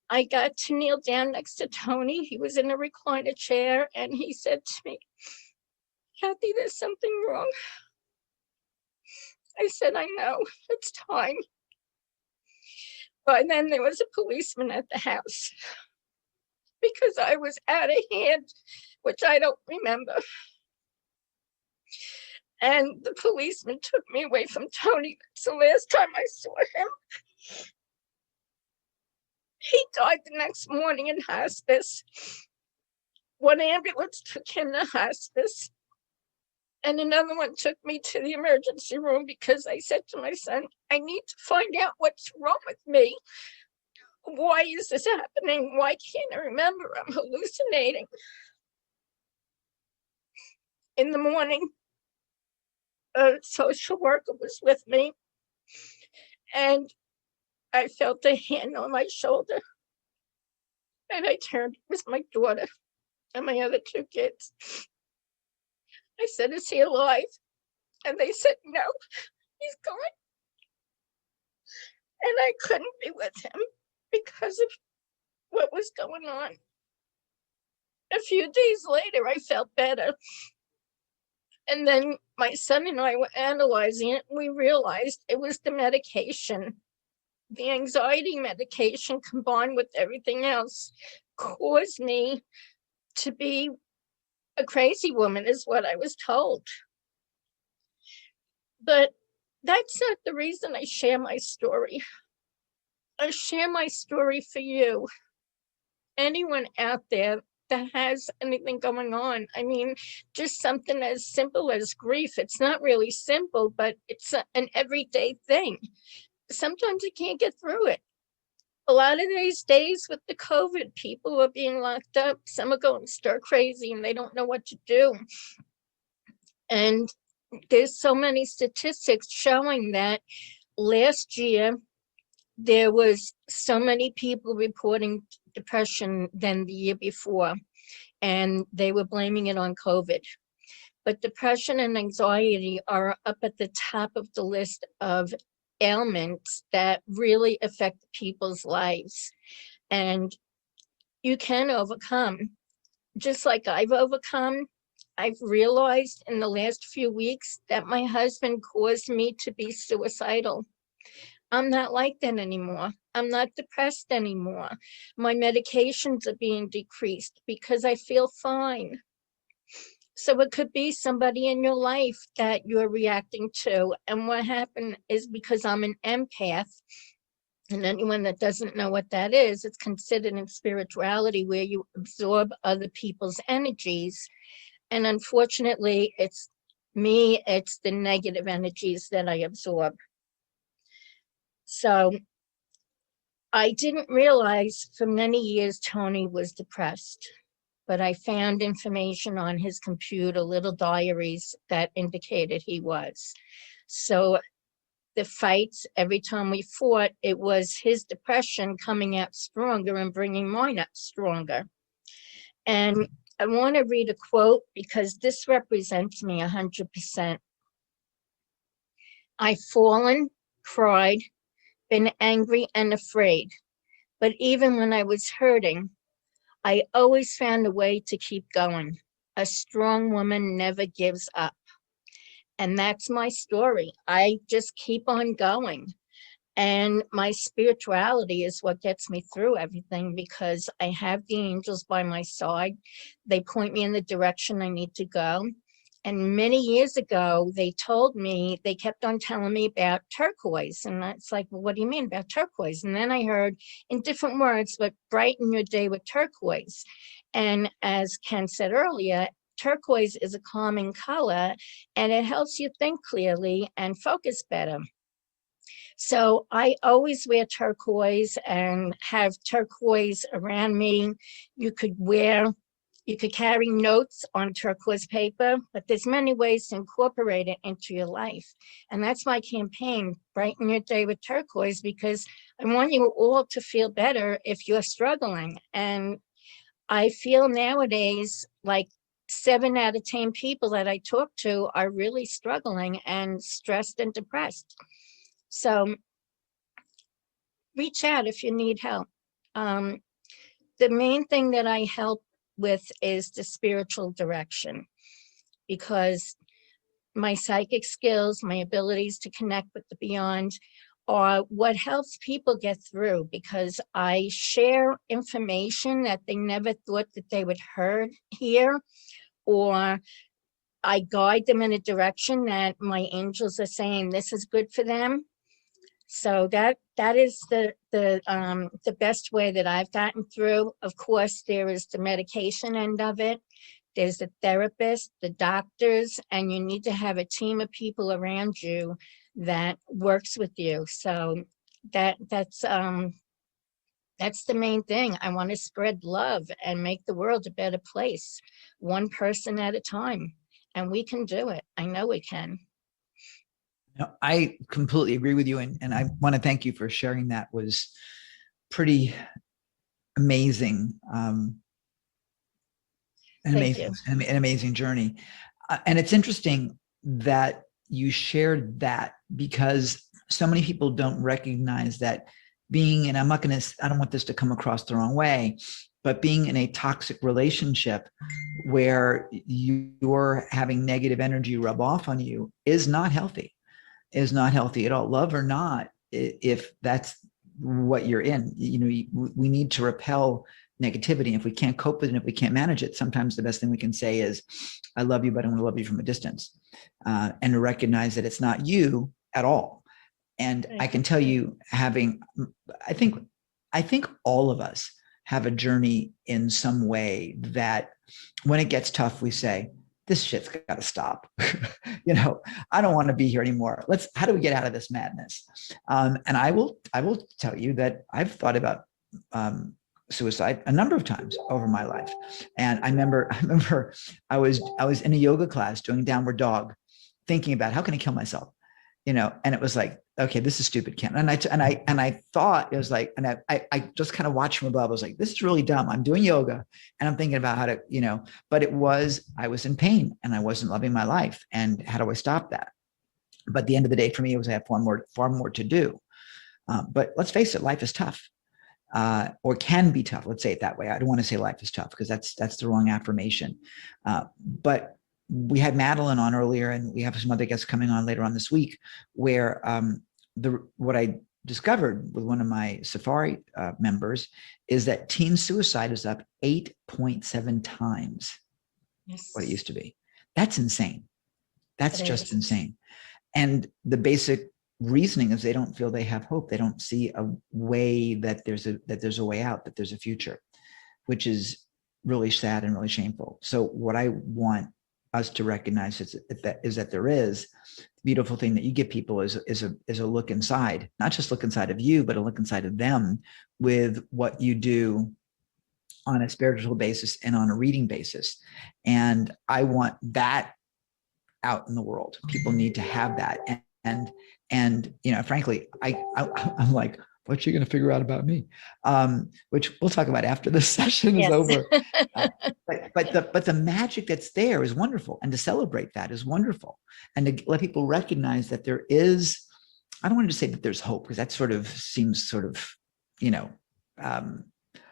I got to kneel down next to Tony. He was in a recliner chair, and he said to me, Kathy, there's something wrong. I said, I know, it's time. But then there was a policeman at the house because I was out of hand, which I don't remember. And the policeman took me away from Tony. That's the last time I saw him. He died the next morning in hospice. One ambulance took him to hospice, and another one took me to the emergency room because I said to my son, I need to find out what's wrong with me. Why is this happening? Why can't I remember? I'm hallucinating. In the morning, a social worker was with me, and I felt a hand on my shoulder. And I turned, it was my daughter and my other 2 kids. I said, is he alive? And they said, no, he's gone. and I couldn't be with him because of what was going on. A few days later, I felt better. And then my son and I were analyzing it. We realized it was the medication. The anxiety medication combined with everything else caused me to be a crazy woman, is what I was told. But that's not the reason I share my story. I share my story for you. Anyone out there that has anything going on. I mean, just something as simple as grief. It's not really simple, but it's an everyday thing. Sometimes you can't get through it. A lot of these days with the COVID, people are being locked up. Some are going stir crazy and they don't know what to do. And there's so many statistics showing that last year, there was so many people reporting depression than the year before, and they were blaming it on COVID. But depression and anxiety are up at the top of the list of ailments that really affect people's lives. And you can overcome. Just like I've overcome, I've realized in the last few weeks that my husband caused me to be suicidal. I'm not like that anymore. I'm not depressed anymore. My medications are being decreased because I feel fine. So it could be somebody in your life that you're reacting to. And what happened is, because I'm an empath, and anyone that doesn't know what that is, it's considered in spirituality where you absorb other people's energies. And unfortunately, it's me, it's the negative energies that I absorb. So I didn't realize for many years Tony was depressed, but I found information on his computer, little diaries that indicated he was. So the fights, every time we fought, it was his depression coming out stronger and bringing mine up stronger. And I want to read a quote because this represents me 100%. I've fallen, cried, been angry and afraid. But even when I was hurting, I always found a way to keep going. A strong woman never gives up. And that's my story. I just keep on going. And my spirituality is what gets me through everything, because I have the angels by my side. They point me in the direction I need to go. And many years ago, they told me, they kept on telling me about turquoise. And it's like, well, what do you mean about turquoise? And then I heard in different words, but brighten your day with turquoise. And as Ken said earlier, turquoise is a calming color and it helps you think clearly and focus better. So I always wear turquoise and have turquoise around me. You could carry notes on turquoise paper, but there's many ways to incorporate it into your life. And that's my campaign, Brighten Your Day with Turquoise, because I want you all to feel better if you're struggling. And I feel nowadays like 7 out of 10 people that I talk to are really struggling and stressed and depressed. So reach out if you need help. The main thing that I help with is the spiritual direction, because my psychic skills, my abilities to connect with the beyond are what helps people get through, because I share information that they never thought that they would hear, or I guide them in a direction that my angels are saying this is good for them. So that is the best way that I've gotten through. Of course, there is the medication end of it. There's the therapist, the doctors, and you need to have a team of people around you that works with you. So that's the main thing. I want to spread love and make the world a better place, one person at a time. And we can do it. I know we can. No, I completely agree with you. And I want to thank you for sharing. That was pretty amazing. An amazing journey. And it's interesting that you shared that, because so many people don't recognize that being, and I don't want this to come across the wrong way, but being in a toxic relationship where you're having negative energy rub off on you is not healthy, at all. Love or not, if that's what you're in, we need to repel negativity. If we can't cope with it, if we can't manage it, sometimes the best thing we can say is, I love you, but I'm going to love you from a distance, and to recognize that it's not you at all. And I can tell you, I think all of us have a journey in some way that when it gets tough, we say, this shit's got to stop. I don't want to be here anymore. How do we get out of this madness? And I will tell you that I've thought about suicide a number of times over my life. And I remember I was in a yoga class doing downward dog, thinking about how can I kill myself, and it was like, okay, this is stupid, Ken. And I thought it was like, and I just kind of watched from above. I was like, this is really dumb. I'm doing yoga and I'm thinking about how to, but I was in pain and I wasn't loving my life. And how do I stop that? But at the end of the day, for me, it was I have far more to do. But let's face it, life is tough, or can be tough. Let's say it that way. I don't want to say life is tough because that's the wrong affirmation. But we had Madeline on earlier, and we have some other guests coming on later on this week, where what I discovered with one of my Safari members is that teen suicide is up 8.7 times what it used to be. That's insane. That's just insane. And the basic reasoning is they don't feel they have hope. They don't see a way that there's a way out, that there's a future, which is really sad and really shameful. So what I want us to recognize is that there is the beautiful thing that you give people is a look inside, not just look inside of you, but a look inside of them with what you do on a spiritual basis and on a reading basis. And I want that out in the world. People need to have that. And frankly, I'm like, what's she going to figure out about me? Which we'll talk about after this session is over. But the magic that's there is wonderful. And to celebrate that is wonderful. And to let people recognize that there is, I don't want to say that there's hope, because that sort of seems sort of,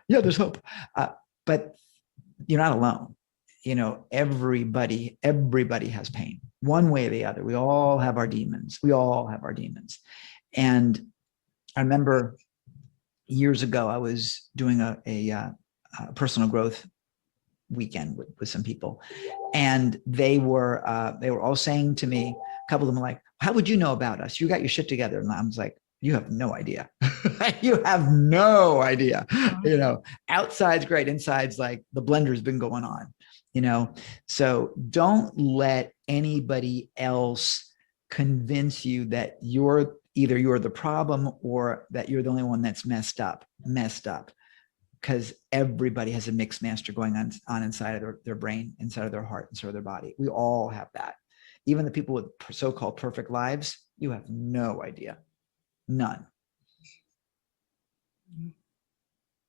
there's hope. But you're not alone. Everybody has pain one way or the other. We all have our demons. And I remember years ago, I was doing a personal growth weekend with some people, and they were all saying to me, a couple of them were like, how would you know about us? You got your shit together. And I was like, you have no idea. You have no idea. Outside's great. Inside's like the blender's been going on, So don't let anybody else convince you that you're the problem or that you're the only one that's messed up, because everybody has a mixed master going on inside of their brain, inside of their heart, inside of their body. We all have that. Even the people with so-called perfect lives, you have no idea. None.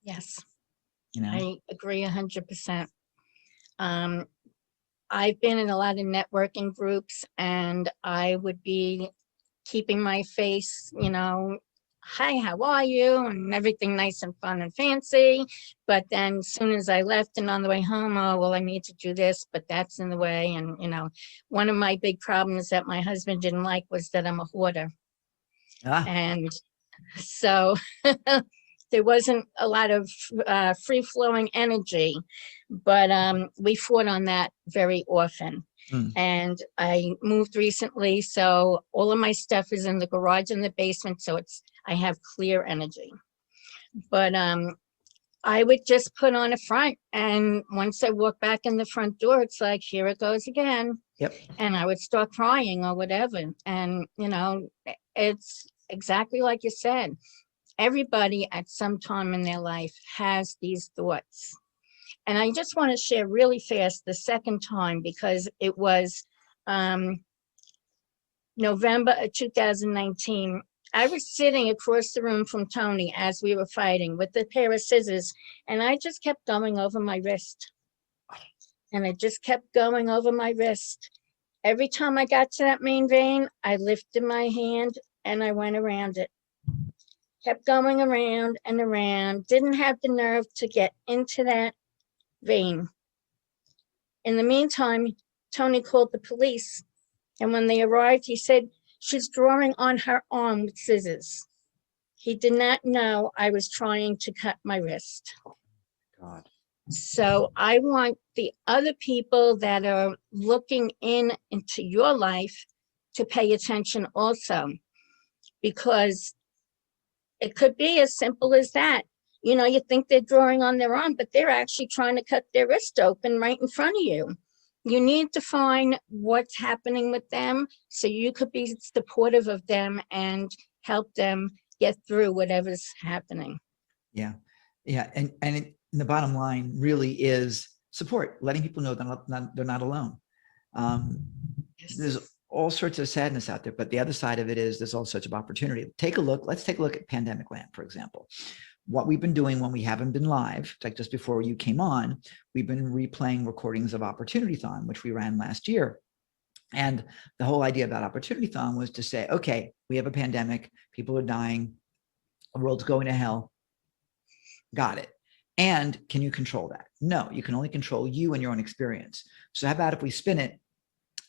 Yes. I agree 100%. I've been in a lot of networking groups, and I would be keeping my face, hi, how are you? And everything nice and fun and fancy. But then as soon as I left and on the way home, oh, well, I need to do this, but that's in the way. And, one of my big problems that my husband didn't like was that I'm a hoarder. And so there wasn't a lot of free-flowing energy, but we fought on that very often. And I moved recently, so all of my stuff is in the garage in the basement, so I have clear energy. But I would just put on a front, and once I walk back in the front door, it's like, here it goes again. Yep. And I would start crying or whatever. And it's exactly like you said. Everybody at some time in their life has these thoughts. And I just want to share really fast the second time, because it was November of 2019. I was sitting across the room from Tony as we were fighting with a pair of scissors, and I just kept going over my wrist. And it just kept going over my wrist. Every time I got to that main vein, I lifted my hand and I went around it. Kept going around and around, didn't have the nerve to get into that vein. In the meantime, Tony called the police, and when they arrived, he said, she's drawing on her arm with scissors. He did not know I was trying to cut my wrist. God. So I want the other people that are looking into your life to pay attention also, because it could be as simple as that. You know, you think they're drawing on their arm, but they're actually trying to cut their wrist open right in front of you. You need to find what's happening with them so you could be supportive of them and help them get through whatever's happening. Yeah. Yeah. And the bottom line really is support, letting people know they're not alone. There's all sorts of sadness out there, but the other side of it is there's all sorts of opportunity. Let's take a look at Pandemic Land, for example. What we've been doing when we haven't been live, like just before you came on, we've been replaying recordings of Opportunitython, which we ran last year. And the whole idea about Opportunitython was to say, okay, we have a pandemic, people are dying, the world's going to hell. Got it. And can you control that? No, you can only control you and your own experience. So how about if we spin it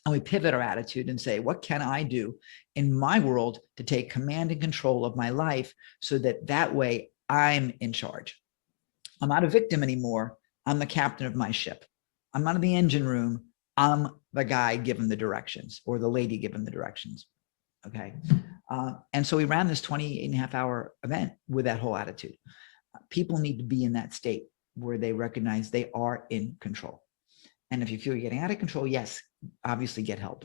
and we pivot our attitude and say, what can I do in my world to take command and control of my life so that way I'm in charge? I'm not a victim anymore. I'm the captain of my ship. I'm not in the engine room. I'm the guy given the directions or the lady given the directions. Okay. And so we ran this 28.5-hour event with that whole attitude. People need to be in that state where they recognize they are in control. And if you feel you're getting out of control, yes, obviously get help.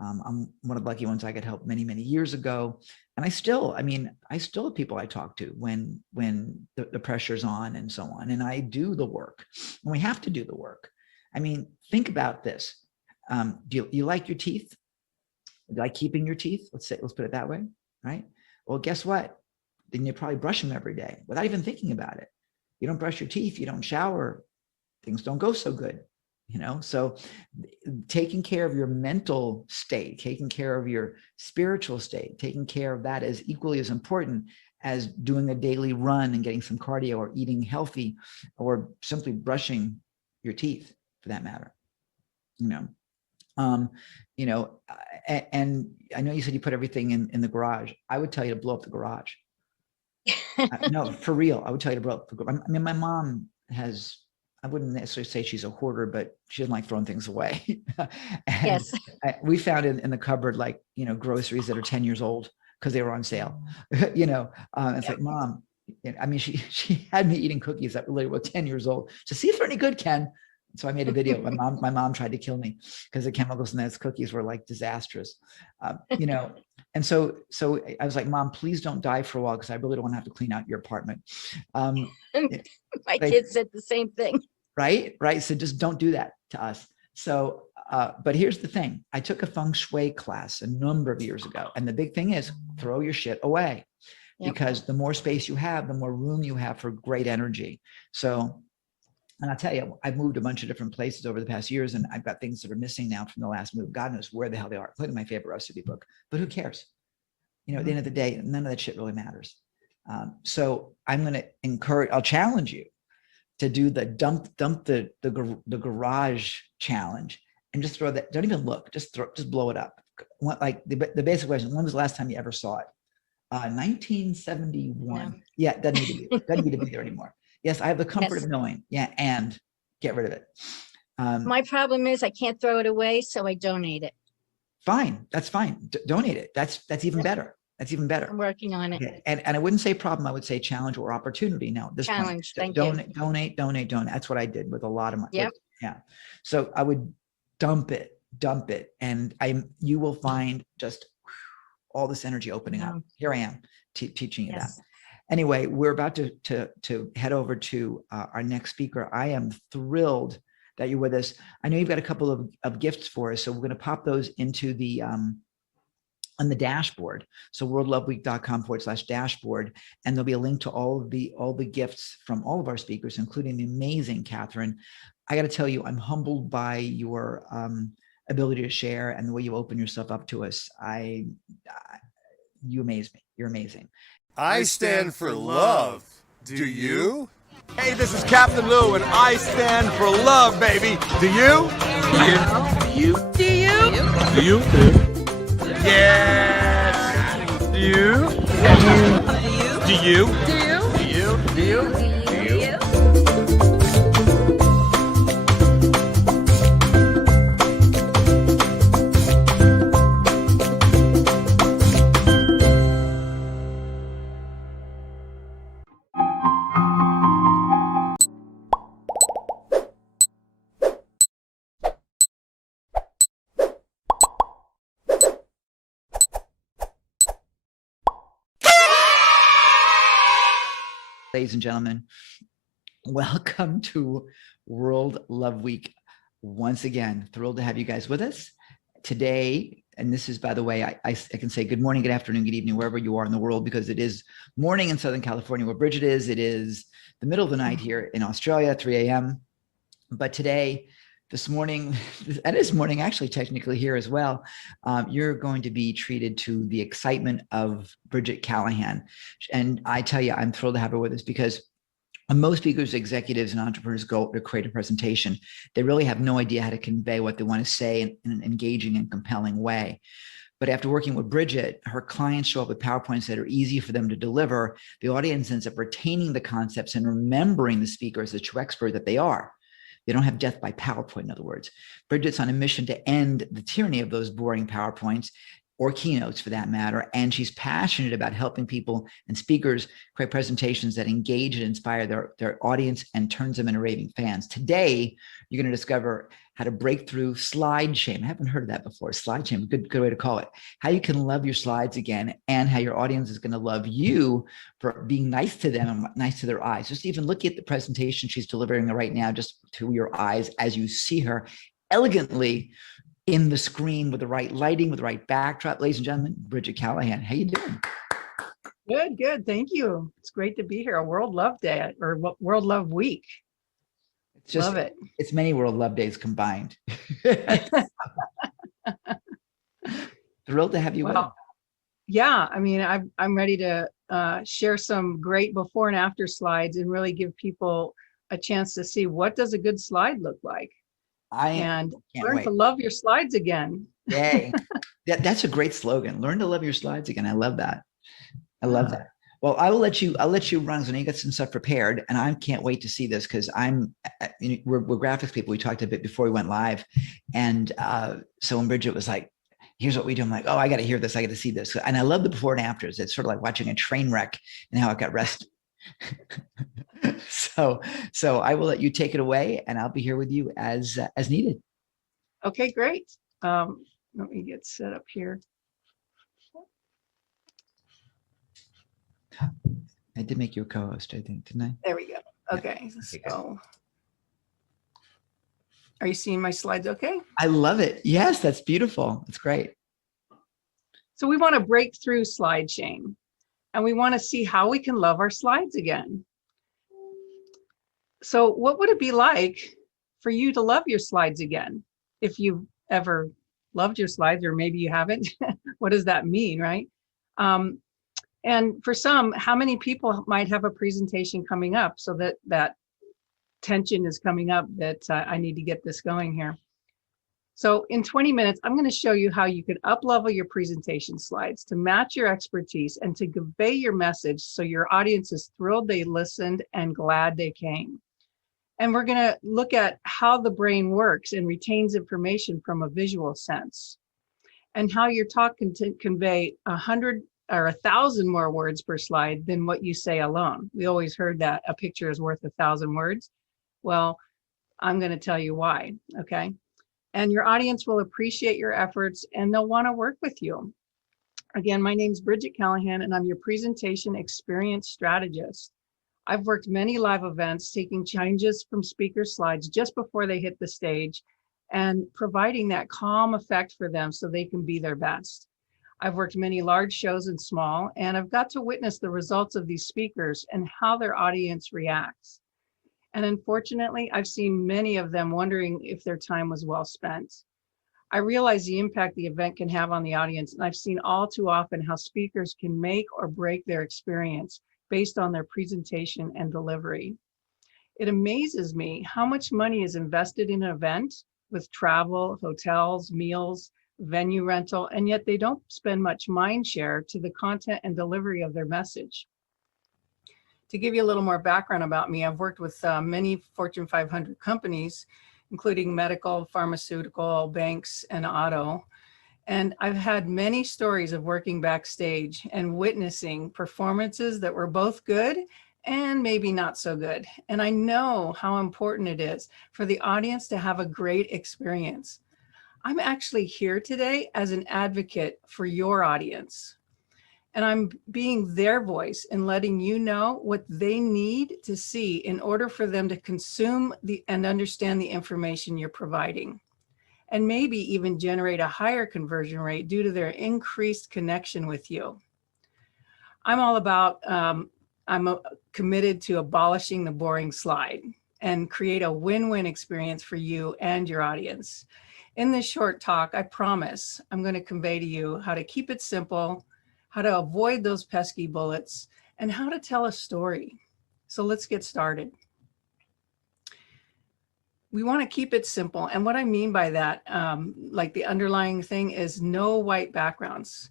I'm one of the lucky ones. I got help many, many years ago. And I still have people I talk to when the pressure's on and so on. And I do the work, and we have to do the work. I mean, think about this. Do you like your teeth? Do you like keeping your teeth? Let's put it that way, right? Well, guess what? Then you probably brush them every day without even thinking about it. You don't brush your teeth, you don't shower, things don't go so good, you know? So taking care of your mental state, taking care of your spiritual state, taking care of that is equally as important as doing a daily run and getting some cardio or eating healthy or simply brushing your teeth for that matter, you know? And I know you said you put everything in the garage. I would tell you to blow up the garage. No, for real. I would tell you to blow up. I mean, my mom has, I wouldn't necessarily say she's a hoarder, but she doesn't like throwing things away. And Yes. we found in the cupboard, like, groceries that are 10 years old because they were on sale. It's like, Mom, I mean, she had me eating cookies that really were 10 years old. So see if they're any good, Ken. So I made a video. My mom tried to kill me because the chemicals in those cookies were like disastrous, And so I was like, Mom, please don't die for a while because I really don't want to have to clean out your apartment. My kids said the same thing. Right. So just don't do that to us. So, but here's the thing. I took a feng shui class a number of years ago. And the big thing is throw your shit away because the more space you have, the more room you have for great energy. So, and I'll tell you, I've moved a bunch of different places over the past years, and I've got things that are missing now from the last move. God knows where the hell they are, including my favorite recipe book. But who cares? At the end of the day, none of that shit really matters. So I'm going to I'll challenge you to do the dump the garage challenge and just throw that. Don't even look. Just blow it up. Like the basic question: when was the last time you ever saw it? 1971. No. Yeah, doesn't need to be there anymore. Yes, I have the comfort of knowing. Yeah, and get rid of it. My problem is I can't throw it away, so I donate it. Fine, that's fine. Donate it. That's even better. That's even better. I'm working on it. Okay. And I wouldn't say problem. I would say challenge or opportunity. Now, this challenge. Point, thank you. Donate. That's what I did with a lot of my. Yep. Yeah. So I would dump it, and you will find just all this energy opening up. Here I am teaching you that. Anyway, we're about to head over to our next speaker. I am thrilled that you're with us. I know you've got a couple of gifts for us, so we're going to pop those into the on the dashboard. So worldloveweek.com/dashboard, and there'll be a link to all the gifts from all of our speakers, including the amazing Catherine. I got to tell you, I'm humbled by your ability to share and the way you open yourself up to us. you amaze me. You're amazing. I stand for love. Do you? Hey, this is Captain Lou, and I stand for love, baby. Do you? Yes. Do you? Do you? Do you? Ladies and gentlemen, welcome to World Love Week. Once again, thrilled to have you guys with us today. And this is, by the way, I can say good morning, good afternoon, good evening, wherever you are in the world, because it is morning in Southern California where Bridget is. It is the middle of the night here in Australia, 3 a.m. But today, this morning, and this morning actually technically here as well, you're going to be treated to the excitement of Bridget Callahan. And I tell you, I'm thrilled to have her with us because when most speakers, executives, and entrepreneurs go to create a presentation, they really have no idea how to convey what they want to say in an engaging and compelling way. But after working with Bridget, her clients show up with PowerPoints that are easy for them to deliver. The audience ends up retaining the concepts and remembering the speaker as the true expert that they are. They don't have death by PowerPoint, in other words. Bridget's on a mission to end the tyranny of those boring PowerPoints or keynotes for that matter. And she's passionate about helping people and speakers create presentations that engage and inspire their audience and turns them into raving fans. Today, you're going to discover how to break through slide shame. I haven't heard of that before. Slide shame, good way to call it. How you can love your slides again and how your audience is going to love you for being nice to them and nice to their eyes. Just even look at the presentation she's delivering right now, just to your eyes as you see her elegantly in the screen with the right lighting, with the right backdrop. Ladies and gentlemen, Bridget Callahan, how you doing? Good. Thank you. It's great to be here. A World Love Day or World Love Week. It's just, love it. It's many World Love Days combined. Thrilled to have you with us. Yeah, I mean, I'm ready to share some great before and after slides and really give people a chance to see what does a good slide look like. And learn to love your slides again. Yay. That's a great slogan. Learn to love your slides again. I love that. I love that. Well, I'll let you run because I know you got some stuff prepared, and I can't wait to see this because we're graphics people. We talked a bit before we went live, and so when Bridget was like, "Here's what we do," I'm like, "Oh, I got to hear this. I got to see this." And I love the before and afters. It's sort of like watching a train wreck and how it got rested. So I will let you take it away, and I'll be here with you as needed. Okay, great. Let me get set up here. I did make you a co-host, I think, didn't I? There we go. Okay, so are you seeing my slides okay? I love it. Yes, that's beautiful. It's great. So we want to break through slide shame, and we want to see how we can love our slides again. So what would it be like for you to love your slides again? If you've ever loved your slides, or maybe you haven't, what does that mean, right? And for some, how many people might have a presentation coming up so that tension is coming up that I need to get this going here. So in 20 minutes, I'm going to show you how you can up-level your presentation slides to match your expertise and to convey your message so your audience is thrilled they listened and glad they came. And we're going to look at how the brain works and retains information from a visual sense, and how your talk can convey 100 or 1,000 more words per slide than what you say alone. We always heard that a picture is worth 1,000 words. Well, I'm going to tell you why, okay? And your audience will appreciate your efforts and they'll want to work with you. Again, my name's Bridget Callahan and I'm your presentation experience strategist. I've worked many live events, taking changes from speaker slides just before they hit the stage and providing that calm effect for them so they can be their best. I've worked many large shows and small, and I've got to witness the results of these speakers and how their audience reacts. And unfortunately, I've seen many of them wondering if their time was well spent. I realize the impact the event can have on the audience, and I've seen all too often how speakers can make or break their experience based on their presentation and delivery. It amazes me how much money is invested in an event with travel, hotels, meals, venue rental, and yet they don't spend much mind share to the content and delivery of their message. To give you a little more background about me, I've worked with many Fortune 500 companies, including medical, pharmaceutical, banks, and auto. And I've had many stories of working backstage and witnessing performances that were both good and maybe not so good. And I know how important it is for the audience to have a great experience. I'm actually here today as an advocate for your audience. And I'm being their voice and letting you know what they need to see in order for them to consume and understand the information you're providing, and maybe even generate a higher conversion rate due to their increased connection with you. I'm all about, committed to abolishing the boring slide and create a win-win experience for you and your audience. In this short talk, I promise I'm going to convey to you how to keep it simple, how to avoid those pesky bullets, and how to tell a story. So let's get started. We want to keep it simple. And what I mean by that, like the underlying thing, is no white backgrounds.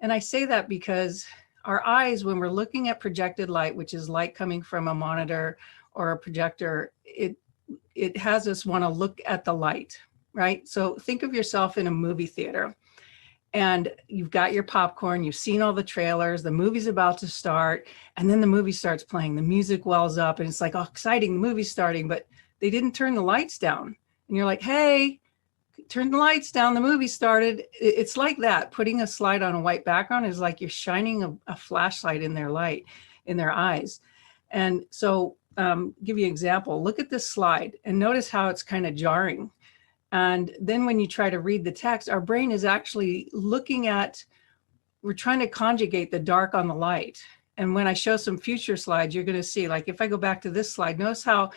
And I say that because our eyes, when we're looking at projected light, which is light coming from a monitor or a projector, it has us want to look at the light, right? So think of yourself in a movie theater, and you've got your popcorn, you've seen all the trailers, the movie's about to start, and then the movie starts playing, the music wells up, and it's like, oh, exciting, the movie's starting, but they didn't turn the lights down. And you're like, hey, turn the lights down, the movie started. It's like that. Putting a slide on a white background is like you're shining a flashlight in their light, in their eyes. And so give you an example, look at this slide and notice how it's kind of jarring. And then when you try to read the text, our brain is actually looking at, we're trying to conjugate the dark on the light. And when I show some future slides, you're going to see, like if I go back to this slide, notice how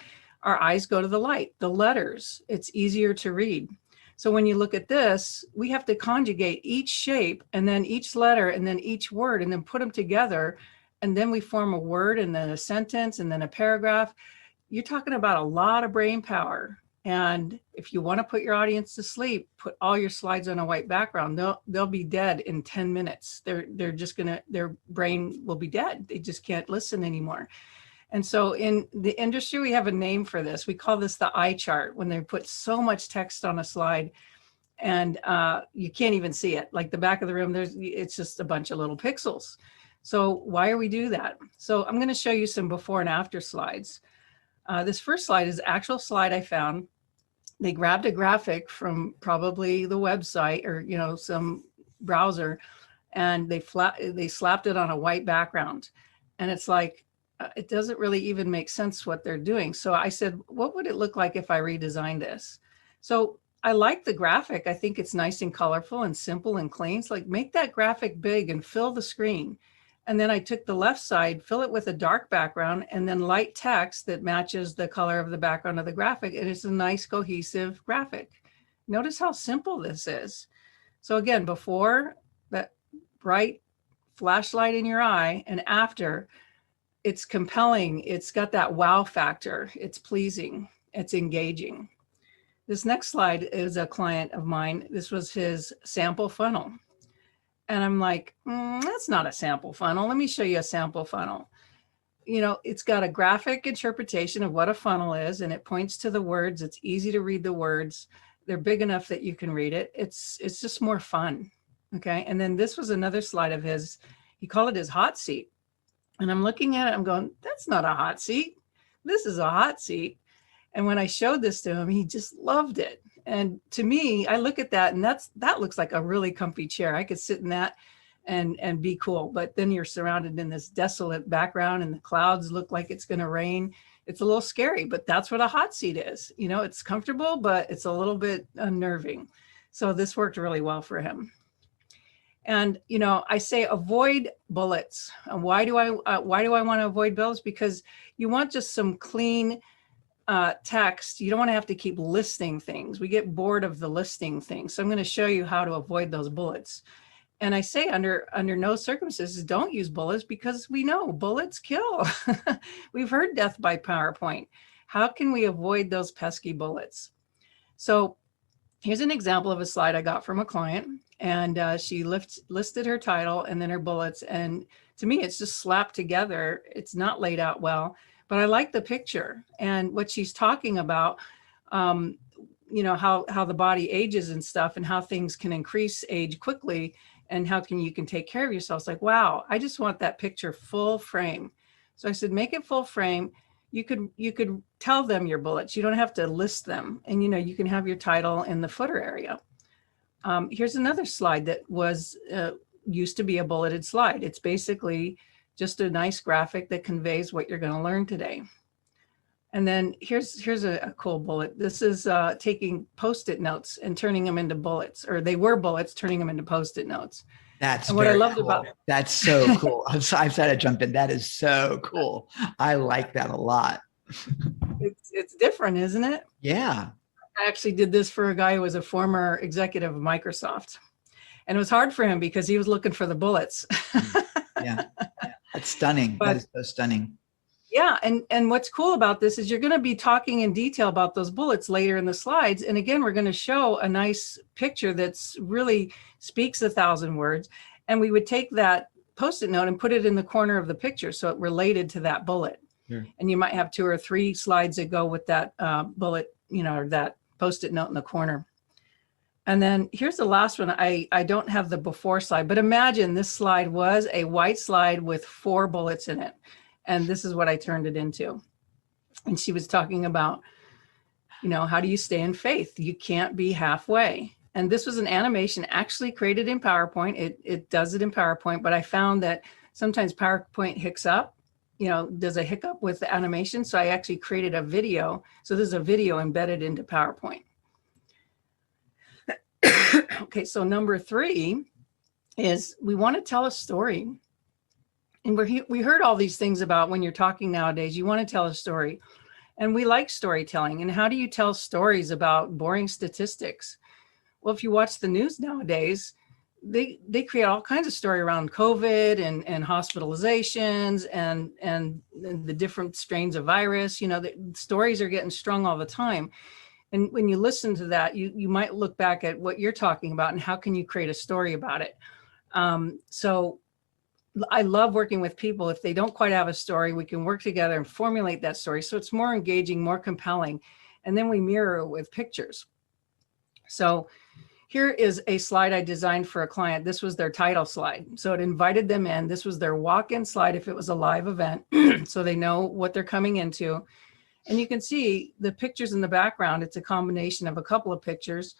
our eyes go to the light, the letters, it's easier to read. So when you look at this, we have to conjugate each shape and then each letter and then each word and then put them together. And then we form a word and then a sentence and then a paragraph. You're talking about a lot of brain power. And if you want to put your audience to sleep, put all your slides on a white background. They'll be dead in 10 minutes. They're just gonna, their brain will be dead. They just can't listen anymore. And so in the industry, we have a name for this. We call this the eye chart, when they put so much text on a slide and you can't even see it. Like the back of the room, it's just a bunch of little pixels. So why do we do that? So I'm going to show you some before and after slides. This first slide is the actual slide I found. They grabbed a graphic from probably the website or, you know, some browser, and they slapped it on a white background. And it's like, it doesn't really even make sense what they're doing. So I said, what would it look like if I redesigned this? So I like the graphic. I think it's nice and colorful and simple and clean. It's like, make that graphic big and fill the screen. And then I took the left side, fill it with a dark background, and then light text that matches the color of the background of the graphic. And it's a nice cohesive graphic. Notice how simple this is. So again, before, that bright flashlight in your eye, and after, it's compelling. It's got that wow factor. It's pleasing. It's engaging. This next slide is a client of mine. This was his sample funnel. And I'm like, that's not a sample funnel. Let me show you a sample funnel. You know, it's got a graphic interpretation of what a funnel is, and it points to the words. It's easy to read the words. They're big enough that you can read it. It's just more fun. Okay. And then this was another slide of his. He called it his hot seat. And I'm looking at it, I'm going, that's not a hot seat. This is a hot seat. And when I showed this to him, he just loved it. And to me, I look at that, and that looks like a really comfy chair. I could sit in that and be cool. But then you're surrounded in this desolate background, and the clouds look like it's going to rain. It's a little scary, but that's what a hot seat is. You know, it's comfortable, but it's a little bit unnerving. So this worked really well for him. And, you know, I say avoid bullets. And why do I want to avoid bullets? Because you want just some clean, text, you don't want to have to keep listing things. We get bored of the listing things. So I'm going to show you how to avoid those bullets. And I say under no circumstances, don't use bullets, because we know bullets kill. We've heard death by PowerPoint. How can we avoid those pesky bullets? So here's an example of a slide I got from a client, and she listed her title and then her bullets. And to me, it's just slapped together. It's not laid out well, but I like the picture and what she's talking about, you know, how the body ages and stuff, and how things can increase age quickly, and how you can take care of yourself. It's like, wow, I just want that picture full frame. So I said, make it full frame. You could tell them your bullets. You don't have to list them. And, you know, you can have your title in the footer area. Here's another slide that was used to be a bulleted slide. It's basically just a nice graphic that conveys what you're going to learn today. And then here's a cool bullet. This is taking Post-it notes and turning them into bullets, or they were bullets, turning them into Post-it notes. That's and what I loved cool. about that's so cool. I'm sorry to jump in. That is so cool. I like that a lot. It's different, isn't it? Yeah. I actually did this for a guy who was a former executive of Microsoft. And it was hard for him because he was looking for the bullets. Yeah. That's stunning. But, that is so stunning. Yeah. And what's cool about this is you're going to be talking in detail about those bullets later in the slides. And again, we're going to show a nice picture that's really speaks 1,000 words. And we would take that Post-it note and put it in the corner of the picture so it related to that bullet. Sure. And you might have 2 or 3 slides that go with that bullet, you know, or that Post-it note in the corner. And then here's the last one. I don't have the before slide, but imagine this slide was a white slide with 4 bullets in it. And this is what I turned it into. And she was talking about, you know, how do you stay in faith? You can't be halfway. And this was an animation actually created in PowerPoint. It does it in PowerPoint, but I found that sometimes PowerPoint hiccups up, you know, does a hiccup with the animation. So I actually created a video. So there's a video embedded into PowerPoint. Okay, so number 3 is we want to tell a story. And we heard all these things about when you're talking nowadays, you want to tell a story. And we like storytelling. And how do you tell stories about boring statistics? Well, if you watch the news nowadays, they create all kinds of story around COVID and hospitalizations and the different strains of virus. You know, the stories are getting strung all the time. And when you listen to that, you might look back at what you're talking about and how can you create a story about it. So I love working with people. If they don't quite have a story, we can work together and formulate that story so it's more engaging, more compelling. And then we mirror it with pictures. So here is a slide I designed for a client. This was their title slide. So it invited them in. This was their walk-in slide if it was a live event, so they know what they're coming into. And you can see the pictures in the background. It's a combination of a couple of pictures,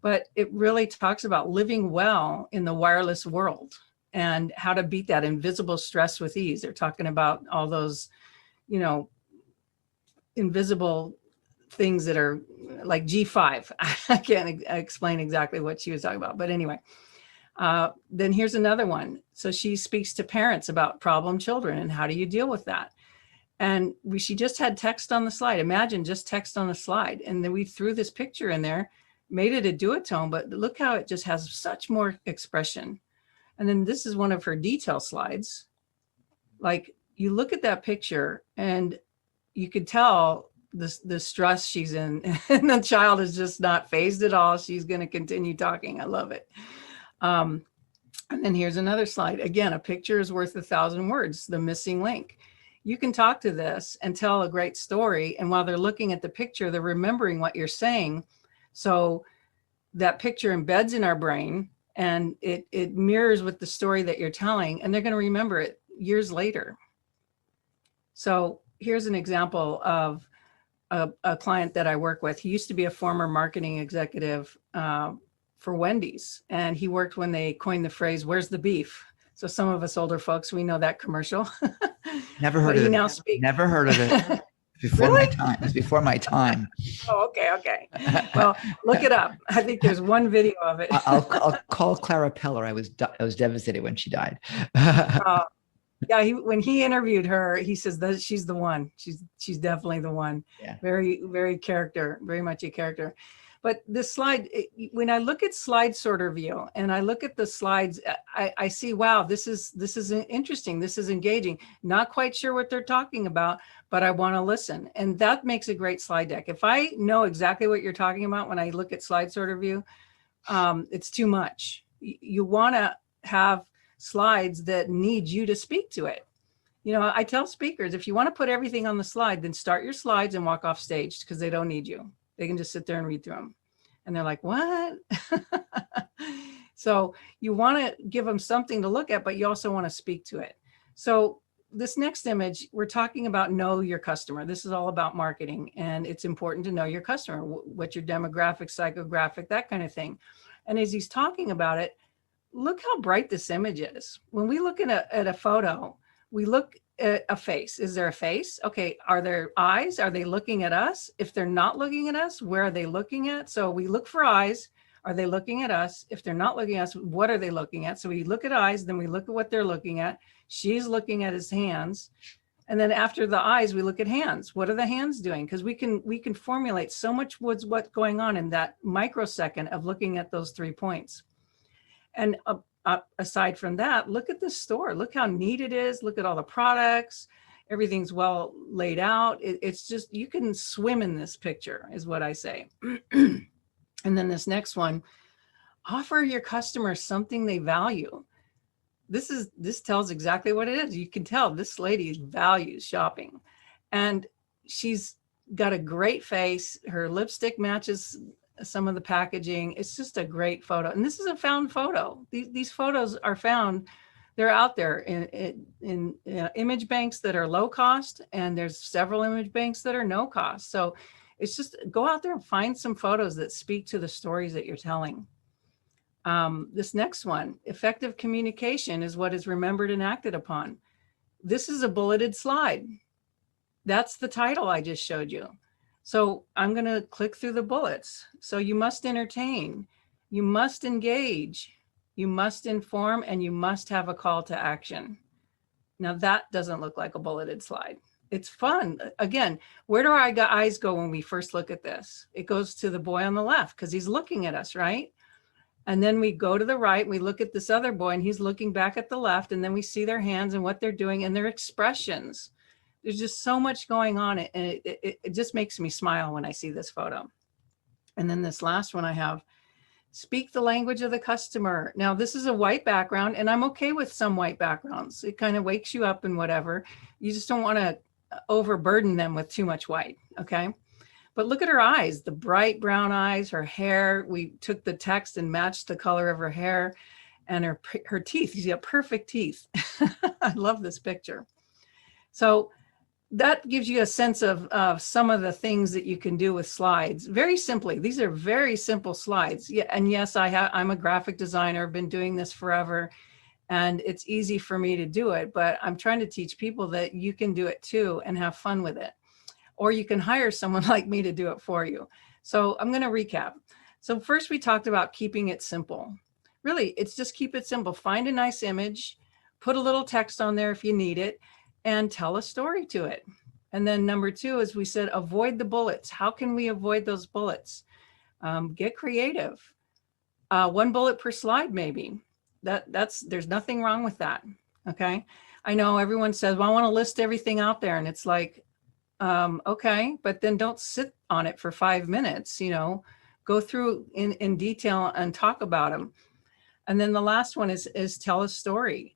but it really talks about living well in the wireless world and how to beat that invisible stress with ease. They're talking about all those, you know, invisible things that are like G5. I can't explain exactly what she was talking about, but anyway. Then here's another one. So she speaks to parents about problem children and how do you deal with that? And she just had text on the slide. Imagine just text on the slide. And then we threw this picture in there, made it a duotone, but look how it just has such more expression. And then this is one of her detail slides. Like you look at that picture and you could tell the stress she's in, and the child is just not phased at all. She's going to continue talking. I love it. And then here's another slide. Again, a picture is worth 1,000 words, the missing link. You can talk to this and tell a great story. And while they're looking at the picture, they're remembering what you're saying. So that picture embeds in our brain and it mirrors with the story that you're telling, and they're going to remember it years later. So here's an example of a client that I work with. He used to be a former marketing executive for Wendy's, and he worked when they coined the phrase, "Where's the beef?" So some of us older folks, we know that commercial. Never heard of it. Never heard of it. Before my time. It's before my time. Oh, okay. Well, look it up. I think there's one video of it. I'll call Clara Peller. I was devastated when she died. Yeah, when he interviewed her, he says that she's the one. She's definitely the one. Yeah. Very, very character, very much a character. But this slide, when I look at slide sorter view and I look at the slides, I see, wow, this is interesting. This is engaging. Not quite sure what they're talking about, but I want to listen. And that makes a great slide deck. If I know exactly what you're talking about when I look at slide sorter view, it's too much. You want to have slides that need you to speak to it. You know, I tell speakers, if you want to put everything on the slide, then start your slides and walk off stage because they don't need you. They can just sit there and read through them. And they're like, what? So you want to give them something to look at, but you also want to speak to it. So this next image, we're talking about know your customer. This is all about marketing, and it's important to know your customer, what your demographic, psychographic, that kind of thing. And as he's talking about it, look how bright this image is. When we look at a photo, we look at a face. Is there a face? Okay, are there eyes? Are they looking at us? If they're not looking at us, where are they looking at? So we look for eyes. Are they looking at us? If they're not looking at us, what are they looking at? So we look at eyes, then we look at what they're looking at. She's looking at his hands. And then after the eyes, we look at hands. What are the hands doing? Because we can formulate so much what's going on in that microsecond of looking at those 3 points. And aside from that, look at the store. Look how neat it is. Look at all the products. Everything's well laid out. It's just, you can swim in this picture is what I say. And then this next one, offer your customers something they value. This tells exactly what it is. You can tell this lady values shopping, and she's got a great face. Her lipstick matches some of the packaging. It's just a great photo. And this is a found photo. These photos are found. They're out there in image banks that are low cost, and there's several image banks that are no cost. So it's just go out there and find some photos that speak to the stories that you're telling. This next one, effective communication is what is remembered and acted upon. This is a bulleted slide. That's the title I just showed you. So I'm going to click through the bullets. So you must entertain, you must engage, you must inform, and you must have a call to action. Now that doesn't look like a bulleted slide. It's fun. Again, where do our eyes go when we first look at this? It goes to the boy on the left because he's looking at us, right? And then we go to the right, we look at this other boy and he's looking back at the left, and then we see their hands and what they're doing and their expressions. There's just so much going on. And it just makes me smile when I see this photo. And then this last one I have, speak the language of the customer. Now this is a white background, and I'm okay with some white backgrounds. It kind of wakes you up and whatever. You just don't want to overburden them with too much white, okay? But look at her eyes, the bright brown eyes, her hair. We took the text and matched the color of her hair, and her teeth. She's got perfect teeth. I love this picture. So that gives you a sense of some of the things that you can do with slides. Very simply, these are very simple slides. Yeah, and yes, I'm a graphic designer, I've been doing this forever, and it's easy for me to do it, but I'm trying to teach people that you can do it too and have fun with it. Or you can hire someone like me to do it for you. So I'm going to recap. So first we talked about keeping it simple. Really, it's just keep it simple. Find a nice image, put a little text on there if you need it, and tell a story to it. And then number 2, as we said, avoid the bullets. How can we avoid those bullets? Get creative. 1 bullet per slide, maybe. There's nothing wrong with that. Okay. I know everyone says, well, I want to list everything out there. And it's like, okay, but then don't sit on it for 5 minutes, go through in detail and talk about them. And then the last one is tell a story.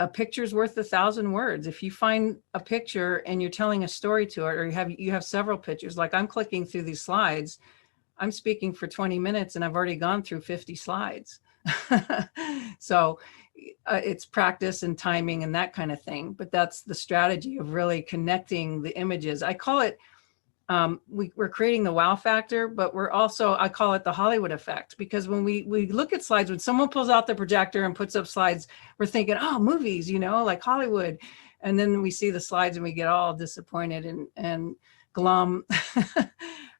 A picture's worth 1,000 words. If you find a picture and you're telling a story to it, or you have several pictures, like I'm clicking through these slides, I'm speaking for 20 minutes and I've already gone through 50 slides. So it's practice and timing and that kind of thing, but that's the strategy of really connecting the images. I call it, we're creating the wow factor, but I call it the Hollywood effect, because when we look at slides, when someone pulls out the projector and puts up slides, we're thinking, oh, movies, like Hollywood. And then we see the slides and we get all disappointed and glum. I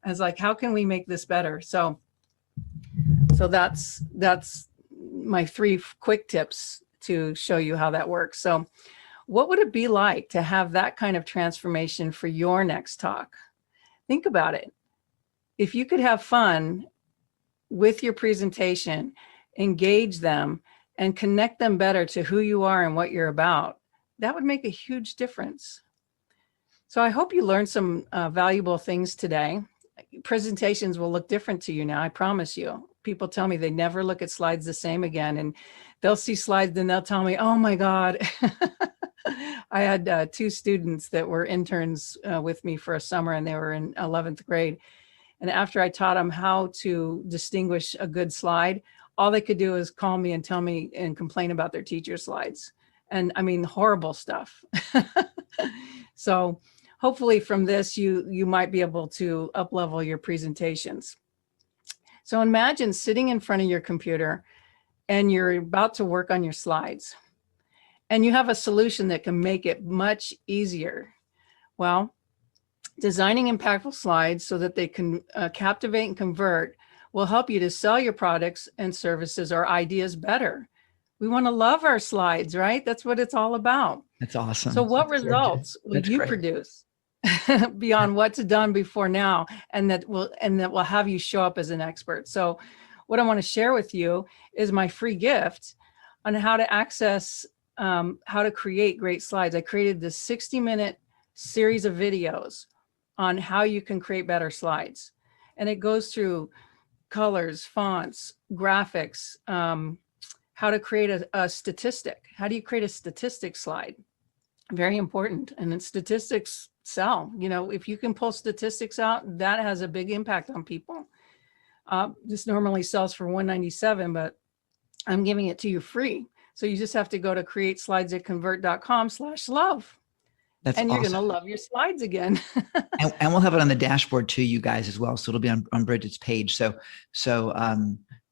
was like, how can we make this better? So that's my 3 quick tips. to show you how that works. So what would it be like to have that kind of transformation for your next talk? Think about it. If you could have fun with your presentation, engage them, and connect them better to who you are and what you're about, that would make a huge difference. So I hope you learned some valuable things today. Presentations will look different to you now, I promise you. People tell me they never look at slides the same again, and they'll see slides and they'll tell me, oh my God. I had 2 students that were interns with me for a summer, and they were in 11th grade. And after I taught them how to distinguish a good slide, all they could do is call me and tell me and complain about their teacher's slides. And I mean, horrible stuff. So hopefully from this, you might be able to up-level your presentations. So imagine sitting in front of your computer and you're about to work on your slides, and you have a solution that can make it much easier. Well, designing impactful slides so that they can captivate and convert will help you to sell your products and services or ideas better. We want to love our slides, right? That's what it's all about. That's awesome. So what That's results will That's you great. produce beyond what's done before now, and that will have you show up as an expert? So what I want to share with you is my free gift on how to access, how to create great slides. I created this 60-minute series of videos on how you can create better slides. And it goes through colors, fonts, graphics, how to create a statistic. How do you create a statistic slide? Very important. And then statistics sell. You know, if you can pull statistics out, that has a big impact on people. This normally sells for $197, but I'm giving it to you free. So you just have to go to createslidesthatconvert.com/love. That's and you're awesome. going to love your slides again. And we'll have it on the dashboard too, you guys, as well. So it'll be on Bridget's page. So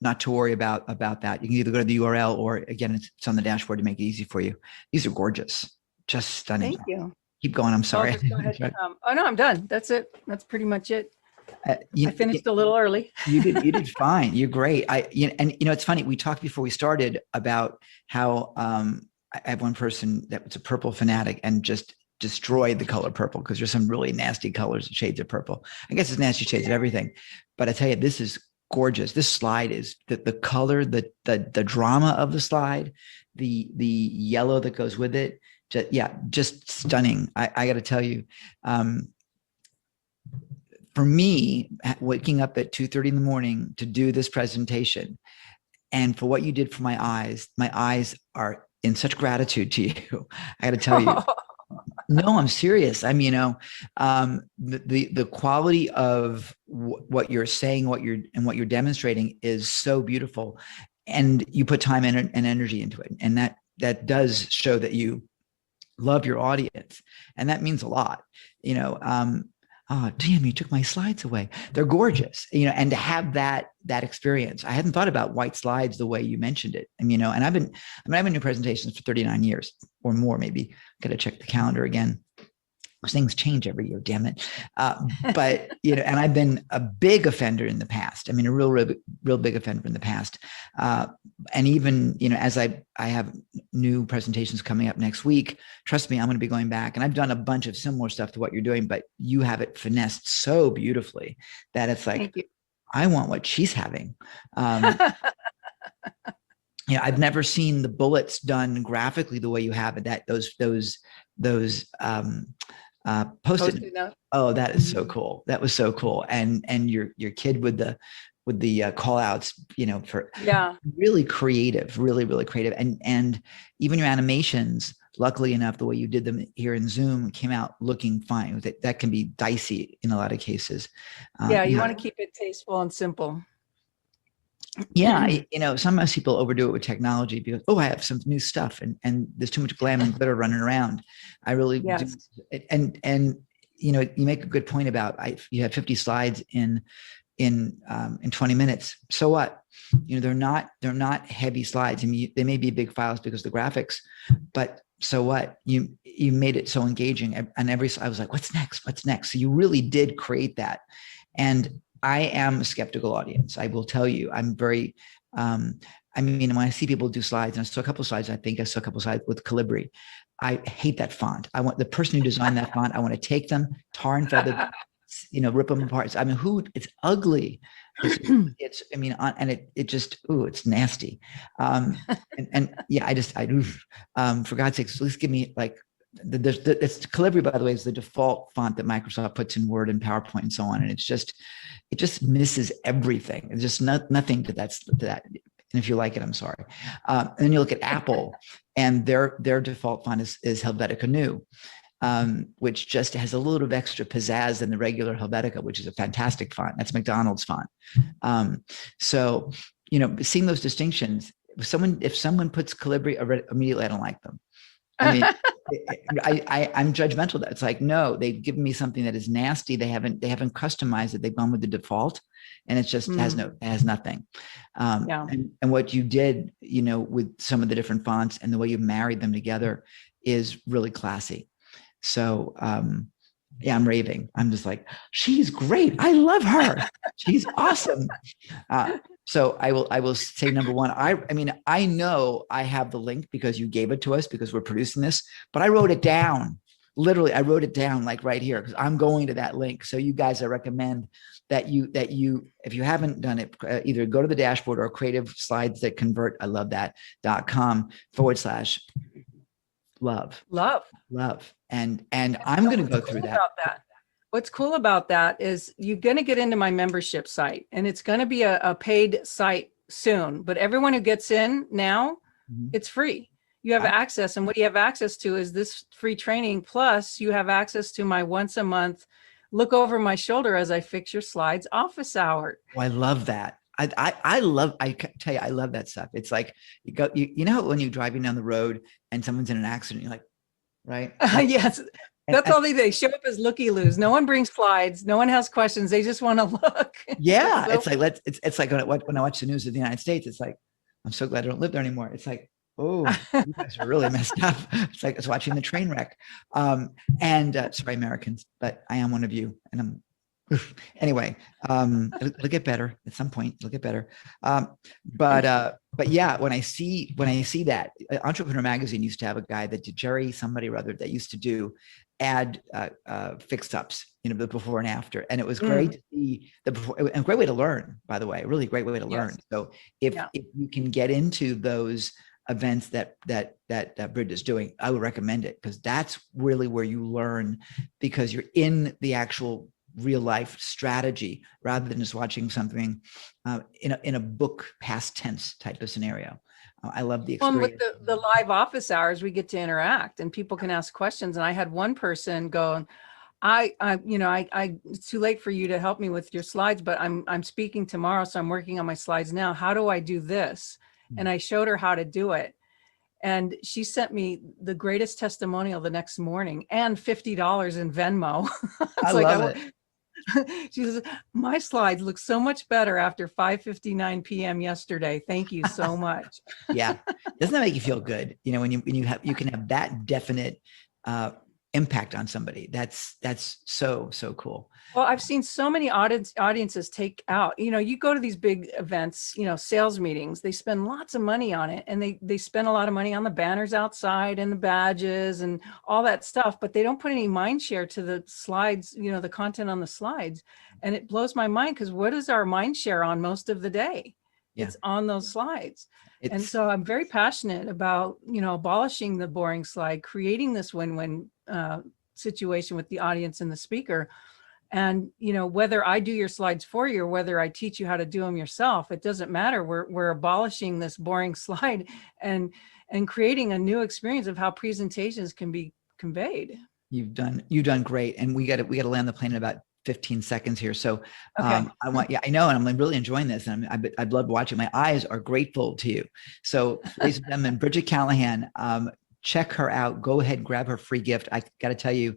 not to worry about that. You can either go to the URL, or again, it's on the dashboard to make it easy for you. These are gorgeous, just stunning. Thank you. Keep going. I'm sorry. Go ahead. Oh no, I'm done. That's it. That's pretty much it. I You finished a little early. did fine. You're great. It's funny. We talked before we started about how I have one person that was a purple fanatic and just destroyed the color purple, because there's some really nasty colors, shades of purple. I guess it's nasty shades of everything. But I tell you, this is gorgeous. This slide is the color, the drama of the slide, the yellow that goes with it. Just stunning. I got to tell you, for me, waking up at 2:30 in the morning to do this presentation, and for what you did for my eyes are in such gratitude to you. I got to tell you. No, I'm serious. I mean, the quality of what you're saying, what you're demonstrating is so beautiful, and you put time and energy into it, and that does show that you love your audience, and that means a lot. Oh, damn, you took my slides away. They're gorgeous, and to have that experience. I hadn't thought about white slides the way you mentioned it. And I've been doing presentations for 39 years or more, maybe. Got to check the calendar again. Things change every year, damn it. But, and I've been a big offender in the past. I mean, a real big offender in the past. And even, as I have new presentations coming up next week, trust me, I'm going to be going back, and I've done a bunch of similar stuff to what you're doing, but you have it finessed so beautifully that it's like, I want what she's having. I've never seen the bullets done graphically the way you have it. That those Post-it note. Oh, that is so cool. That was so cool. And your kid with the call outs, for really creative, really creative. And even your animations, luckily enough, the way you did them here in Zoom came out looking fine. That can be dicey in a lot of cases. You want to keep it tasteful and simple. Yeah, sometimes people overdo it with technology because, I have some new stuff and there's too much glam and glitter running around. I really do. And you make a good point about you have 50 slides in 20 minutes. So what? They're not heavy slides. I mean, they may be big files because of the graphics, but so what? You made it so engaging. And I was like, what's next? What's next? So you really did create that. And I am a skeptical audience. I will tell you, I'm very, I mean, when I see people do slides, and I saw a couple of slides, I think I saw a couple of slides with Calibri. I hate that font. I want the person who designed that font. I want to take them, tar and feather, rip them apart. I mean, it's ugly. It's I mean, and it just, it's nasty. And yeah, for God's sakes, at least give me like, it's Calibri, by the way, is the default font that Microsoft puts in Word and PowerPoint and so on. And it just misses everything. It's just nothing to that. And if you like it, I'm sorry. And then you look at Apple, and their default font is Helvetica Neue, which just has a little bit of extra pizzazz than the regular Helvetica, which is a fantastic font. That's McDonald's font. So, seeing those distinctions, if someone puts Calibri, immediately I don't like them. I mean, I'm judgmental. It's like, no, they've given me something that is nasty. They haven't customized it. They've gone with the default, and it just has nothing. And what you did, with some of the different fonts and the way you married them together is really classy. So, yeah, I'm raving. I'm just like, she's great. I love her. She's awesome. So I will say, number one, I mean, I know I have the link because you gave it to us because we're producing this, but I wrote it down. Literally, I wrote it down like right here because I'm going to that link. So you guys, I recommend that you, if you haven't done it, either go to the dashboard or Creative Slides That Convert. I love that.com/love. And I'm going to go through that. What's cool about that is you're going to get into my membership site, and it's going to be a paid site soon, but everyone who gets in now, it's free. You have access, and what you have access to is this free training. Plus you have access to my once a month look over my shoulder as I fix your slides office hour. Oh, I love that. I tell you, I love that stuff. It's like you know, when you're driving down the road and someone's in an accident, you're like, right? Yes. That's all they show up as looky-loos. No one brings slides. No one has questions. They just want to look. Yeah. It's like, it's like when I watch the news of the United States, it's like, I'm so glad I don't live there anymore. It's like, oh, you guys are really messed up. It's like it's watching the train wreck. Sorry, Americans, but I am one of you. And I'm, anyway, it'll get better at some point. It'll get better. But yeah, when I see that, Entrepreneur Magazine used to have a guy that did, Jerry somebody or other, that used to do ad fix-ups, the before and after, and it was great to see the before, and a great way to learn, by the way, really great way to learn. So if you can get into those events that Bridget is doing, I would recommend it, because that's really where you learn, because you're in the actual real life strategy rather than just watching something in a book past tense type of scenario. I love the experience. With the live office hours, we get to interact and people can ask questions. And I had one person go, it's too late for you to help me with your slides, but I'm speaking tomorrow, so I'm working on my slides now. How do I do this? And I showed her how to do it. And she sent me the greatest testimonial the next morning and $50 in Venmo. I love it. She says, my slides look so much better after 5:59 p.m. yesterday. Thank you so much. Yeah. Doesn't that make you feel good? When you can have that definite impact on somebody. That's so cool. Well, I've seen so many audiences take out, you go to these big events, sales meetings, they spend lots of money on it, and they spend a lot of money on the banners outside and the badges and all that stuff, but they don't put any mind share to the slides, the content on the slides. And it blows my mind, because what is our mind share on most of the day? Yeah. It's on those slides. And so I'm very passionate about, abolishing the boring slide, creating this win-win situation with the audience and the speaker. And, whether I do your slides for you or whether I teach you how to do them yourself, it doesn't matter. We're abolishing this boring slide and creating a new experience of how presentations can be conveyed. You've done great. And we got to land the plane in about 15 seconds here. So okay. I know, and I'm really enjoying this, and I've loved watching. My eyes are grateful to you. So ladies and gentlemen, Bridget Callahan, check her out. Go ahead, grab her free gift. I got to tell you,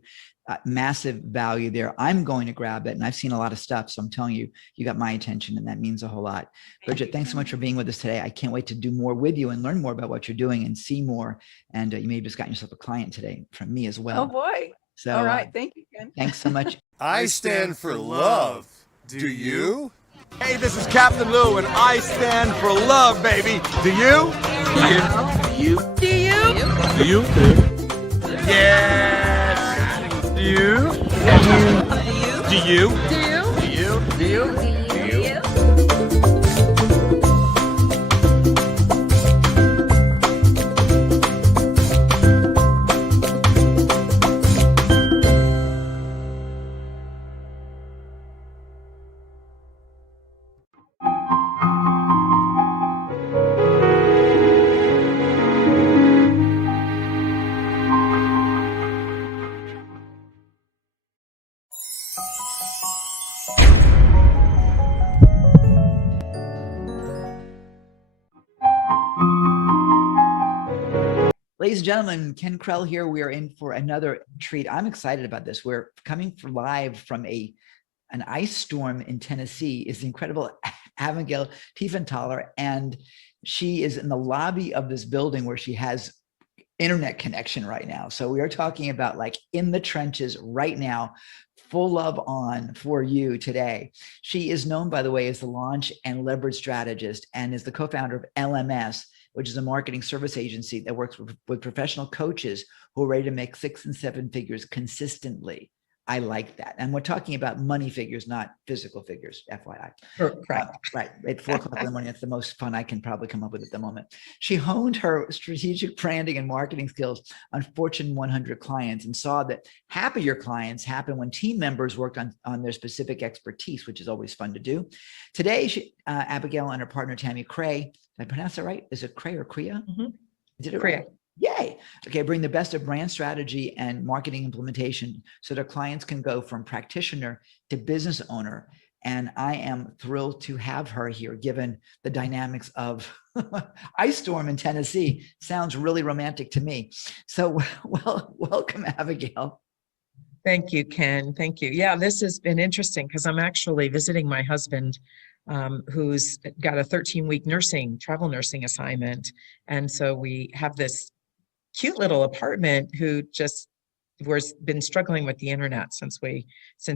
massive value there. I'm going to grab it, and I've seen a lot of stuff. So I'm telling you, you got my attention, and that means a whole lot. Bridget, thanks so much for being with us today. I can't wait to do more with you and learn more about what you're doing and see more. And you may have just gotten yourself a client today from me as well. Oh boy. So, all right. Thank you, Ken. Thanks so much. I stand for love. Do you? Hey, this is Captain Lou, and I stand for love, baby. Do you? Do you? Do you? Do you? Yes. Do you? Do you? Do you? Do you? Do you? Ladies and gentlemen, Ken Krell here. We are in for another treat. I'm excited about this. We're coming live from an ice storm in Tennessee. Is the incredible Abigail Tiefenthaler, and she is in the lobby of this building where she has internet connection right now. So we are talking about like in the trenches right now. Full love on for you today. She is known, by the way, as the launch and leverage strategist and is the co-founder of LMS, which is a marketing service agency that works with professional coaches who are ready to make 6 and 7 figures consistently. I like that. And we're talking about money figures, not physical figures, FYI. Correct. Right. At 4 o'clock in the morning, that's the most fun I can probably come up with at the moment. She honed her strategic branding and marketing skills on Fortune 100 clients and saw that happier clients happen when team members worked on their specific expertise, which is always fun to do. Today, Abigail and her partner, Tammy Cray, did I pronounce that right? Is it Cray or Crea? Mm-hmm. Did it Crea. right? Yay. Okay, bring the best of brand strategy and marketing implementation so their clients can go from practitioner to business owner. And I am thrilled to have her here, given the dynamics of ice storm in Tennessee. Sounds really romantic to me. So welcome, Abigail. Thank you, Ken. Thank you. Yeah, this has been interesting because I'm actually visiting my husband, who's got a 13-week travel nursing assignment. And so we have this cute little apartment who just been struggling with the internet since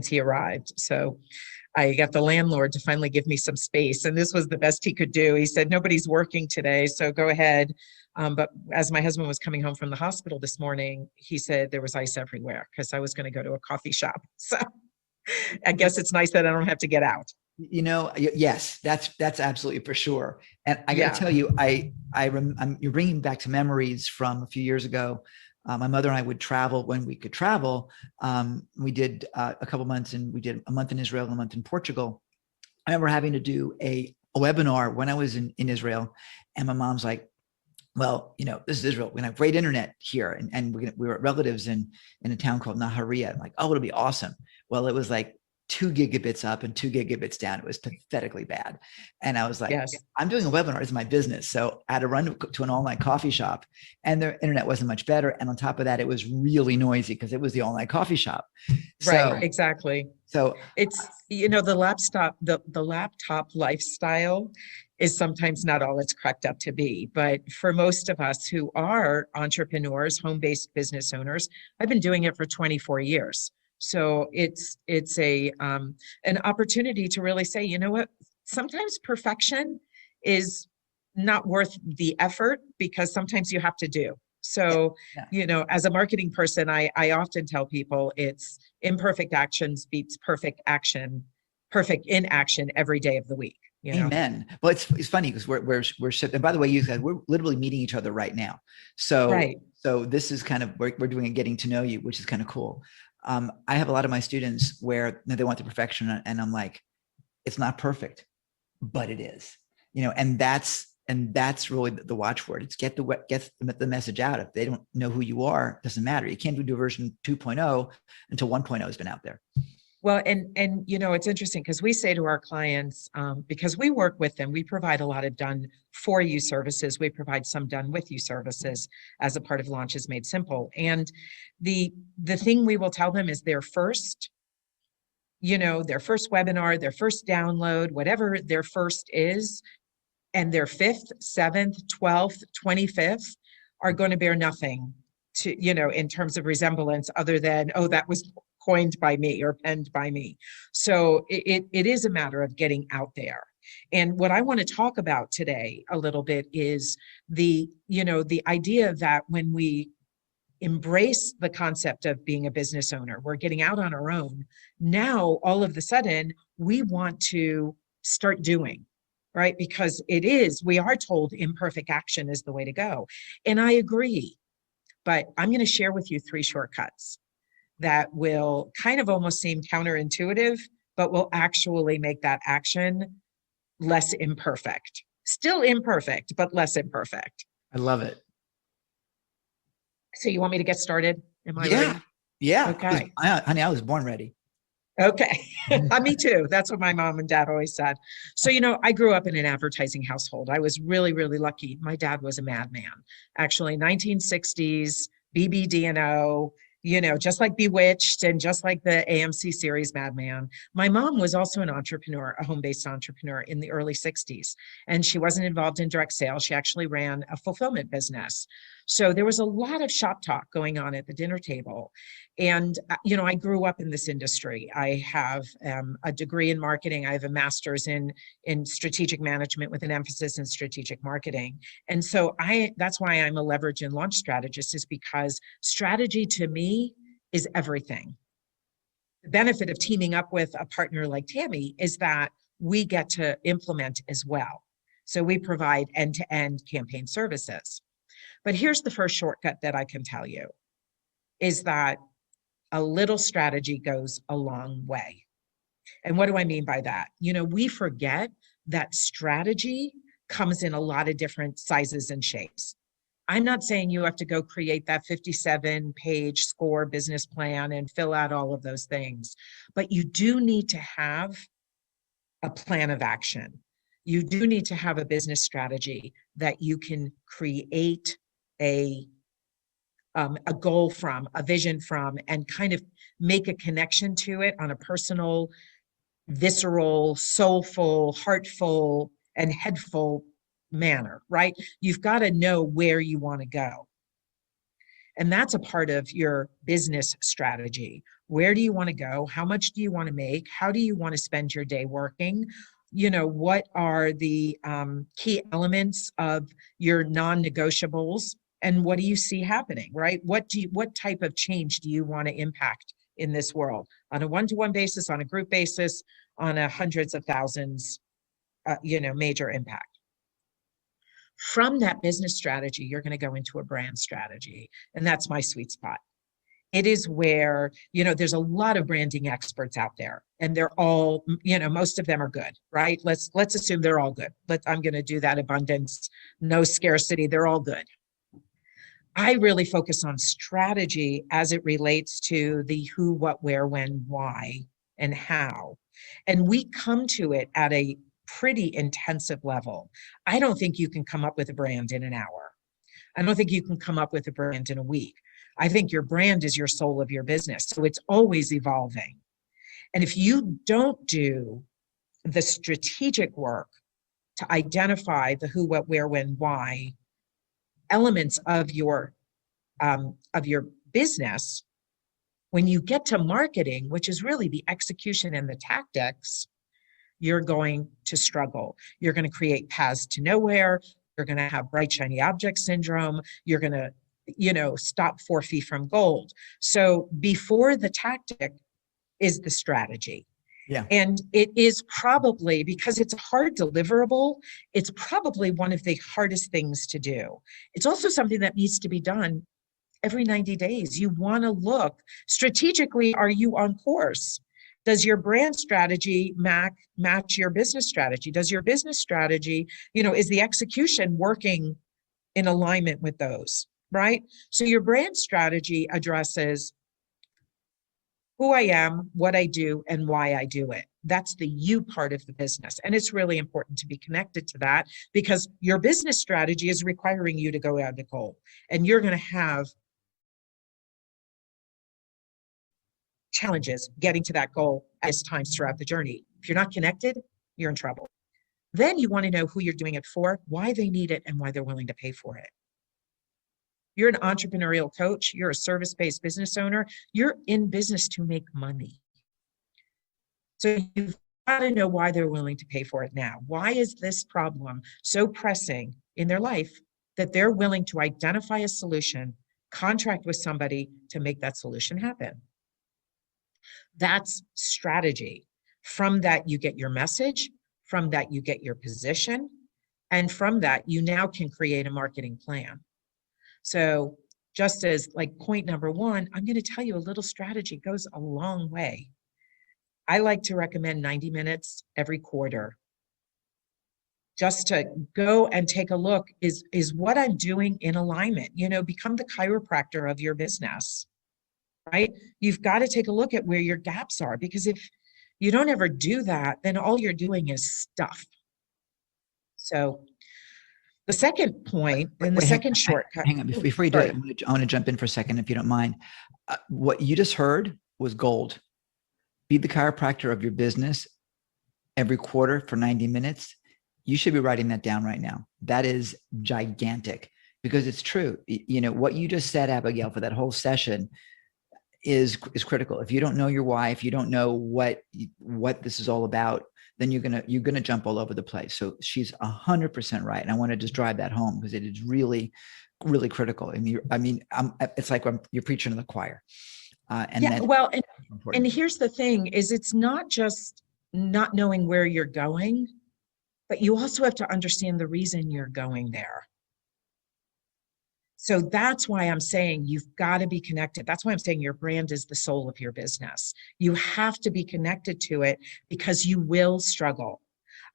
he arrived. So I got the landlord to finally give me some space, and this was the best he could do. He said, nobody's working today, so go ahead. But as my husband was coming home from the hospital this morning, he said there was ice everywhere because I was going to go to a coffee shop. So I guess it's nice that I don't have to get out. You know, yes, that's absolutely for sure. And I got to tell you, you're bringing back to memories from a few years ago. My mother and I would travel when we could travel. We did a couple months, and we did a month in Israel and a month in Portugal. I remember having to do a webinar when I was in Israel, and my mom's like, well, you know, this is Israel. We're gonna have great internet here. And we were relatives in a town called Nahariya. I'm like, oh, it'll be awesome. Well, it was like 2 gigabits up and 2 gigabits down. It was pathetically bad. And I was like, yes. I'm doing a webinar, it's my business. So I had to run to an online coffee shop, and their internet wasn't much better. And on top of that, it was really noisy because it was the online coffee shop. Right, exactly. So it's, you know, the laptop lifestyle is sometimes not all it's cracked up to be. But for most of us who are entrepreneurs, home-based business owners, I've been doing it for 24 years. So it's an opportunity to really say, you know what, sometimes perfection is not worth the effort because sometimes you have to do. So, you know, as a marketing person, I often tell people it's imperfect actions beats perfect in action every day of the week. You know? Amen. Well, it's funny because we're shipped. And by the way, you guys, we're literally meeting each other right now. So, right. So this is kind of, we're doing a getting to know you, which is kind of cool. I have a lot of my students where they want the perfection, and I'm like, it's not perfect, but it is, you know, and that's really the watchword. It's get the message out. If they don't know who you are, it doesn't matter. You can't do version 2.0 until 1.0 has been out there. Well, and you know, it's interesting because we say to our clients, because we work with them, we provide a lot of done for you services. We provide some done with you services as a part of Launches Made Simple. And the thing we will tell them is their first webinar, their first download, whatever their first is, and their 5th, 7th, 12th, 25th are going to bear nothing to, you know, in terms of resemblance other than, oh, that was coined by me or penned by me. So it is a matter of getting out there. And what I want to talk about today a little bit is the idea that when we embrace the concept of being a business owner, we're getting out on our own. Now, all of a sudden, we want to start doing, right? Because we are told imperfect action is the way to go. And I agree, but I'm going to share with you 3 shortcuts that will kind of almost seem counterintuitive, but will actually make that action less imperfect. Still imperfect, but less imperfect. I love it. So you want me to get started? Am I Yeah. ready? Yeah. Okay. Honey, I was born ready. Okay. Me too. That's what my mom and dad always said. So, I grew up in an advertising household. I was really, really lucky. My dad was a madman. Actually, 1960s, BBD&O, just like Bewitched and just like the AMC series Mad Men. My mom was also an entrepreneur, a home-based entrepreneur in the early 60s. And she wasn't involved in direct sales. She actually ran a fulfillment business. So there was a lot of shop talk going on at the dinner table. And, I grew up in this industry. I have a degree in marketing. I have a master's in strategic management with an emphasis in strategic marketing. And so that's why I'm a leverage and launch strategist, is because strategy to me is everything. The benefit of teaming up with a partner like Tammy is that we get to implement as well. So we provide end-to-end campaign services. But here's the first shortcut that I can tell you, is that a little strategy goes a long way. And what do I mean by that? We forget that strategy comes in a lot of different sizes and shapes. I'm not saying you have to go create that 57-page SCORE business plan and fill out all of those things, but you do need to have a plan of action. You do need to have a business strategy that you can create a goal from, a vision from, and kind of make a connection to it on a personal, visceral, soulful, heartful, and headful manner, right? You've got to know where you want to go. And that's a part of your business strategy. Where do you want to go? How much do you want to make? How do you want to spend your day working? What are the key elements of your non-negotiables? And what do you see happening, right? What type of change do you want to impact in this world on a one-to-one basis, on a group basis, on a hundreds of thousands, major impact? From that business strategy, you're going to go into a brand strategy. And that's my sweet spot. It is where, there's a lot of branding experts out there, and they're all, most of them are good, right? Let's assume they're all good. I'm going to do that abundance, no scarcity. They're all good. I really focus on strategy as it relates to the who, what, where, when, why, and how. And we come to it at a pretty intensive level. I don't think you can come up with a brand in an hour. I don't think you can come up with a brand in a week. I think your brand is your soul of your business. So it's always evolving. And if you don't do the strategic work to identify the who, what, where, when, why elements of your business, when you get to marketing, which is really the execution and the tactics, you're going to struggle. You're going to create paths to nowhere. You're going to have bright, shiny object syndrome. You're going to, stop 4 feet from gold. So before the tactic is the strategy. Yeah. And it is probably, because it's a hard deliverable, it's probably one of the hardest things to do. It's also something that needs to be done every 90 days. You want to look strategically, are you on course? Does your brand strategy match your business strategy? Does your business strategy, is the execution working in alignment with those, right? So your brand strategy addresses who I am, what I do, and why I do it. That's the you part of the business. And it's really important to be connected to that, because your business strategy is requiring you to go out to goal. And you're going to have challenges getting to that goal at times throughout the journey. If you're not connected, you're in trouble. Then you want to know who you're doing it for, why they need it, and why they're willing to pay for it. You're an entrepreneurial coach. You're a service-based business owner. You're in business to make money. So you've got to know why they're willing to pay for it now. Why is this problem so pressing in their life that they're willing to identify a solution, contract with somebody to make that solution happen? That's strategy. From that, you get your message. From that, you get your position. And from that, you now can create a marketing plan. So just as like point number one, I'm going to tell you a little strategy goes a long way. I like to recommend 90 minutes every quarter just to go and take a look. Is what I'm doing in alignment? You know, become the chiropractor of your business, right? You've got to take a look at where your gaps are, because if you don't ever do that, then all you're doing is stuff. So the second point, and the second shortcut. Hang on, before you do it, I want to jump in for a second, if you don't mind. What you just heard was gold. Be the chiropractor of your business every quarter for 90 minutes. You should be writing that down right now. That is gigantic, because it's true. You know, what you just said, Abigail, for that whole session is critical. If you don't know your why, if you don't know what this is all about, then you're gonna jump all over the place. So she's 100% right, and I want to just drive that home, because it is really, really critical. It's like when you're preaching to the choir. And here's the thing: is it's not just not knowing where you're going, but you also have to understand the reason you're going there. So that's why I'm saying you've got to be connected. That's why I'm saying your brand is the soul of your business. You have to be connected to it, because you will struggle.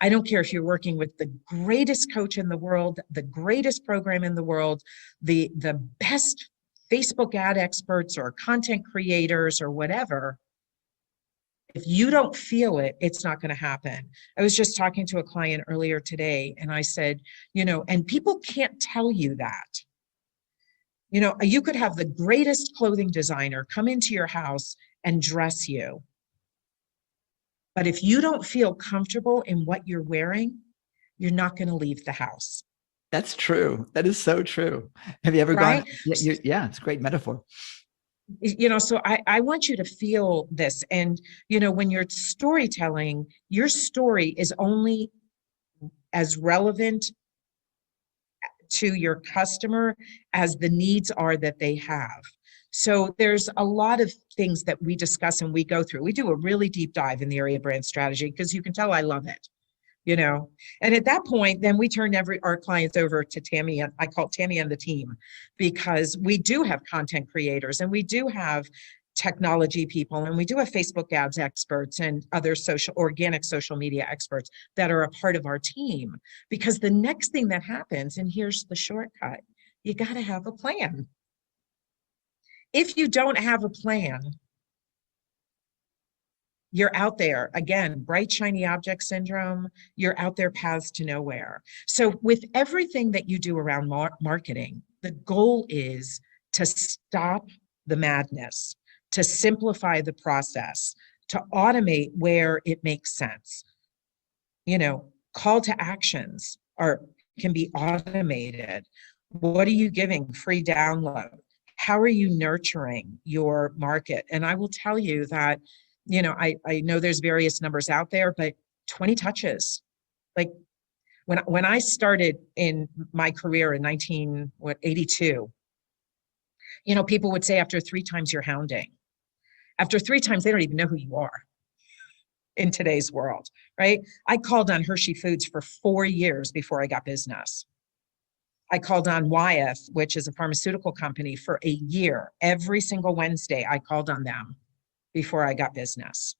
I don't care if you're working with the greatest coach in the world, the greatest program in the world, the best Facebook ad experts or content creators or whatever. If you don't feel it, it's not going to happen. I was just talking to a client earlier today, and I said, you know, and people can't tell you that. You know, you could have the greatest clothing designer come into your house and dress you. But if you don't feel comfortable in what you're wearing, you're not going to leave the house. That's true. That is so true. Have you ever gone? Yeah, it's a great metaphor. You know, so I want you to feel this. And, you know, when you're storytelling, your story is only as relevant to your customer as the needs are that they have. So there's a lot of things that we discuss and we go through. We do a really deep dive in the area of brand strategy, because you can tell I love it, you know. And at that point, then we turn our clients over to Tammy. I call Tammy and the team, because we do have content creators, and we do have technology people, and we do have Facebook ads experts and other organic social media experts that are a part of our team. Because the next thing that happens, and here's the shortcut, you got to have a plan. If you don't have a plan, you're out there, again, bright, shiny object syndrome, you're out there paths to nowhere. So with everything that you do around marketing, the goal is to stop the madness, to simplify the process, to automate where it makes sense. You know, call to actions can be automated. What are you giving? Free download. How are you nurturing your market? And I will tell you that, you know, I know there's various numbers out there, but 20 touches. Like when I started in my career in 1982, you know, people would say after 3 times you're hounding. After 3 times, they don't even know who you are in today's world, right? I called on Hershey Foods for 4 years before I got business. I called on Wyeth, which is a pharmaceutical company, for a year. Every single Wednesday, I called on them before I got business.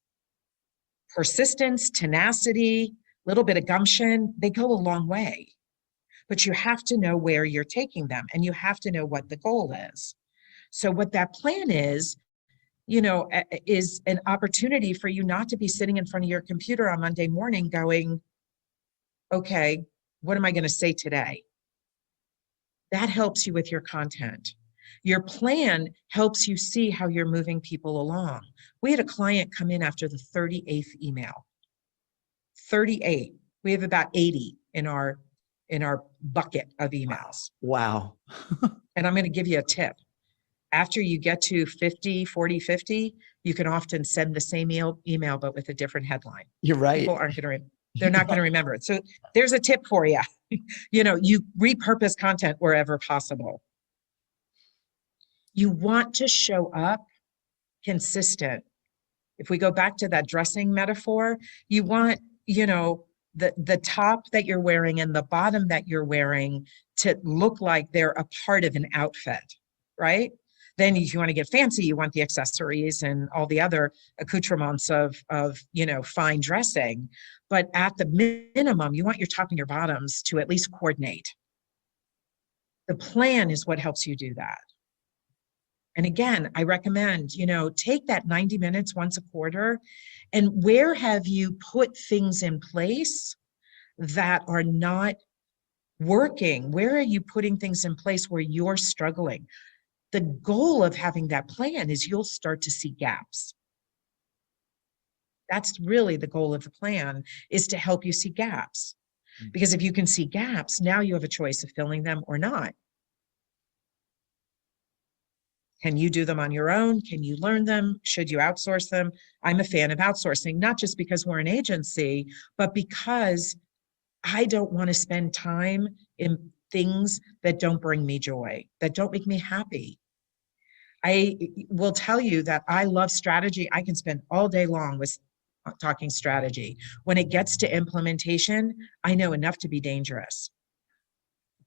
Persistence, tenacity, a little bit of gumption, they go a long way. But you have to know where you're taking them, and you have to know what the goal is. So what that plan is, you know, is an opportunity for you not to be sitting in front of your computer on Monday morning going, okay, what am I going to say today? That helps you with your content. Your plan helps you see how you're moving people along. We had a client come in after the 38th email. 38. We have about 80 in our in our bucket of emails. Wow. And I'm going to give you a tip. After you get to 50, 40, 50, you can often send the same email, but with a different headline. You're right. People aren't going to, they're not going to remember it. So there's a tip for you. You know, you repurpose content wherever possible. You want to show up consistent. If we go back to that dressing metaphor, you want, you know, the top that you're wearing and the bottom that you're wearing to look like they're a part of an outfit, right? Then if you want to get fancy, you want the accessories and all the other accoutrements of you know, fine dressing. But at the minimum, you want your top and your bottoms to at least coordinate. The plan is what helps you do that. And again, I recommend, you know, take that 90 minutes once a quarter, and where have you put things in place that are not working? Where are you putting things in place where you're struggling? The goal of having that plan is you'll start to see gaps. That's really the goal of the plan, is to help you see gaps. Because if you can see gaps, now you have a choice of filling them or not. Can you do them on your own? Can you learn them? Should you outsource them? I'm a fan of outsourcing, not just because we're an agency, but because I don't want to spend time in things that don't bring me joy, that don't make me happy. I will tell you that I love strategy. I can spend all day long with talking strategy. When it gets to implementation, I know enough to be dangerous.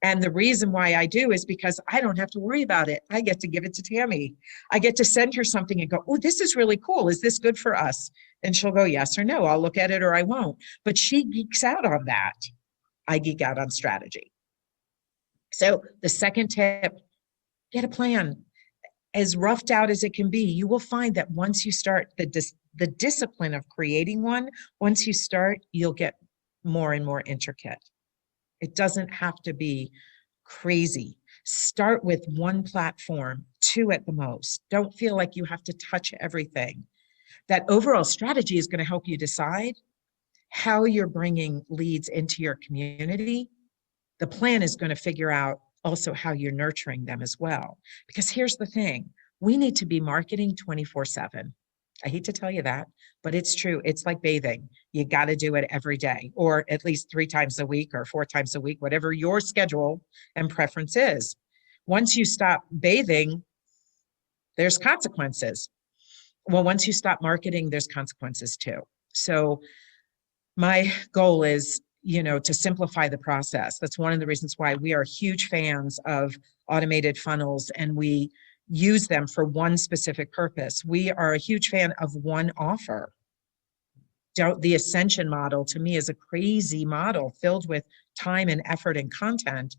And the reason why I do is because I don't have to worry about it. I get to give it to Tammy. I get to send her something and go, oh, this is really cool. Is this good for us? And she'll go, yes or no. I'll look at it or I won't. But she geeks out on that. I geek out on strategy. So the second tip, get a plan. As roughed out as it can be, you will find that once you start the discipline of creating one, once you start, you'll get more and more intricate. It doesn't have to be crazy. Start with one platform, 2 at the most. Don't feel like you have to touch everything. That overall strategy is going to help you decide how you're bringing leads into your community. The plan is going to figure out also how you're nurturing them as well. Because here's the thing, we need to be marketing 24/7. I hate to tell you that, but it's true. It's like bathing. You got to do it every day, or at least 3 times a week or 4 times a week, whatever your schedule and preference is. Once you stop bathing, there's consequences. Well, once you stop marketing, there's consequences too. So my goal is, you know, to simplify the process. That's one of the reasons why we are huge fans of automated funnels, and we use them for one specific purpose. We are a huge fan of one offer. The Ascension model to me is a crazy model filled with time and effort and content.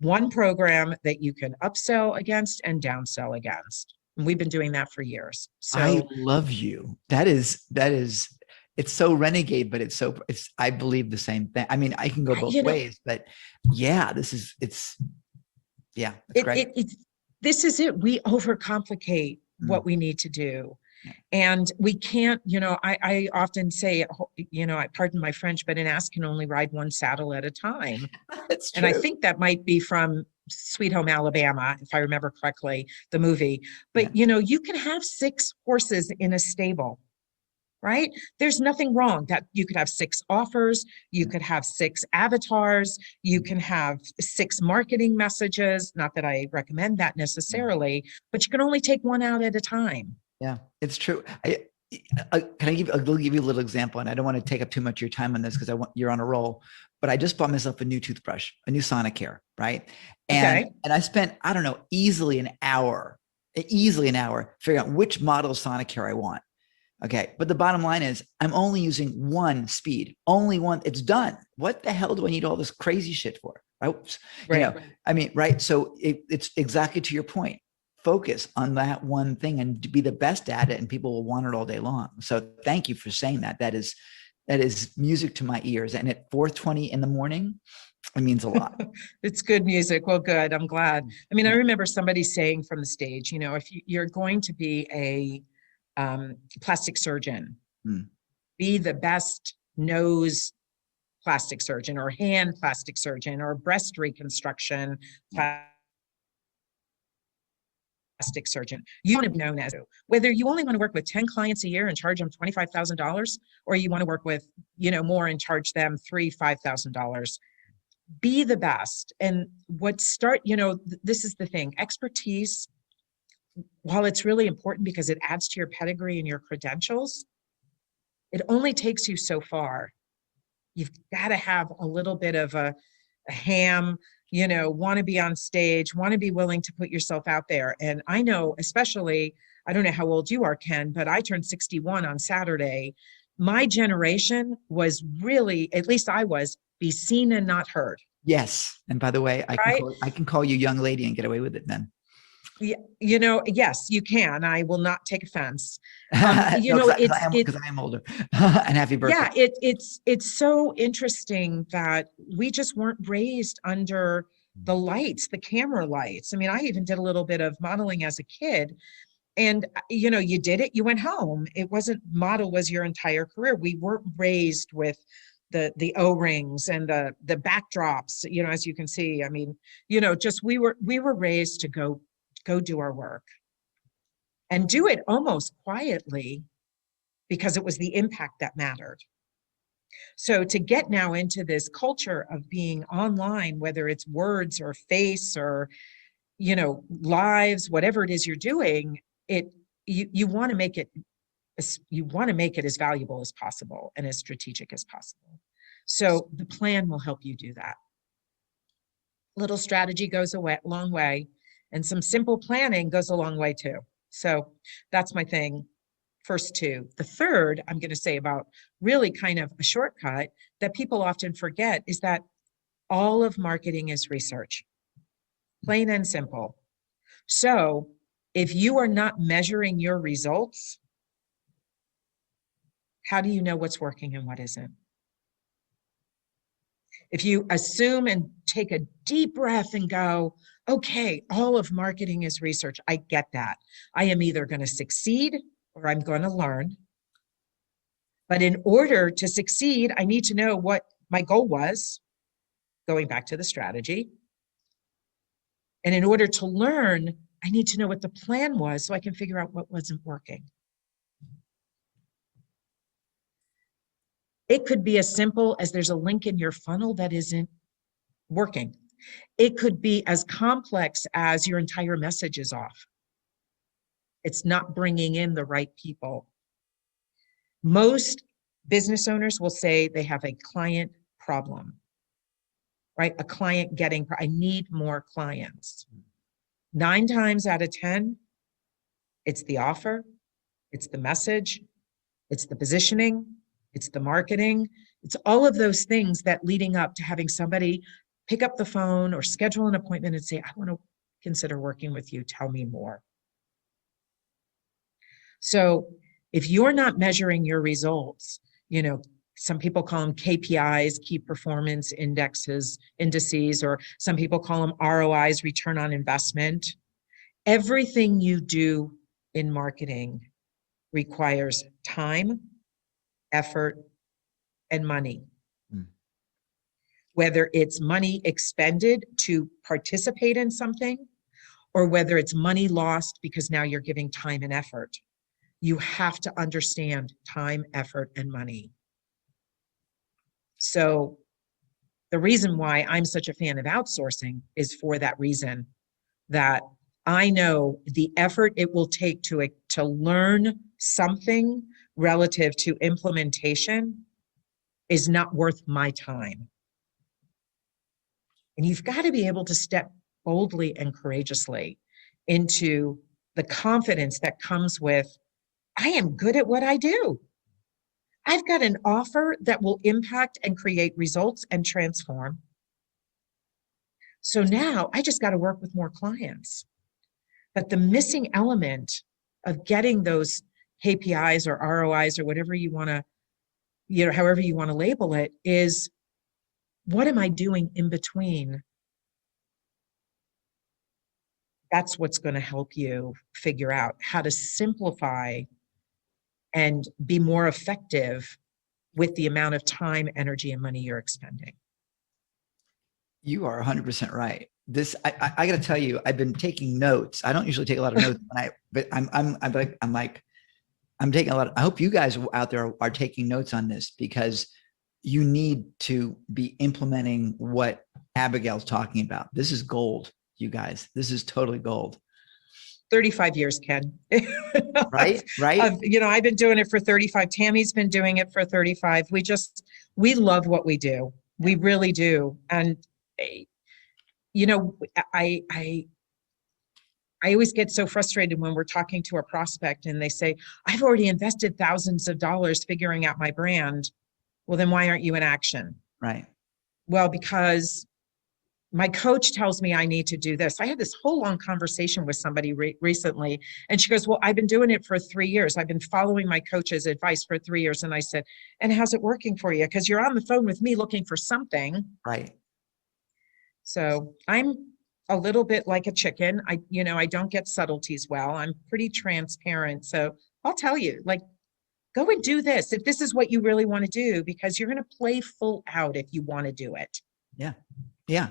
One program that you can upsell against and downsell against. And we've been doing that for years. So I love you. That is, it's so renegade, but I believe the same thing. I mean, I can go both ways, but yeah, it's great. This is it. We overcomplicate what we need to do. And we can't, you know, I often say, you know, I pardon my French, but an ass can only ride one saddle at a time. That's true. And I think that might be from Sweet Home Alabama, if I remember correctly, the movie. But, you know, you can have 6 horses in a stable, right? There's nothing wrong that you could have 6 offers, you could have 6 avatars, you can have 6 marketing messages. Not that I recommend that necessarily, but you can only take one out at a time. Yeah, it's true. I'll give you a little example, and I don't want to take up too much of your time on this because you're on a roll, but I just bought myself a new toothbrush, a new Sonicare, right? And I spent, I don't know, easily an hour figuring out which model of Sonicare I want. Okay. But the bottom line is I'm only using one speed, only one. It's done. What the hell do I need all this crazy shit for? Right. You know, I mean, right. So it's exactly to your point. Focus on that one thing and be the best at it, and people will want it all day long. So thank you for saying that. That is music to my ears. And at 4:20 in the morning, it means a lot. It's good music. Well, good. I'm glad. I mean, I remember somebody saying from the stage, you know, if you're going to be a plastic surgeon, be the best nose plastic surgeon or hand plastic surgeon or breast reconstruction plastic surgeon. You want to be known as, whether you only want to work with 10 clients a year and charge them $25,000, or you want to work with, more and charge them $3,000, $5,000. Be the best. And this is the thing, expertise, while it's really important because it adds to your pedigree and your credentials, it only takes you so far. You've got to have a little bit of a ham, want to be on stage, want to be willing to put yourself out there. And I know, especially, I don't know how old you are, Ken, but I turned 61 on Saturday. My generation was really, at least I was, be seen and not heard. Yes. And by the way, Right? I can call you young lady and get away with it then. Yes, you can. I will not take offense. Because I am older. And happy birthday. Yeah, it's so interesting that we just weren't raised under the lights, the camera lights. I mean, I even did a little bit of modeling as a kid, and you did it, you went home. It wasn't model was your entire career. We weren't raised with the O-rings and the backdrops, as you can see. I mean, just we were raised to go do our work and do it almost quietly because it was the impact that mattered. So to get now into this culture of being online, whether it's words or face or, lives, whatever it is you're doing, you want to make it as valuable as possible and as strategic as possible. So the plan will help you do that. Little strategy goes a long way, and some simple planning goes a long way too. So that's my thing. First two. The third, I'm going to say about really kind of a shortcut that people often forget is that all of marketing is research, plain and simple. So if you are not measuring your results, how do you know what's working and what isn't? If you assume and take a deep breath and go, okay, all of marketing is research. I get that. I am either going to succeed or I'm going to learn. But in order to succeed, I need to know what my goal was, going back to the strategy. And in order to learn, I need to know what the plan was so I can figure out what wasn't working. It could be as simple as there's a link in your funnel that isn't working. It could be as complex as your entire message is off. It's not bringing in the right people. Most business owners will say they have a client problem, right? A client I need more clients. 9 times out of 10, it's the offer, it's the message, it's the positioning, it's the marketing, it's all of those things that leading up to having somebody pick up the phone or schedule an appointment and say, I want to consider working with you, tell me more. So if you're not measuring your results, some people call them KPIs, key performance indices, or some people call them ROIs, return on investment. Everything you do in marketing requires time, effort, and money. Whether it's money expended to participate in something, or whether it's money lost because now you're giving time and effort. You have to understand time, effort, and money. So the reason why I'm such a fan of outsourcing is for that reason, that I know the effort it will take to learn something relative to implementation is not worth my time. And you've got to be able to step boldly and courageously into the confidence that comes with, I am good at what I do. I've got an offer that will impact and create results and transform. So now I just got to work with more clients. But the missing element of getting those KPIs or ROIs or whatever you want to, however you want to label it, is what am I doing in between? That's what's going to help you figure out how to simplify and be more effective with the amount of time, energy, and money you're expending. You are 100% right. This, I got to tell you, I've been taking notes. I don't usually take a lot of notes, but I'm taking a lot. I hope you guys out there are taking notes on this, because you need to be implementing what Abigail's talking about. This is gold, you guys. This is totally gold. 35 years, Ken. Right, right. You know, I've been doing it for 35. Tammy's been doing it for 35. We love what we do. We really do. And, you know, I always get so frustrated when we're talking to a prospect and they say, I've already invested thousands of dollars figuring out my brand. Well, then why aren't you in action? Right. Well, because my coach tells me I need to do this. I had this whole long conversation with somebody recently, and she goes, well, I've been doing it for 3 years. I've been following my coach's advice for 3 years. And I said, and how's it working for you? Because you're on the phone with me looking for something. Right. So I'm a little bit like a chicken. I don't get subtleties well. I'm pretty transparent. So I'll tell you, like, go and do this if this is what you really want to do, because you're going to play full out if you want to do it. Yeah. Yeah.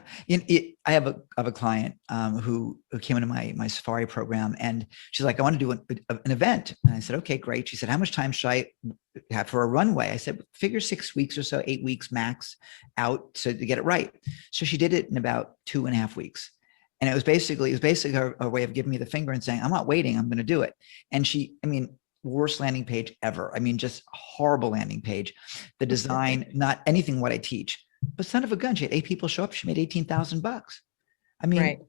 I have a client who came into my Safari program, and she's like, I want to do an event. And I said, okay, great. She said, how much time should I have for a runway? I said, figure 6 weeks or so, 8 weeks max out, so to get it right. So she did it in about 2.5 weeks. And it was basically her way of giving me the finger and saying, I'm not waiting, I'm going to do it. And worst landing page ever. I mean, just horrible landing page. The design, not anything what I teach. But son of a gun, she had 8 people show up. She made $18,000. I mean, right.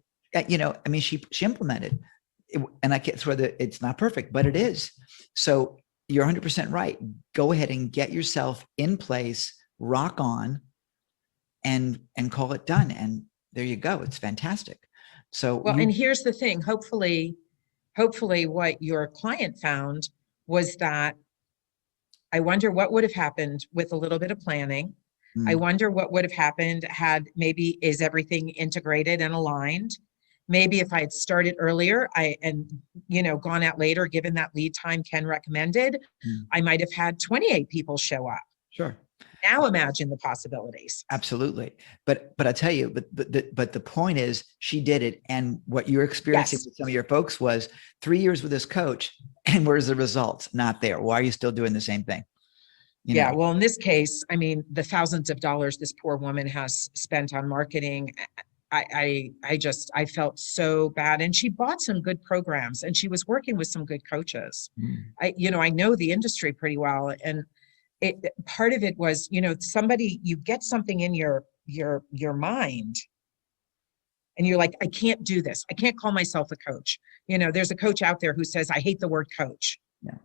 She implemented it, and I can't swear that it's not perfect, but it is. So you're 100% right. Go ahead and get yourself in place, rock on, and call it done. And there you go. It's fantastic. So, well, and here's the thing. Hopefully what your client found was that, I wonder what would have happened with a little bit of planning. I wonder what would have happened had maybe, is everything integrated and aligned? Maybe if I had started earlier and gone out later, given that lead time Ken recommended, I might have had 28 people show up. Sure. Now imagine the possibilities. Absolutely. But I tell you, but the point is, she did it. And what you're experiencing with some of your folks was 3 years with this coach, and where's the results? Not there. Why are you still doing the same thing? Yeah, well, in this case, I mean, the thousands of dollars this poor woman has spent on marketing, I felt so bad. And she bought some good programs, and she was working with some good coaches. I know the industry pretty well. And part of it was, you get something in your mind, and you're like, I can't do this. I can't call myself a coach. There's a coach out there who says, I hate the word coach. Yeah.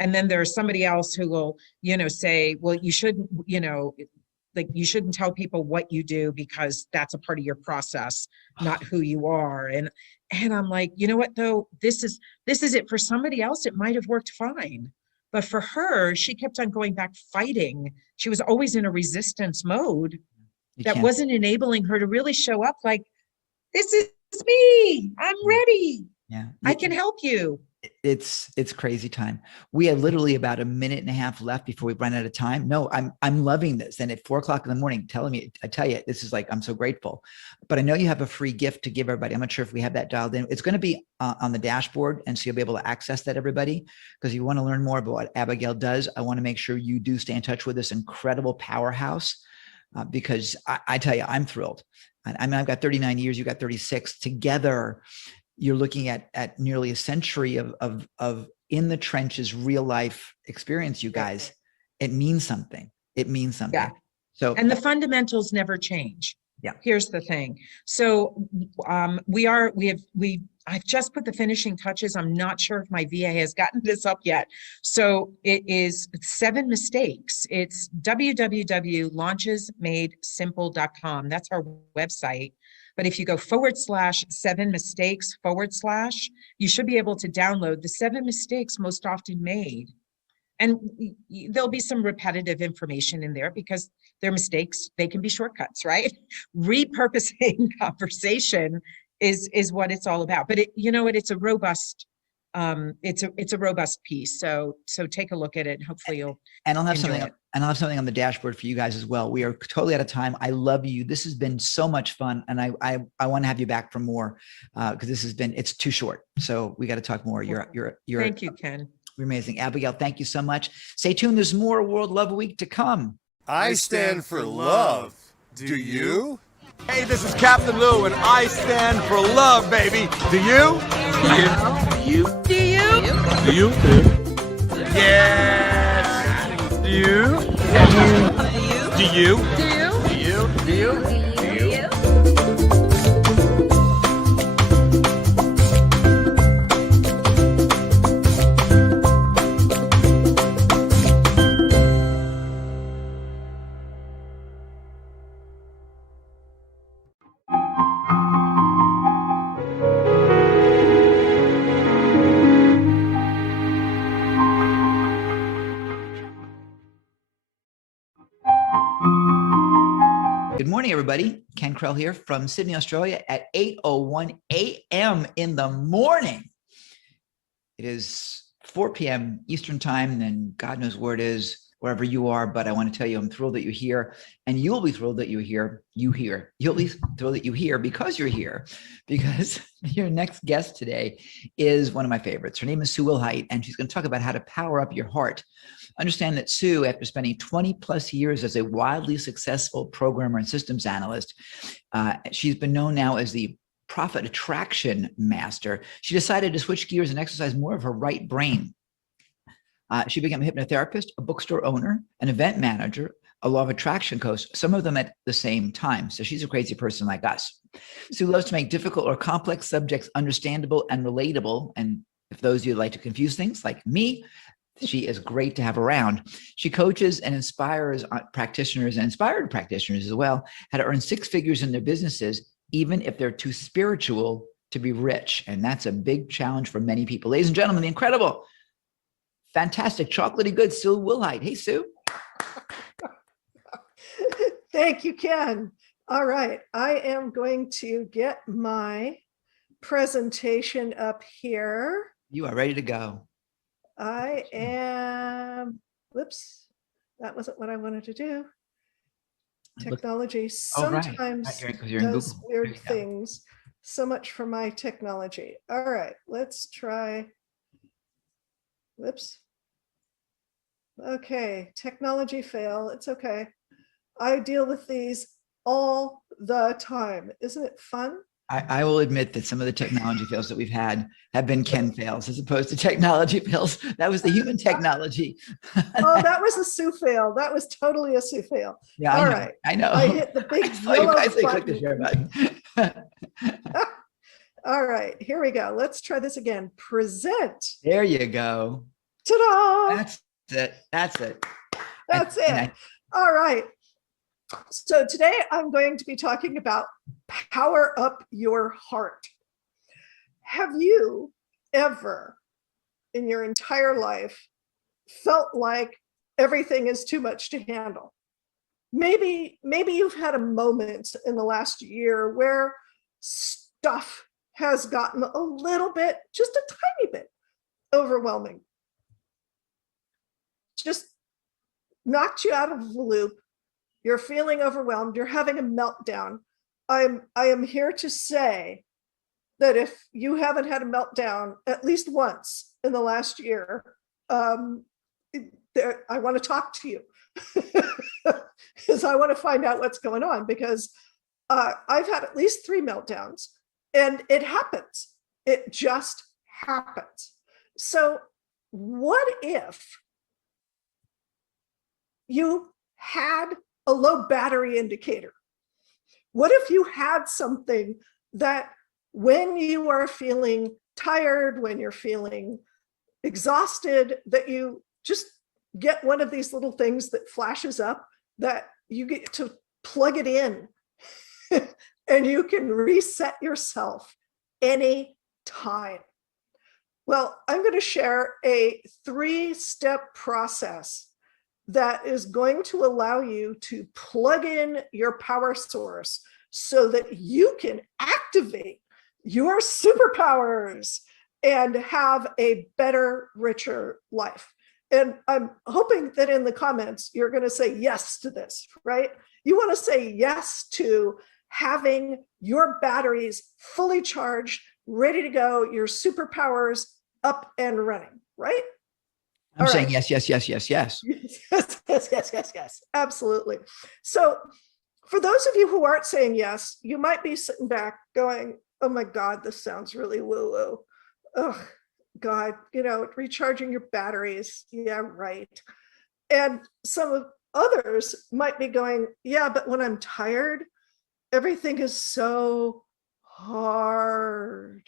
And then there's somebody else who will, say, well, you shouldn't, you shouldn't tell people what you do, because that's a part of your process, not who you are. And I'm like, you know what, though, this is it. For somebody else, it might have worked fine. But for her, she kept on going back fighting. She was always in a resistance mode that wasn't enabling her to really show up like, this is me. I'm ready. Yeah. I can help you. It's crazy time. We had literally about 1.5 minutes left before we run out of time. No, I'm loving this. And at 4 o'clock in the morning, I tell you, this is like, I'm so grateful. But I know you have a free gift to give everybody. I'm not sure if we have that dialed in. It's going to be on the dashboard. And so you'll be able to access that, everybody, because you want to learn more about what Abigail does. I want to make sure you do stay in touch with this incredible powerhouse, because I tell you, I'm thrilled. I mean, I've got 39 years, you've got 36 together. You're looking at nearly a century of in the trenches, real life experience, you guys. It means something. It means something. Yeah. So, and the fundamentals never change. Yeah. Here's the thing. So I've just put the finishing touches. I'm not sure if my VA has gotten this up yet. So it is 7 mistakes. It's www.launchesmadesimple.com. That's our website. But if you go /7 mistakes /, you should be able to download the 7 mistakes most often made. And there'll be some repetitive information in there, because they're mistakes. They can be shortcuts, right? Repurposing conversation is what it's all about. But it's a robust it's a robust piece. So take a look at it. Hopefully you'll And I'll have enjoy something, it. and I'll have something on the dashboard for you guys as well. We are totally out of time. I love you. This has been so much fun, and I want to have you back for more because it's too short. So we got to talk more. You're Thank you, Ken. You're amazing, Abigail. Thank you so much. Stay tuned. There's more World Love Week to come. I stand for love. Do you? Hey, this is Captain Lou, and I stand for love, baby. Do you? Do you? Do you? Do you? Yes. Do you? Do you? Do you? Do you? Do you? Good morning, everybody. Ken Krell here from Sydney, Australia at 8:01 a.m. in the morning. It is 4 p.m. Eastern time, and God knows where it is, wherever you are. But I want to tell you, I'm thrilled that you're here, and you'll be thrilled that you're here. You'll be thrilled that you're here because you're here, because your next guest today is one of my favorites. Her name is Sue Wilhite, and she's going to talk about how to power up your heart. Understand that Sue, after spending 20 plus years as a wildly successful programmer and systems analyst, she's been known now as the profit attraction master. She decided to switch gears and exercise more of her right brain. She became a hypnotherapist, a bookstore owner, an event manager, a law of attraction coach, some of them at the same time. So she's a crazy person like us. Sue loves to make difficult or complex subjects understandable and relatable. And if those of you like to confuse things like me, she is great to have around. She coaches and inspires practitioners and inspired practitioners as well how to earn six figures in their businesses, even if they're too spiritual to be rich. And that's a big challenge for many people. Ladies and gentlemen, the incredible, fantastic, chocolatey good Sue Wilhite. Hey, Sue. Thank you, Ken. All right, I am going to get my presentation up here. You are ready to go. I am, whoops, that wasn't what I wanted to do. Technology sometimes does weird things. So much for my technology. All right, let's try, whoops. Okay, technology fail, it's okay. I deal with these all the time. Isn't it fun? I will admit that some of the technology fails that we've had have been Ken fails as opposed to technology fails. That was the human technology. Oh, that was a Sue fail. That was totally a Sue fail. Yeah, all I know, right. I know. I hit the big yellow I click button. the share button. All right, here we go. Let's try this again. Present. There you go. Ta-da! That's it. That's it. That's it. All right. So today I'm going to be talking about power up your heart. Have you ever in your entire life felt like everything is too much to handle? Maybe you've had a moment in the last year where stuff has gotten a little bit, just a tiny bit overwhelming. Just knocked you out of the loop. You're feeling overwhelmed. You're having a meltdown. I am here to say that if you haven't had a meltdown at least once in the last year, I want to talk to you because I want to find out what's going on, because I've had at least 3 meltdowns, and it happens. It just happens. So what if you had a low battery indicator? What if you had something that when you are feeling tired, when you're feeling exhausted, that you just get one of these little things that flashes up that you get to plug it in and you can reset yourself any time? Well, I'm going to share a 3-step process that is going to allow you to plug in your power source so that you can activate your superpowers and have a better, richer life. And I'm hoping that in the comments, you're going to say yes to this, right? You want to say yes to having your batteries fully charged, ready to go, your superpowers up and running, right? I'm All saying right. yes, yes, yes, yes, yes. Yes, absolutely. So for those of you who aren't saying yes, you might be sitting back going, oh my God, this sounds really woo-woo. Oh God, recharging your batteries. Yeah, right. And some of others might be going, yeah, but when I'm tired, everything is so hard,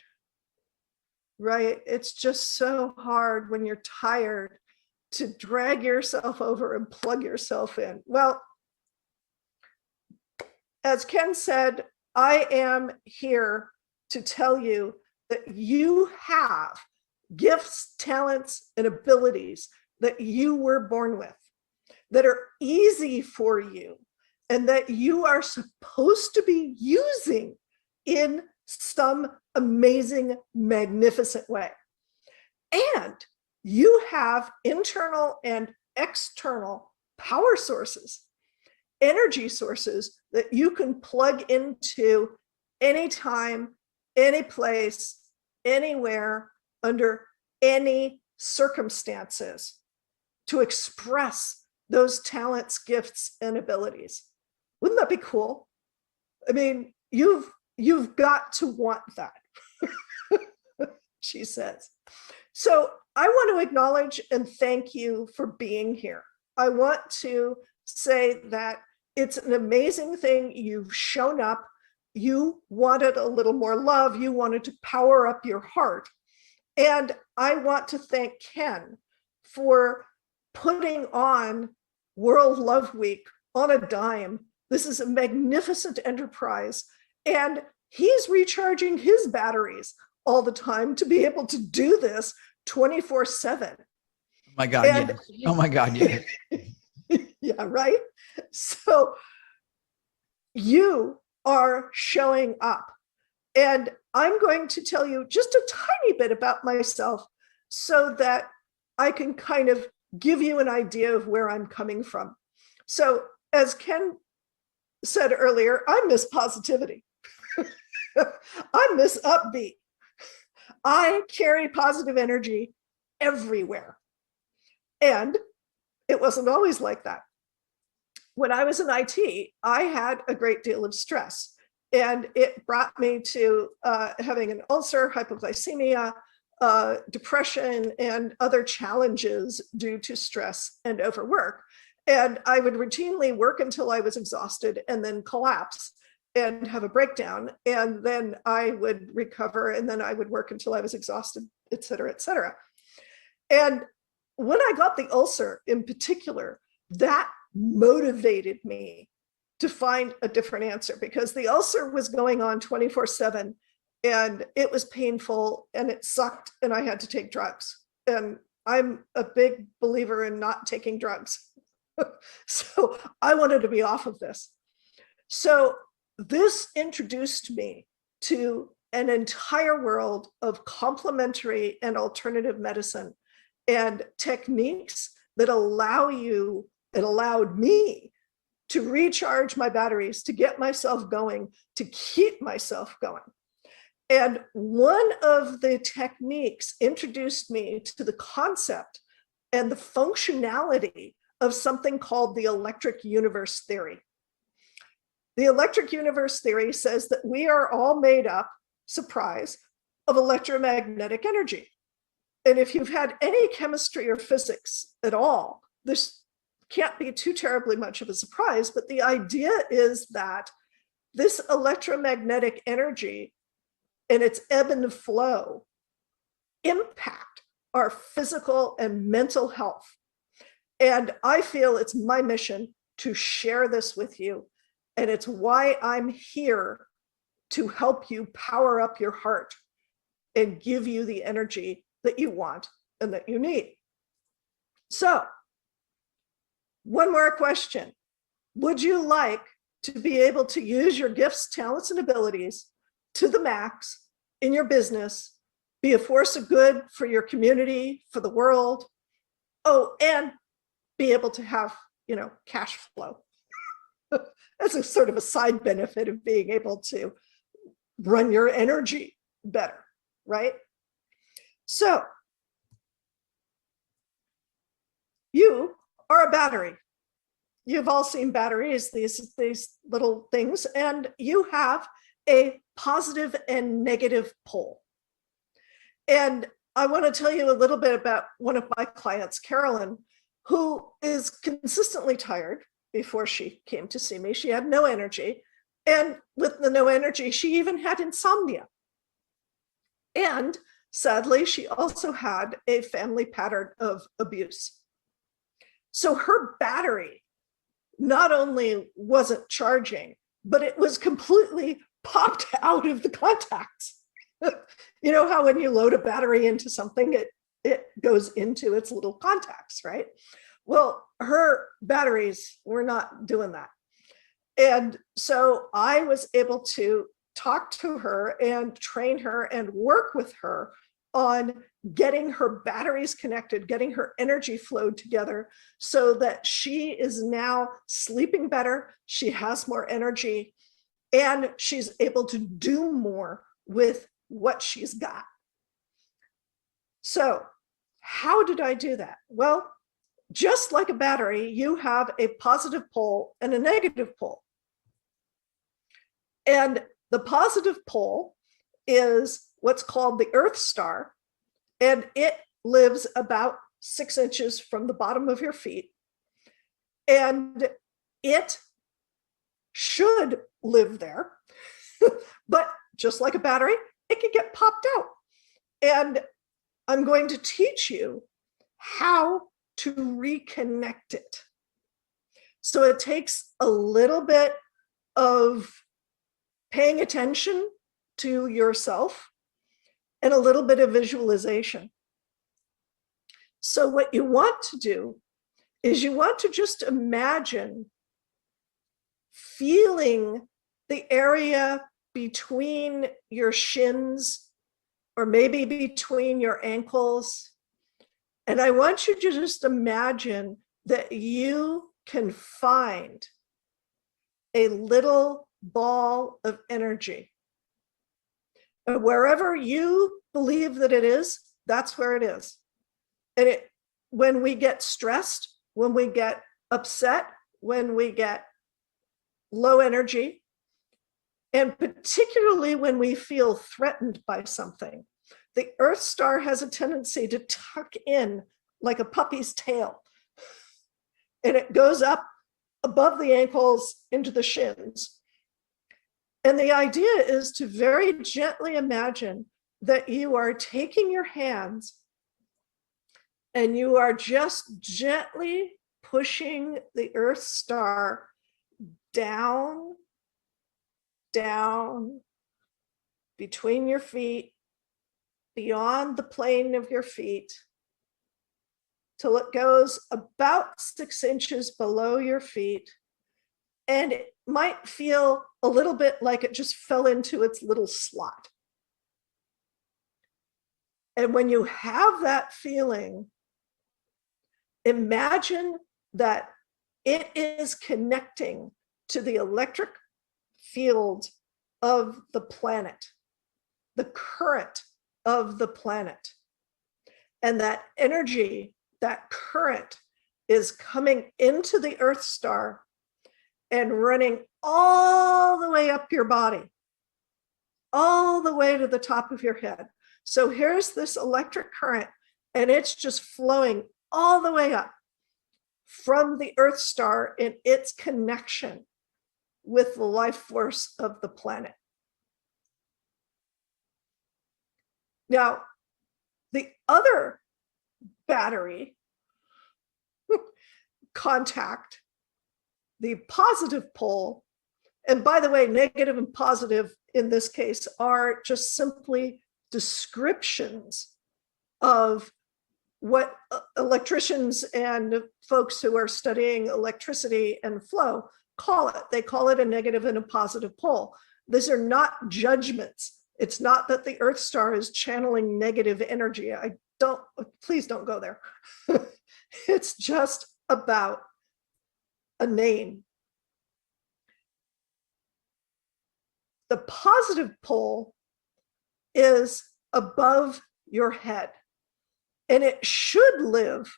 right? It's just so hard when you're tired to drag yourself over and plug yourself in. Well, as Ken said, I am here to tell you that you have gifts, talents, and abilities that you were born with that are easy for you and that you are supposed to be using in some amazing, magnificent way. And you have internal and external power sources, energy sources that you can plug into anytime, any place, anywhere, under any circumstances to express those talents, gifts, and abilities. Wouldn't that be cool? I mean, you've got to want that, she says. So I want to acknowledge and thank you for being here. I want to say that it's an amazing thing. You've shown up. You wanted a little more love. You wanted to power up your heart. And I want to thank Ken for putting on World Love Week on a dime. This is a magnificent enterprise. And he's recharging his batteries all the time to be able to do this 24/7. Oh my God, yes. Oh my God, yes. Yeah, right? So you are showing up. And I'm going to tell you just a tiny bit about myself so that I can kind of give you an idea of where I'm coming from. So as Ken said earlier, I'm Miss Positivity. I'm Miss Upbeat. I carry positive energy everywhere. And it wasn't always like that. When I was in IT, I had a great deal of stress, and it brought me to having an ulcer, hypoglycemia, depression, and other challenges due to stress and overwork. And I would routinely work until I was exhausted and then collapse and have a breakdown. And then I would recover, and then I would work until I was exhausted, et cetera, et cetera. And when I got the ulcer in particular, that motivated me to find a different answer, because the ulcer was going on 24/7 and it was painful and it sucked, and I had to take drugs. And I'm a big believer in not taking drugs. So I wanted to be off of this. So this introduced me to an entire world of complementary and alternative medicine and techniques that allowed me to recharge my batteries, to get myself going, to keep myself going. And one of the techniques introduced me to the concept and the functionality of something called the electric universe theory. The electric universe theory says that we are all made up, surprise, of electromagnetic energy. And if you've had any chemistry or physics at all, this can't be too terribly much of a surprise, but the idea is that this electromagnetic energy and its ebb and flow impact our physical and mental health. And I feel it's my mission to share this with you. And it's why I'm here to help you power up your heart and give you the energy that you want and that you need. So, one more question. Would you like to be able to use your gifts, talents, and abilities to the max in your business be a force of good for your community, for the world. Oh, and be able to have, cash flow. That's a sort of a side benefit of being able to run your energy better, right? So you are a battery. You've all seen batteries, these little things, and you have a positive and negative pole. And I want to tell you a little bit about one of my clients, Carolyn, who is consistently tired. Before she came to see me, she had no energy. And with the no energy, she even had insomnia. And sadly, she also had a family pattern of abuse. So her battery not only wasn't charging, but it was completely popped out of the contacts. You know how when you load a battery into something, it goes into its little contacts, right? Well, her batteries were not doing that. And so I was able to talk to her and train her and work with her on getting her batteries connected, getting her energy flowed together so that she is now sleeping better, she has more energy, and she's able to do more with what she's got. So how did I do that? Well, just like a battery, you have a positive pole and a negative pole. And the positive pole is what's called the Earth star, and it lives about 6 inches from the bottom of your feet. And it should live there, but just like a battery, it can get popped out. And I'm going to teach you how to reconnect it. So it takes a little bit of paying attention to yourself and a little bit of visualization. So what you want to do is you want to just imagine feeling the area between your shins or maybe between your ankles. And I want you to just imagine that you can find a little ball of energy. And wherever you believe that it is, that's where it is. And when we get stressed, when we get upset, when we get low energy, and particularly when we feel threatened by something, the Earth star has a tendency to tuck in like a puppy's tail. And it goes up above the ankles into the shins. And the idea is to very gently imagine that you are taking your hands and you are just gently pushing the Earth star down, down, between your feet, beyond the plane of your feet, till it goes about 6 inches below your feet. And it might feel a little bit like it just fell into its little slot. And when you have that feeling, imagine that it is connecting to the electric field of the planet, the current of the planet. And that energy, that current is coming into the Earth star and running all the way up your body, all the way to the top of your head. So here's this electric current, and it's just flowing all the way up from the Earth star in its connection with the life force of the planet. Now, the other battery contact, the positive pole, and by the way, negative and positive in this case are just simply descriptions of what electricians and folks who are studying electricity and flow call it. They call it a negative and a positive pole. These are not judgments. It's not that the Earth Star is channeling negative energy. Please don't go there. It's just about a name. The positive pole is above your head, and it should live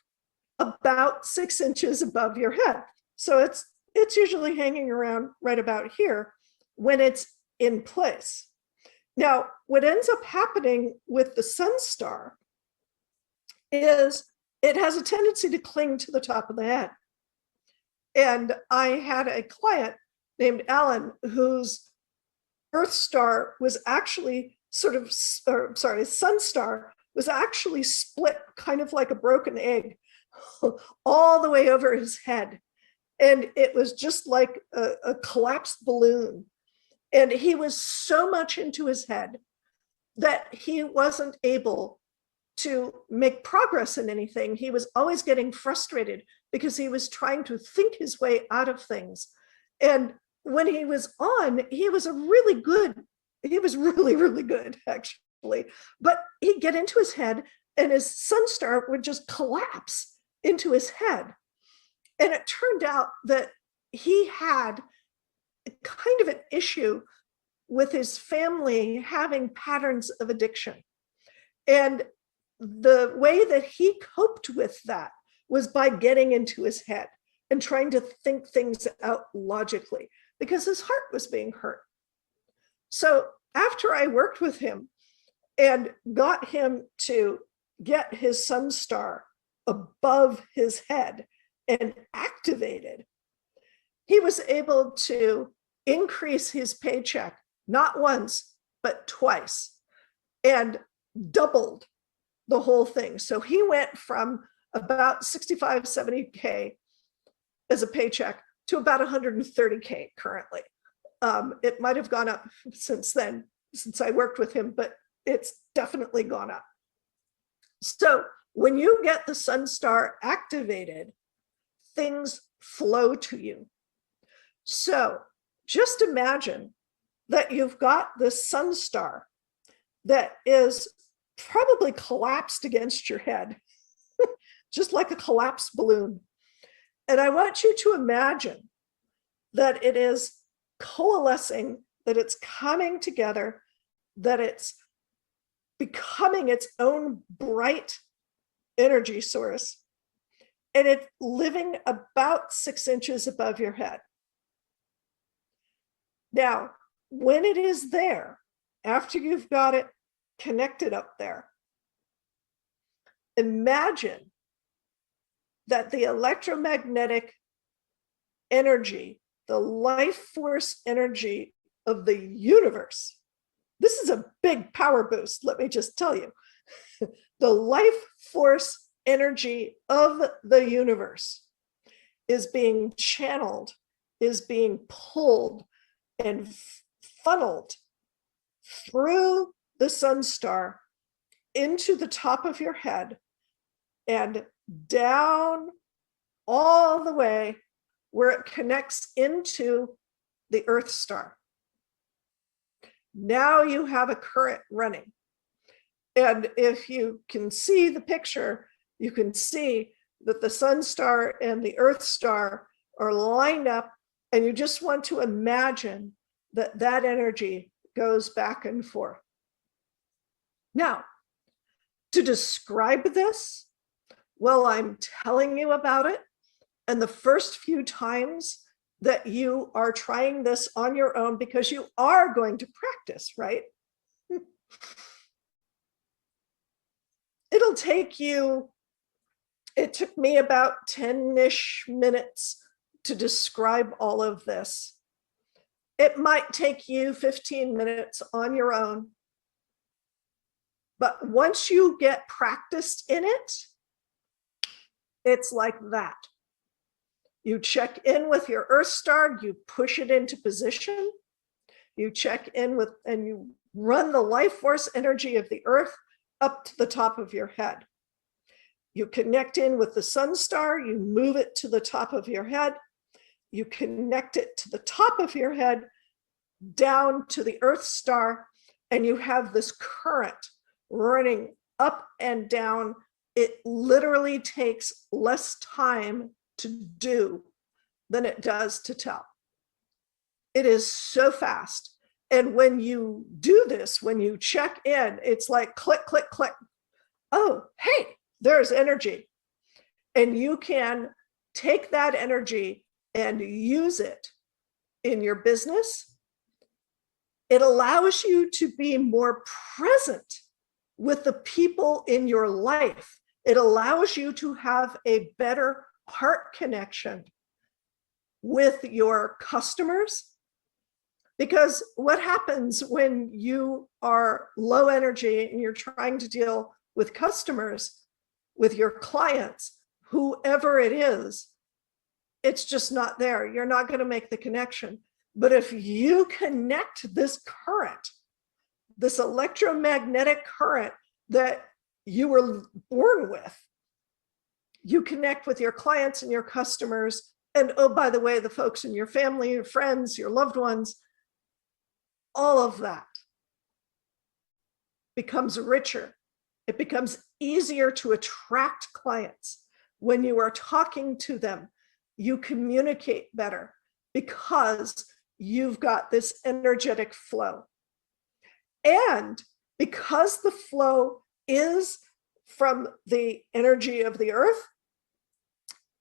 about 6 inches above your head. So it's usually hanging around right about here when it's in place. Now, what ends up happening with the Sun Star is it has a tendency to cling to the top of the head. And I had a client named Alan whose Earth Star was actually Sun Star was actually split kind of like a broken egg all the way over his head. And it was just like a collapsed balloon. And he was so much into his head that he wasn't able to make progress in anything. He was always getting frustrated because he was trying to think his way out of things. And when he was on, he was really, really good, actually. But he'd get into his head and his Sun Star would just collapse into his head. And it turned out that he had kind of an issue with his family having patterns of addiction. And the way that he coped with that was by getting into his head and trying to think things out logically because his heart was being hurt. So after I worked with him and got him to get his Sun Star above his head and activated, he was able to increase his paycheck, not once, but twice, and doubled the whole thing. So he went from about 65, 70K as a paycheck to about 130K currently. It might have gone up since then, since I worked with him, but it's definitely gone up. So when you get the Sun Star activated, things flow to you. So just imagine that you've got this Sun Star that is probably collapsed against your head, just like a collapsed balloon. And I want you to imagine that it is coalescing, that it's coming together, that it's becoming its own bright energy source, and it's living about 6 inches above your head. Now, when it is there, after you've got it connected up there, imagine that the electromagnetic energy, the life force energy of the universe, this is a big power boost, let me just tell you. The life force energy of the universe is being channeled, is being pulled and funneled through the Sun Star into the top of your head and down all the way where it connects into the Earth Star. Now you have a current running. And if you can see the picture, you can see that the Sun Star and the Earth Star are lined up, and you just want to imagine that that energy goes back and forth. Now, to describe this, well, I'm telling you about it, and the first few times that you are trying this on your own, because you are going to practice, right? It'll take you, it took me about 10-ish minutes to describe all of this. It might take you 15 minutes on your own. But once you get practiced in it, it's like that. You check in with your Earth Star, you push it into position, you check in with, and you run the life force energy of the Earth up to the top of your head. You connect in with the Sun Star, you move it to the top of your head, you connect it to the top of your head, down to the Earth Star, and you have this current running up and down, it literally takes less time to do than it does to tell. It is so fast. And when you do this, when you check in, it's like click, click, click. Oh, hey, there's energy. And you can take that energy and use it in your business. It allows you to be more present with the people in your life. It allows you to have a better heart connection with your customers. Because what happens when you are low energy and you're trying to deal with customers, with your clients, whoever it is, it's just not there. You're not going to make the connection. But if you connect this current, this electromagnetic current that you were born with, you connect with your clients and your customers. And oh, by the way, the folks in your family, your friends, your loved ones, all of that becomes richer. It becomes easier to attract clients. When you are talking to them, you communicate better because you've got this energetic flow. And because the flow is from the energy of the earth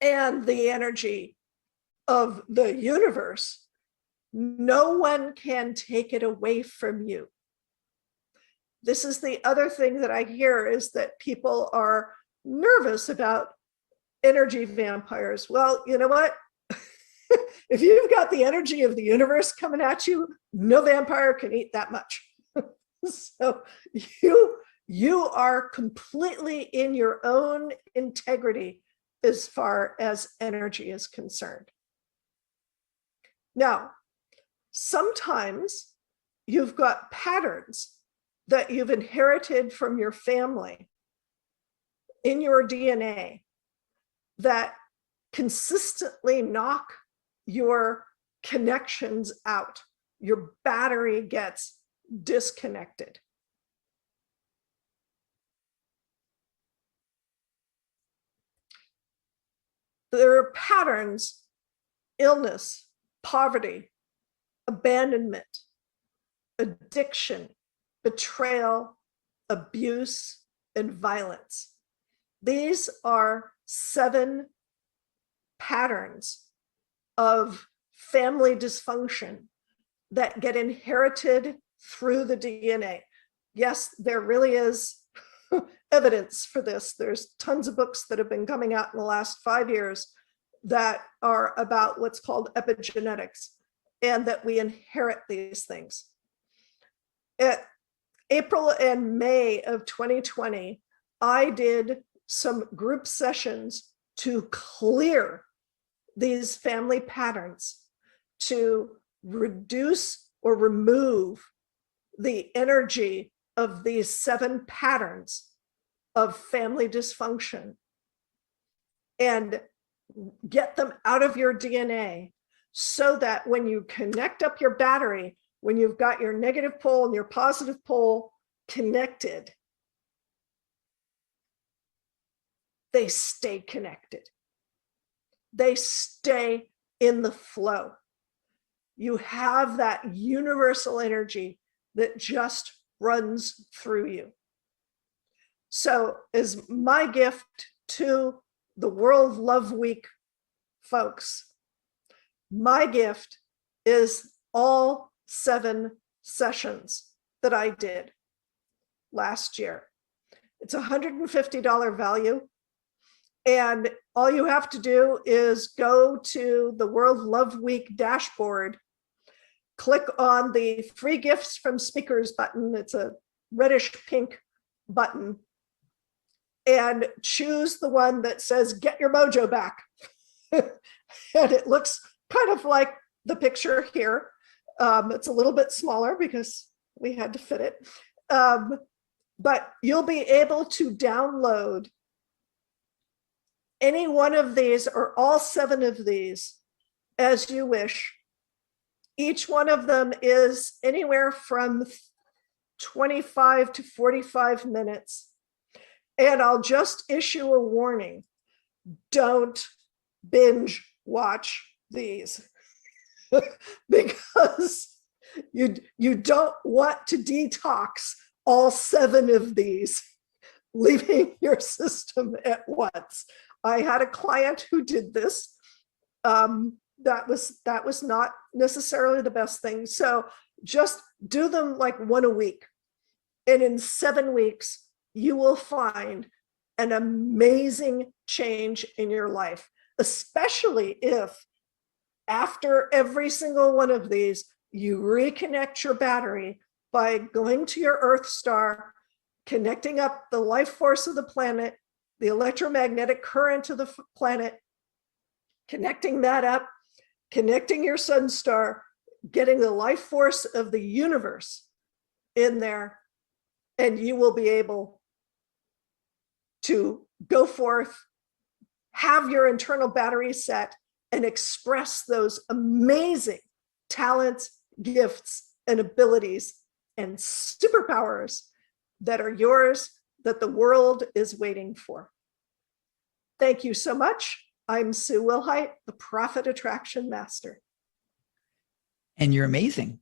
and the energy of the universe, no one can take it away from you. This is the other thing that I hear, is that people are nervous about energy vampires. Well, you know what? If you've got the energy of the universe coming at you, no vampire can eat that much. So you are completely in your own integrity as far as energy is concerned. Now, sometimes you've got patterns that you've inherited from your family in your DNA that consistently knock your connections out. Your battery gets disconnected. There are patterns: illness, poverty, abandonment, addiction, betrayal, abuse, and violence. These are 7 patterns of family dysfunction that get inherited through the DNA. Yes, there really is evidence for this. There's tons of books that have been coming out in the last 5 years that are about what's called epigenetics, and that we inherit these things. At April and May of 2020, I did some group sessions to clear these family patterns, to reduce or remove the energy of these 7 patterns of family dysfunction and get them out of your DNA, so that when you connect up your battery, when you've got your negative pole and your positive pole connected, they stay connected. They stay in the flow. You have that universal energy that just runs through you. So as my gift to the World Love Week folks, my gift is all 7 sessions that I did last year. It's $150 value. And all you have to do is go to the World Love Week dashboard, click on the free gifts from speakers button. It's a reddish pink button, and choose the one that says get your mojo back. And it looks kind of like the picture here. It's a little bit smaller because we had to fit it. But you'll be able to download any one of these or all 7 of these as you wish. Each one of them is anywhere from 25 to 45 minutes. And I'll just issue a warning. Don't binge watch these because you don't want to detox all 7 of these, leaving your system at once. I had a client who did this. That was not necessarily the best thing. So just do them like 1 a week. And in 7 weeks, you will find an amazing change in your life, especially if after every single one of these, you reconnect your battery by going to your Earth star, connecting up the life force of the planet, the electromagnetic current of the planet, connecting that up, connecting your sun star, getting the life force of the universe in there, and you will be able to go forth, have your internal battery set, and express those amazing talents, gifts, and abilities and superpowers that are yours, that the world is waiting for. Thank you so much. I'm Sue Wilhite, the Profit Attraction Master. And you're amazing.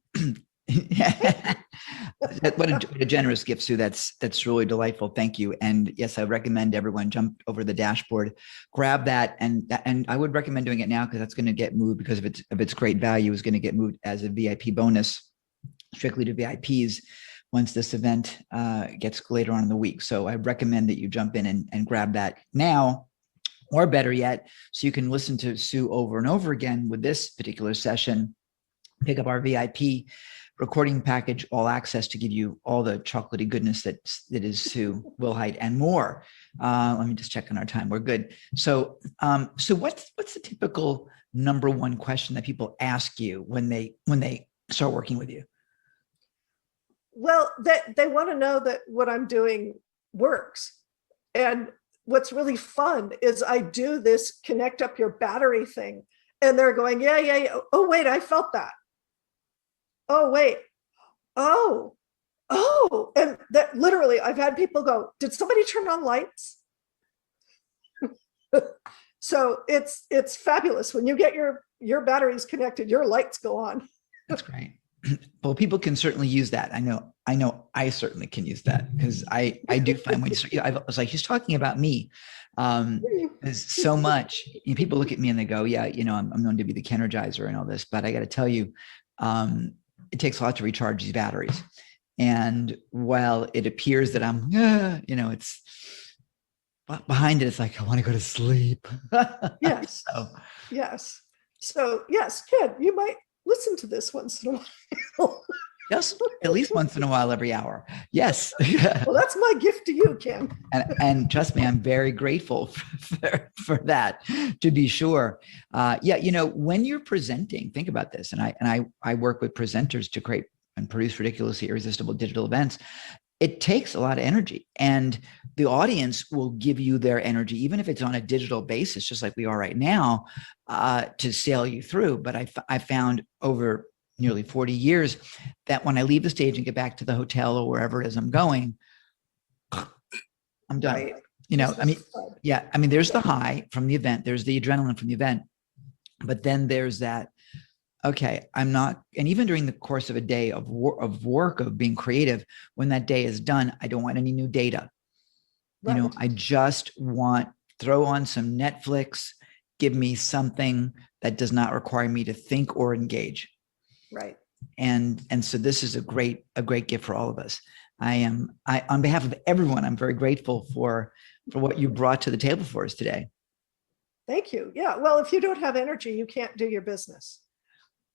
What a generous gift, Sue. That's really delightful. Thank you. And yes, I recommend everyone jump over the dashboard, grab that, and I would recommend doing it now because that's going to get moved because of its great value is going to get moved as a VIP bonus, strictly to VIPs once this event gets later on in the week. So I recommend that you jump in and grab that now, or better yet, so you can listen to Sue over and over again with this particular session. Pick up our VIP recording package, all access, to give you all the chocolatey goodness that is Sue Wilhite and more. Let me just check on our time. We're good. So, what's the typical #1 question that people ask you when they start working with you? Well, they want to know that what I'm doing works. And what's really fun is I do this connect up your battery thing, and they're going, yeah. Oh, wait, I felt that. Oh, wait. Oh. And that literally, I've had people go, did somebody turn on lights? So it's fabulous. When you get your batteries connected, your lights go on. That's great. Well, people can certainly use that. I know I certainly can use that because I do find when I was like, he's talking about me. There's so much, people look at me and they go, yeah, I'm known to be the Kenergizer and all this, but I got to tell you, it takes a lot to recharge these batteries. And while it appears that I'm, it's behind it, it's like, I want to go to sleep. Yes. Yes. So yes, Ken, you might listen to this once in a while. Yes, at least once in a while, every hour. Yes. Well, that's my gift to you, Ken. And trust me, I'm very grateful for that, to be sure. When you're presenting, think about this. And I work with presenters to create and produce ridiculously irresistible digital events. It takes a lot of energy, and the audience will give you their energy, even if it's on a digital basis, just like we are right now, to sail you through. But I found over nearly 40 years that when I leave the stage and get back to the hotel or wherever it is I'm going, I'm done. Right. There's the high from the event, there's the adrenaline from the event, but then there's that, okay, I'm not, and even during the course of a day of work, of being creative, when that day is done, I don't want any new data. Right. I just want, throw on some Netflix, give me something that does not require me to think or engage. Right. And so this is a great gift for all of us. I on behalf of everyone, I'm very grateful for what you brought to the table for us today. Thank you. Yeah. Well, if you don't have energy, you can't do your business.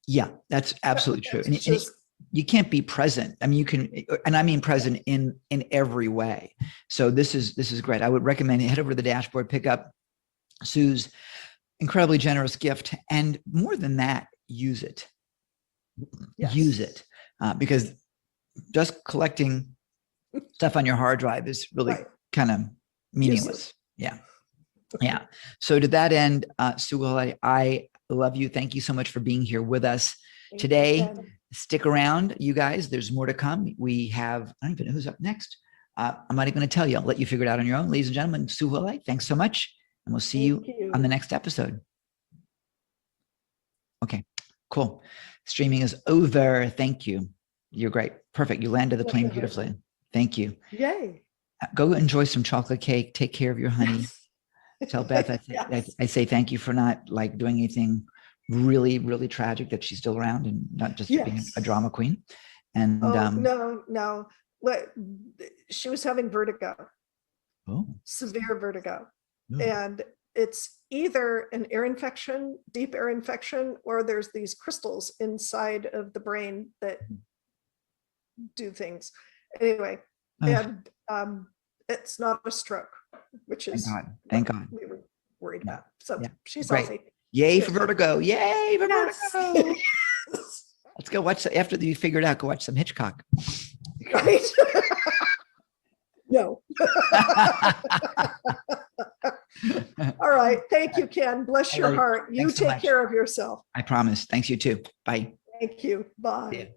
Yeah, that's absolutely true. And just, you can't be present. I mean, you can, and I mean present in every way. So this is great. I would recommend head over to the dashboard, pick up Sue's incredibly generous gift, and more than that, use it. Yes. Use it, because just collecting stuff on your hard drive is really kind of meaningless. Yeah. So to that end, Sue, I love you. Thank you so much for being here with us today. stick around, you guys. There's more to come. We have, I don't even know who's up next. I'm not even going to tell you. I'll let you figure it out on your own. Ladies and gentlemen, Sue Hulai, thanks so much. And we'll see you on the next episode. Okay, cool. Streaming is over. Thank you. You're great. Perfect. You landed the plane beautifully. Thank you. Yay. Go enjoy some chocolate cake. Take care of your honey. Tell Beth I say thank you for not like doing anything really, really tragic, that she's still around and not just being a drama queen. And no. She was having vertigo. Severe vertigo. And it's either an ear infection, deep ear infection, or there's these crystals inside of the brain that do things. Anyway, and it's not a stroke, which is thank God. We were worried about. So she's great. healthy. Yay for vertigo. Yay for vertigo. Let's go watch, after you figure it out, go watch some Hitchcock. Right? No. All right. Thank you, Ken. Bless your heart. You take care of yourself. I promise. Thanks, you too. Bye. Thank you. Bye.